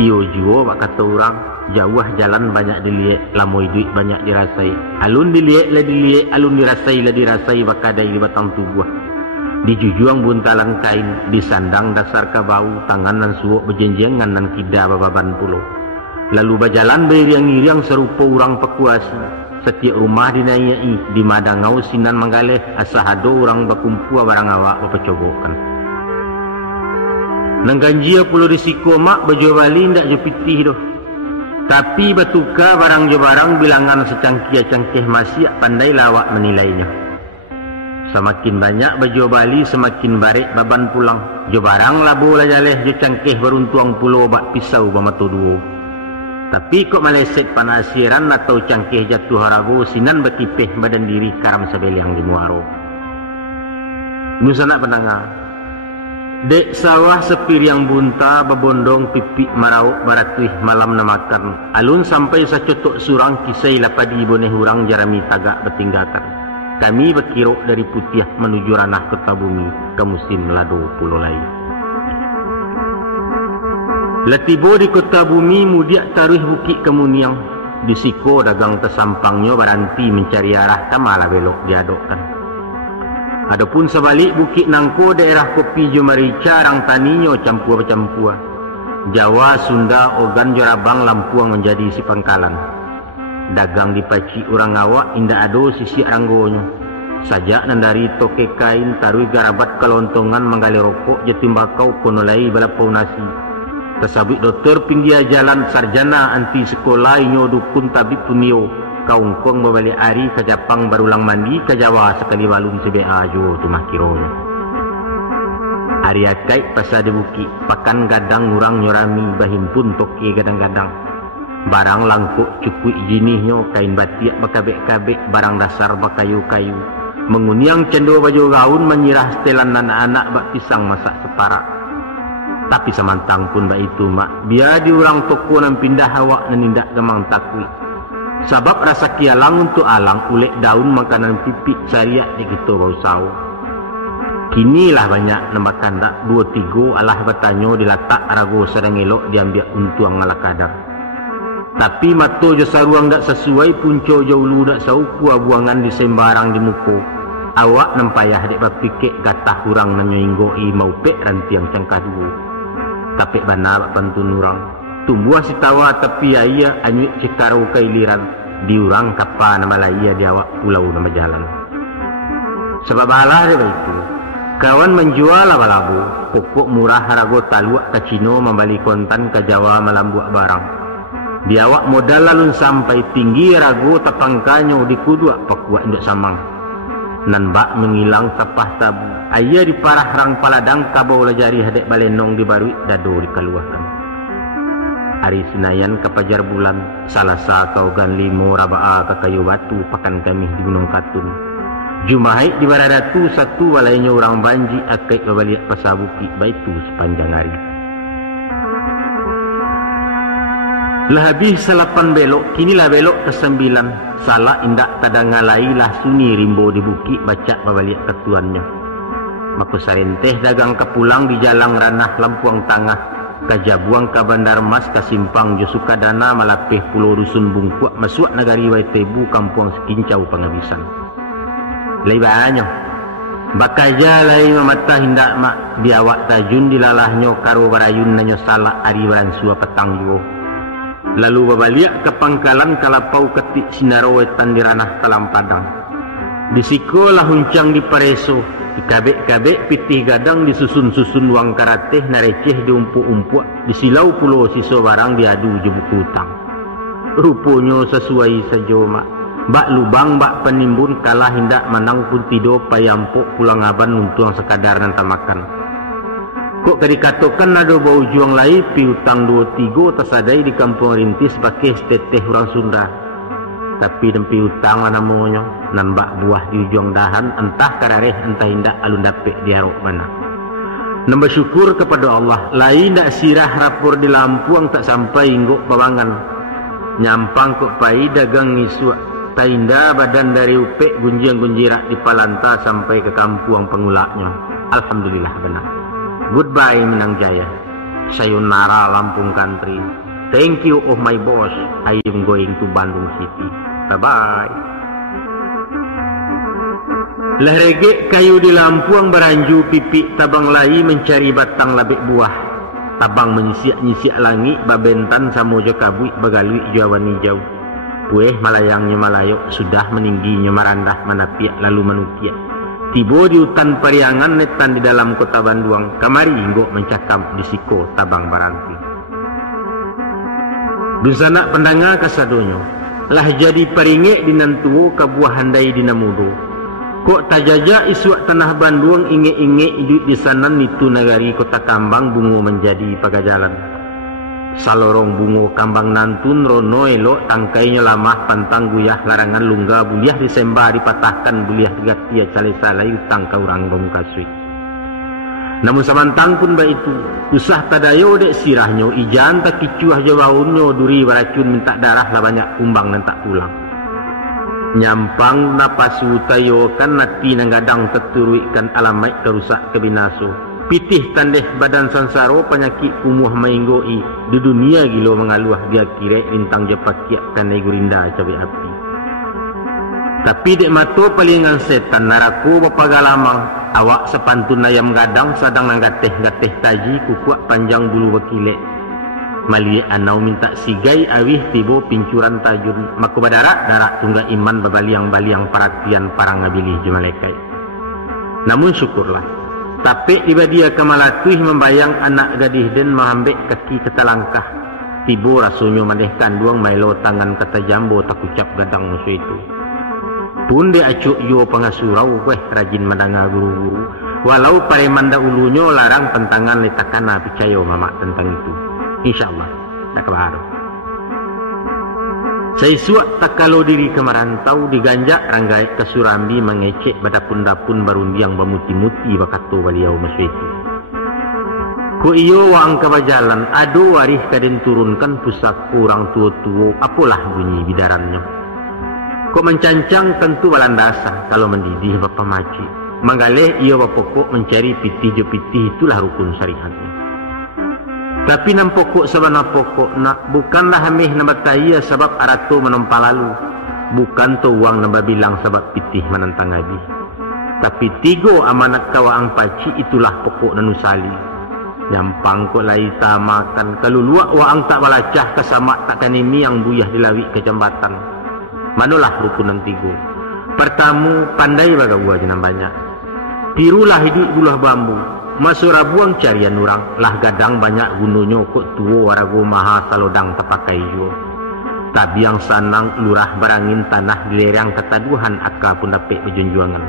Iyo juo bak kata orang, jauh jalan banyak dilihat, lamoi duit banyak dirasai. Alun dilihat lah dilihat, alun dirasai lah dirasai, bakadai di batang tubuh. Di jujuang buntalan kain, di sandang dasar kabau, tangan dan suok berjenjengan dan kida bababan pulau. Lalu berjalan beriang-iriang serupa orang pekuasi. Setiap rumah dinayai di madangau sinan manggaleh asahado orang bakumpua barang awak bapacobokan. Nangganjia pulau risiko mak bejo bali ndak jo pitih doh. Tapi batuka barang jo barang bilangan secangkih-cangkih masih pandai lawak menilainya. Semakin banyak bejo bali semakin barik baban pulang. Jo barang labo lajaleh jo cangkih beruntuang pulau bak pisau bamato duo. Tapi kok meleset panasiran atau cangkih jatuh harago sinan betipeh badan diri karam sabeliang di muaro. Nusana penanga. Dek sawah sepiriang bunta babondong pipi marau baratuih malam namakan. Alun sampai sacotok surang kisai lapadi boneh hurang jarami tagak betinggakan. Kami berkirok dari Putiah menuju ranah Kota Bumi ke musim lado pulau lain. Latibo di Kota Bumi mudiak taruh bukit kemuniang. Di siko dagang tersampangnya baranti mencari arah tamala belok diadokkan. Adapun sebalik bukit nangko daerah kopi Jumarica rang taninyo campur-campur. Jawa, Sunda, Ogan, Jorabang, Lampuang menjadi si pangkalan. Dagang dipaci orang awak indah ado sisi ranggonyo. Sajak nandari toke kain taruh garabat kelontongan manggali rokok jatimbakau konolai balapau nasi. Tersabik doktor pinggir jalan sarjana anti sekolah inyo dukun tabib punio. Kaungkong membalik hari ke Japang barulang mandi ke Jawa sekali balum sebe ajo tumah kironya. Hari akai pasal di bukit pakan gadang ngurang nyorami bahimpun toke gadang-gadang. Barang langkuk cukui jinihnya kain batiak bakabek-kabek barang dasar bakayu-kayu. Menguniang cendo baju gaun menyirah setelan anak-anak bak pisang masak separak. Tapi samantang pun bak itu mak, biar diurang toko nan pindah awak nenindak gemang takui. Sebab rasa kialang untuk alang ulek daun makanan pipik syariat di gitu bau sau. Kinilah banyak nembakan dak 2-3 alah bertanya dilatak rago sedang elok diambil untuang ngalah kadar. Tapi mato jo saruang dak sesuai punco jo ulu dak sauku buangan di sembarang di muko. Awak nempayah dek berpikir gatah kurang nanyoinggoi mau pek rantiang cangkah dua. Tapi bana bak pantun urang. Tumbuh si tawa tapi ia anyuik cikarau kailiran. Diurang kapa nama laia di awak pulau nama jalan. Sebab alah dia itu. Kawan menjual labu-labu. Pokok murah harago taluak ke Cino membali kontan ke Jawa melambuak barang. Di awak modal lalu sampai tinggi rago tapangkanyo di kuduak pakuak induk samang. Nan bak mengilang tapah tabu. Ayah di parah rang paladang kabau lajari hadek balenong di barui dado dikeluarkan. Hari Senayan ke Pajar Bulan, Salasa Kaugan Limo Rabaa ke Kayu Batu pakan kami di Gunung Katun. Jumahit di Baradatu satu walainya orang banji akai kebaliak pasabuki baitu sepanjang hari. Lah habis 8 belok, kinilah belok ke 9. Salah indak tadangalai lah sunyi rimbo di bukit baca babaliak ketuannya. Maka sarenteh dagang kepulang di jalan ranah Lampuang Tangah. Kajabuang ke Bandar Mas ke Simpang Josuka Dana malapeh pulau Dusun Bungkuak masuak negari Waitebu kampuang Sekincau Pangabisan. Lai banyak. Bakaja lai mamata hindak mak biawak tajun dilalahnya karo barayun nanyo salah ari baransua petang juo. Lalu babaliak ke pangkalan kalapau ketik sinarowetan di ranah talam padang. Di sikolah huncang di pareso, di kabek-kabek pitih gadang disusun-susun wang karateh nareceh di umpuk-umpuk, di silau pulau siso barang diadu je buku utang. Rupanya sesuai saja mak. Bak lubang bak penimbun kalah hindak menang pun tidur payampuk pulang aban untung sekadar nanti makan. Kok dikatakan ada bau juang lain piutang 2-3 tersadai di kampung rintis pakai seteteh orang Sunda. Tapi dan piutang namanya nambak buah di ujung dahan entah karareh entah hindak alun dapet diarok mana. Nambah syukur kepada Allah lain tak sirah rapor di Lampuang tak sampai inggok bawangan. Nyampang kok pai dagang ngisuak tainda badan dari upek gunjiang-gunjirak di Palanta sampai ke kampung pengulaknya. Alhamdulillah benar. Goodbye Minang Jaya. Sayonara Lampung Country. Thank you oh my boss. I am going to Bandung City. Bye-bye. Lah regek kayu di Lampuang beranju pipi tabang lai mencari batang labek buah. Tabang menyisiak-nyisiak langit babentan samojo kabui bagalui jawan hijau. Pueh malayangnya malayok sudah meningginya marandah manapiak lalu manupiak. Tibo di hutan Pariangan netan di dalam kota Bandung. Kamari inggok mencakap di siko tabang baranti. Dusanak pendanga kasadonyo. Lah jadi paringek dinantuo kabuah handai dinamudo. Kok tajaja isuak tanah Bandung inge-inge hidup di sana nitu nagari kota Kambang bungo menjadi pagajalan. Salorong bungo kambang nantun rono elok tangkainya lamah pantang guyah larangan lungga buliah disembar dipatahkan buliah tiga cale salai utang ka urang bamukasui. Namun samantang pun baik itu usah tadayo dek sirahnyo ijan tak kicuah jawaunyo duri baracun minta darah lah banyak kumbang dan tak pulang. Nyampang napasu tayo kan nati nang gadang teturuikan alamai kerusak kebinaso. Pitih tandeh badan sansaro penyakit kumuh mainggoi di dunia gilo mengaluah dia kira lintang jepakiak kanai gurinda cabai api. Tapi dek mato palingan setan naraku bapagalamang awak sepantun ayam gadang sadang nanggateh-gateh taji kukuak panjang bulu bekilek. Mali anau minta sigai awih tibo pincuran tajun maku darak tungga iman babaliang-baliang perhatian parang ngabilih jemalekai. Namun syukurlah. Tapi tiba dia kamalatuih membayang anak gadih den mahambek kaki kata langkah. Tibo rasunyo mandehkan duang mailo tangan kata jambo tak ucap gadang musuh itu. Pun dia acuk yo pengasurau rajin mendanga guru-guru. Walau paremanda ulunyo larang pentangan letakana picayo mama tentang itu. InsyaAllah tak kebaharu. Saya suak tak kalau diri ke merantau diganjak ranggai ke Surambi mengecek badapun-dapun barundiang bamuti-muti bakato baliau masweti. Ku iyo waang kabajalan ado warih kaden turunkan pusakku orang tua-tua apalah bunyi bidarannya. Kok mencancang tentu balandasa kalau mendidih bapa maci. Mangaleh iyo bapokok mencari pitih jo pitih itulah rukun syariatnya. Tapi nam pokok sabana pokok nak bukanlah hamih nabataya sebab arato menempa lalu. Bukan to uang nambah bilang sebab pitih menentang abi. Tapi tigo amanat kawaang paci itulah pokok nanusali. Nyampang kok lai makan kalau luak waang tak balacah kesamak takkan ini yang buyah dilawi ke jambatan. Manulah rukunan tigo. Pertama pandai bagawa jenam banyak. Tirulah hidup bulah bambu. Masura buang carian orang lah gadang banyak gununyo kok tuo warago maha salodang tapakai jo. Tabiang sanang lurah barangin tanah dilerang ketaduhan akka pun dapet berjunjuangan.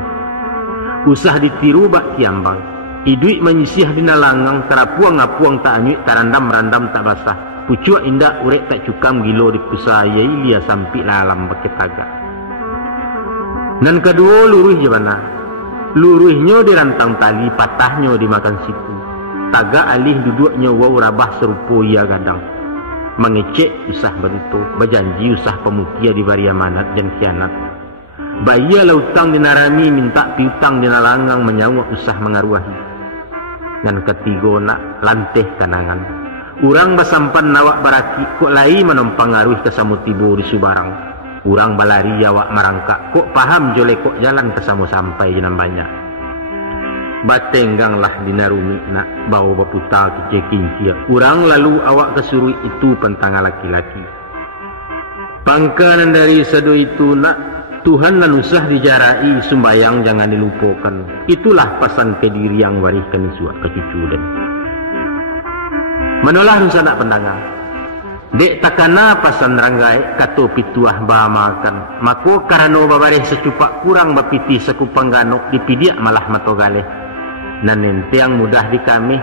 Usah ditiru bak kiambang. Iduit menyisih dina langang terapuang ngapuang tak anyut tarandam-randam tak basah. Pucuk indak urek tak cukam gilo di kusayai lia sampai lalam pakai tagak. Dan kedua luruh jebana. Luruhnya dirantang tali, patahnya dimakan siku. Tagak alih duduknya wau rabah serupo ia gadang. Mengecek usah bentuk, berjanji usah pemukia di baria manat dan kianat. Baya lautang dinarami minta piutang dinalangang menyawak usah mengaruahi. Dan ketiga nak lanteh kanangan. Urang basampan nawak baraki kok lai menempang aruh ke samutibo di Subarang. Urang balari awak marangkak kok paham jole kok jalan ke samo sampai jenam banyak. Batengganglah dinarumi nak bawa baputa kecekin cia. Urang lalu awak kesurui itu pentanga laki-laki. Pangkanan dari sado itu nak Tuhan nan usah dijarai, sembayang jangan dilupakan. Itulah pesan kediri yang waris kami suat ke cucu dan manolah nusa nak pendangan. Dek takana pasan ranggai kato pituah bahamakan. Mako karano babareh secupak kurang bapiti sekupang ganok dipidiak malah matogaleh. Nan yang mudah di kami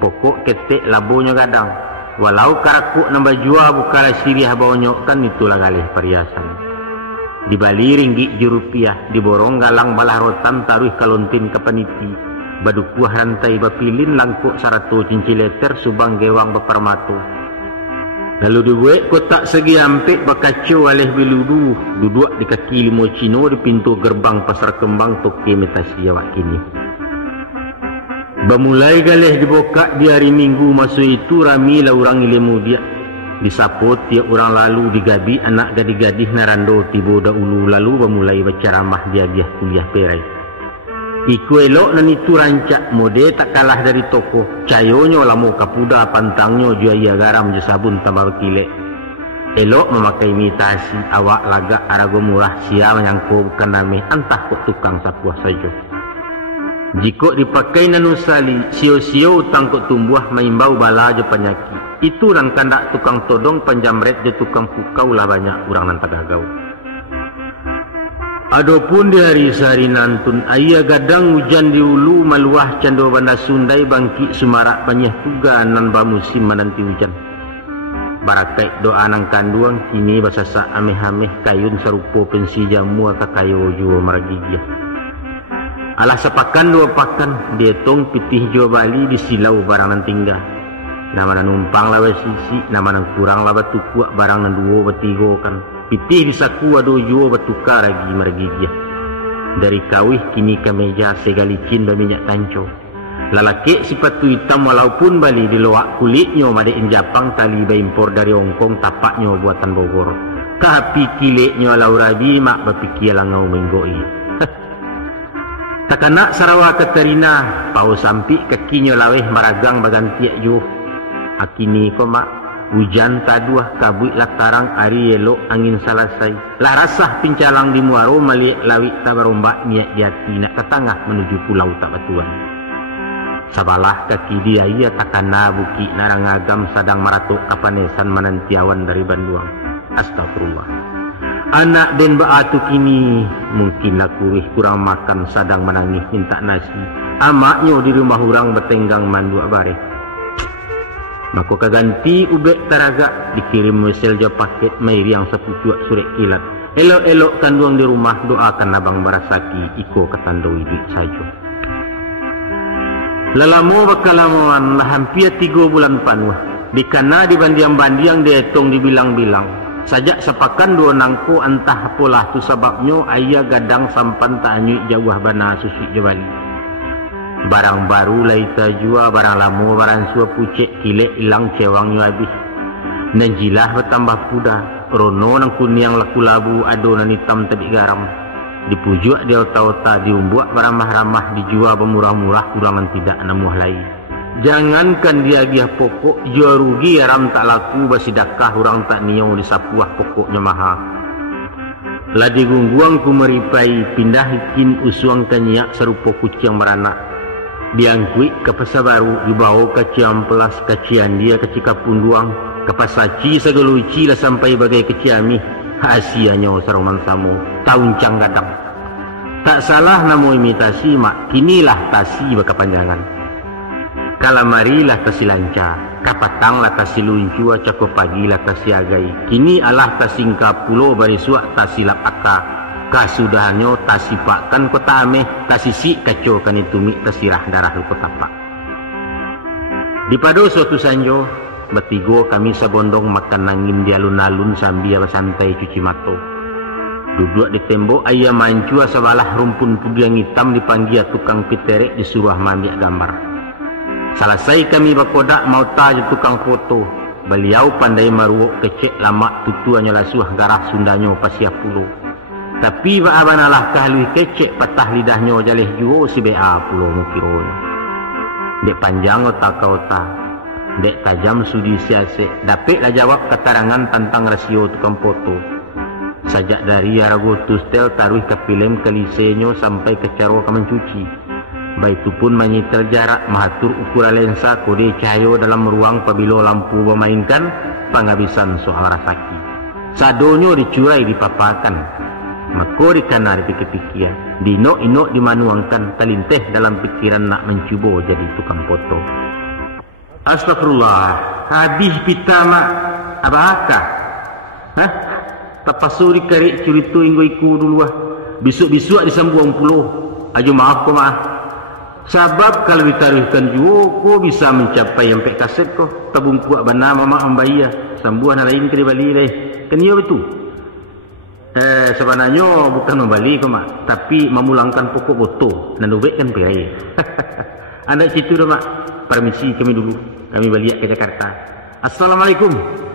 pokok ketek labonyo gadang. Walau karakuk nambah jua bukala siriah bawonyo kan itulah galeh perhiasan. Di Bali ringgit jurupiah, diborong galang balah rotan taruh kalontin ke peniti. Badukuah rantai bapilin langkuk sarato cincileter subang gewang bapermatu. Lalu dibuat kotak segi ampek bakacu aleh biludu. Duduk di kaki limo cino di pintu gerbang pasar kembang toke metasi awak kini. Bamulai galeh dibuka di hari minggu masuk itu rami lah orang ilmu dia. Disapot tiap orang lalu digabi anak gadis-gadis narando tibo dahulu lalu bamulai berceramah dia kuliah perai. Iku elok nan itu rancak mode tak kalah dari toko. Cayonyo lamo kapuda pantangnya juaya garam je sabun tambah kilek. Elok memakai imitasi awak lagak arago murah sia menyangko bukan name antah kok tukang sapuah saja. Jika dipakai nanusali sio-sio utang kok tumbuh maimbau bala je penyakit. Itu dan kandak tukang todong panjamret je tukang pukau lah banyak orang nan tagagau. Adapun di hari sehari nantun ayah gadang hujan di ulu maluah cando banda Sundai bangki sumarak banyak tuga nan ba musim menanti hujan. Barakai doa nang kanduang kini basasa ameh-ameh kayun serupo pensi jamu kakayo juo maragigya. Alah sepakan dua pakan dietong pitih jo Bali di silau barang nan tinggal. Nama numpang lawa sisi, nama nang kurang lawa tukuk barang nan duo betigo kan. Pitih di saku ado juo betukar lagi margigya. Dari kawih kini ke meja segalicin berminyak tanco. Lalaki sepatu hitam walaupun Bali di loak kulitnya madein Japang tali impor dari Hongkong tapaknya buatan Bogor. Kapi kileknya laurabi mak berpikir langau menggoi. Takana Sarawak Katerina pau sampi kakinya laweh maragang bagantiak jo. Akini ko mak hujan taduah kabut latarang ari elok angin salasai. Lah rasah pincalang di muaro maliak lawik tabarombak niat jati nak ke tengah menuju pulau tak batuan. Sabalah kaki dia ia takana buki narangagam sadang maratuk kapanesan manantiawan dari Banduang. Astagfirullah. Anak den baatu kini mungkin laku kurang makan sadang menangis minta nasi. Amaknya di rumah orang bertenggang mandu bare. Maka kaganti ubek taraga dikirim mesel jo paket mair yang sepucuk surek kilat. Elok-elok kanduang di rumah doakan abang barasaki iko ketandoi duit saja. Lelamo bakalamuan lah hampir 3 bulan panuh. Dikana dibandiang-bandiang dietong dibilang-bilang. Sajak sepakan 2 nangko antah apalah tu sebabnya ayah gadang sampan tak anyuk jauh bana susi jawali. Barang baru lah ita jua, barang lama barang sua pucek kilek hilang cewangnya habis. Nanjilah bertambah puda, rono nang kuniang laku labu ado nan hitam tabik garam. Dipujuk dia otak-otak diumbuak beramah-ramah dijual bermurah-murah kurangan tidak namuh lain. Jangankan dia giah pokok, jual rugi aram tak laku basidakah orang tak niau disapuah pokoknya mahal. Lah digungguang ku meripai pindah ikin usuang kanyak serupa kucing beranak. Diangkui ke pasar baru dibawa ke Ciamplas ke Ciandia ke Cikapunduang ke Pasaci segeluci lah sampai bagai ke Ciami. Hasianya saroman samu tauncang gadang. Tak salah namo imitasi mak kinilah tasi bakapanjangan. Kalamarilah tasi lancar, kapatanglah tasi luncua cakap pagilah tasi agai. Kini alah tasingka pulo barisuak tasi lapaka. Kasudahannya tasipakan kota ameh tasisi kacau kan itu mi tasirah darah lu kota pak. Di padu suatu sanjo bertigo kami sebondong makan nangin di alun-alun sambil bersantai cuci mato. Duduk di tembok ayah mancua sebalah rumpun pudi yang hitam dipanggil tukang piterek disuruh mambiak gambar. Selesai kami berkodak mau taja tukang foto. Beliau pandai maruok kecek lama tutuannya lasuah garah Sundanya pasiap pulau. Tapi ba'abanalah kahlui kecek patah lidahnya jaleh juo si bea pulau mukiron. Dek panjang otak-otak, dek tajam sudi siasek, dapatlah jawab keterangan tentang rasio tukang foto. Sajak dari Arago Tustel taruh ke film ke lisenyo sampai ke caro ke mencuci. Baik itu pun menyitel jarak, mengatur ukuran lensa, kode cahaya dalam ruang apabila lampu memainkan, penghabisan soal rasaki. Sadonyo dicurai dipapakan, maka dikana dipikir-pikir, dino-ino dimanuangkan, talinteh dalam pikiran nak mencuba jadi tukang foto. Astagfirullah, habis pita mak, abakah? Hah? Tapasuri karik cerita inggo iku dulu ah. Bisuk-bisuk disambung puluh. Ajo maaf ko maaf. Sebab kalau ditaruhkan juga, ko bisa mencapai sampai kaset ko. Tabung kuat bana mama ambaya. Sambuan lain ke di Bali deh. Kan iya betul. Sebenarnya bukan membali ko mak, tapi memulangkan pokok boto dan dobek kan perai. Anda situ dah mak. Permisi kami dulu. Kami balik ke Jakarta. Assalamualaikum.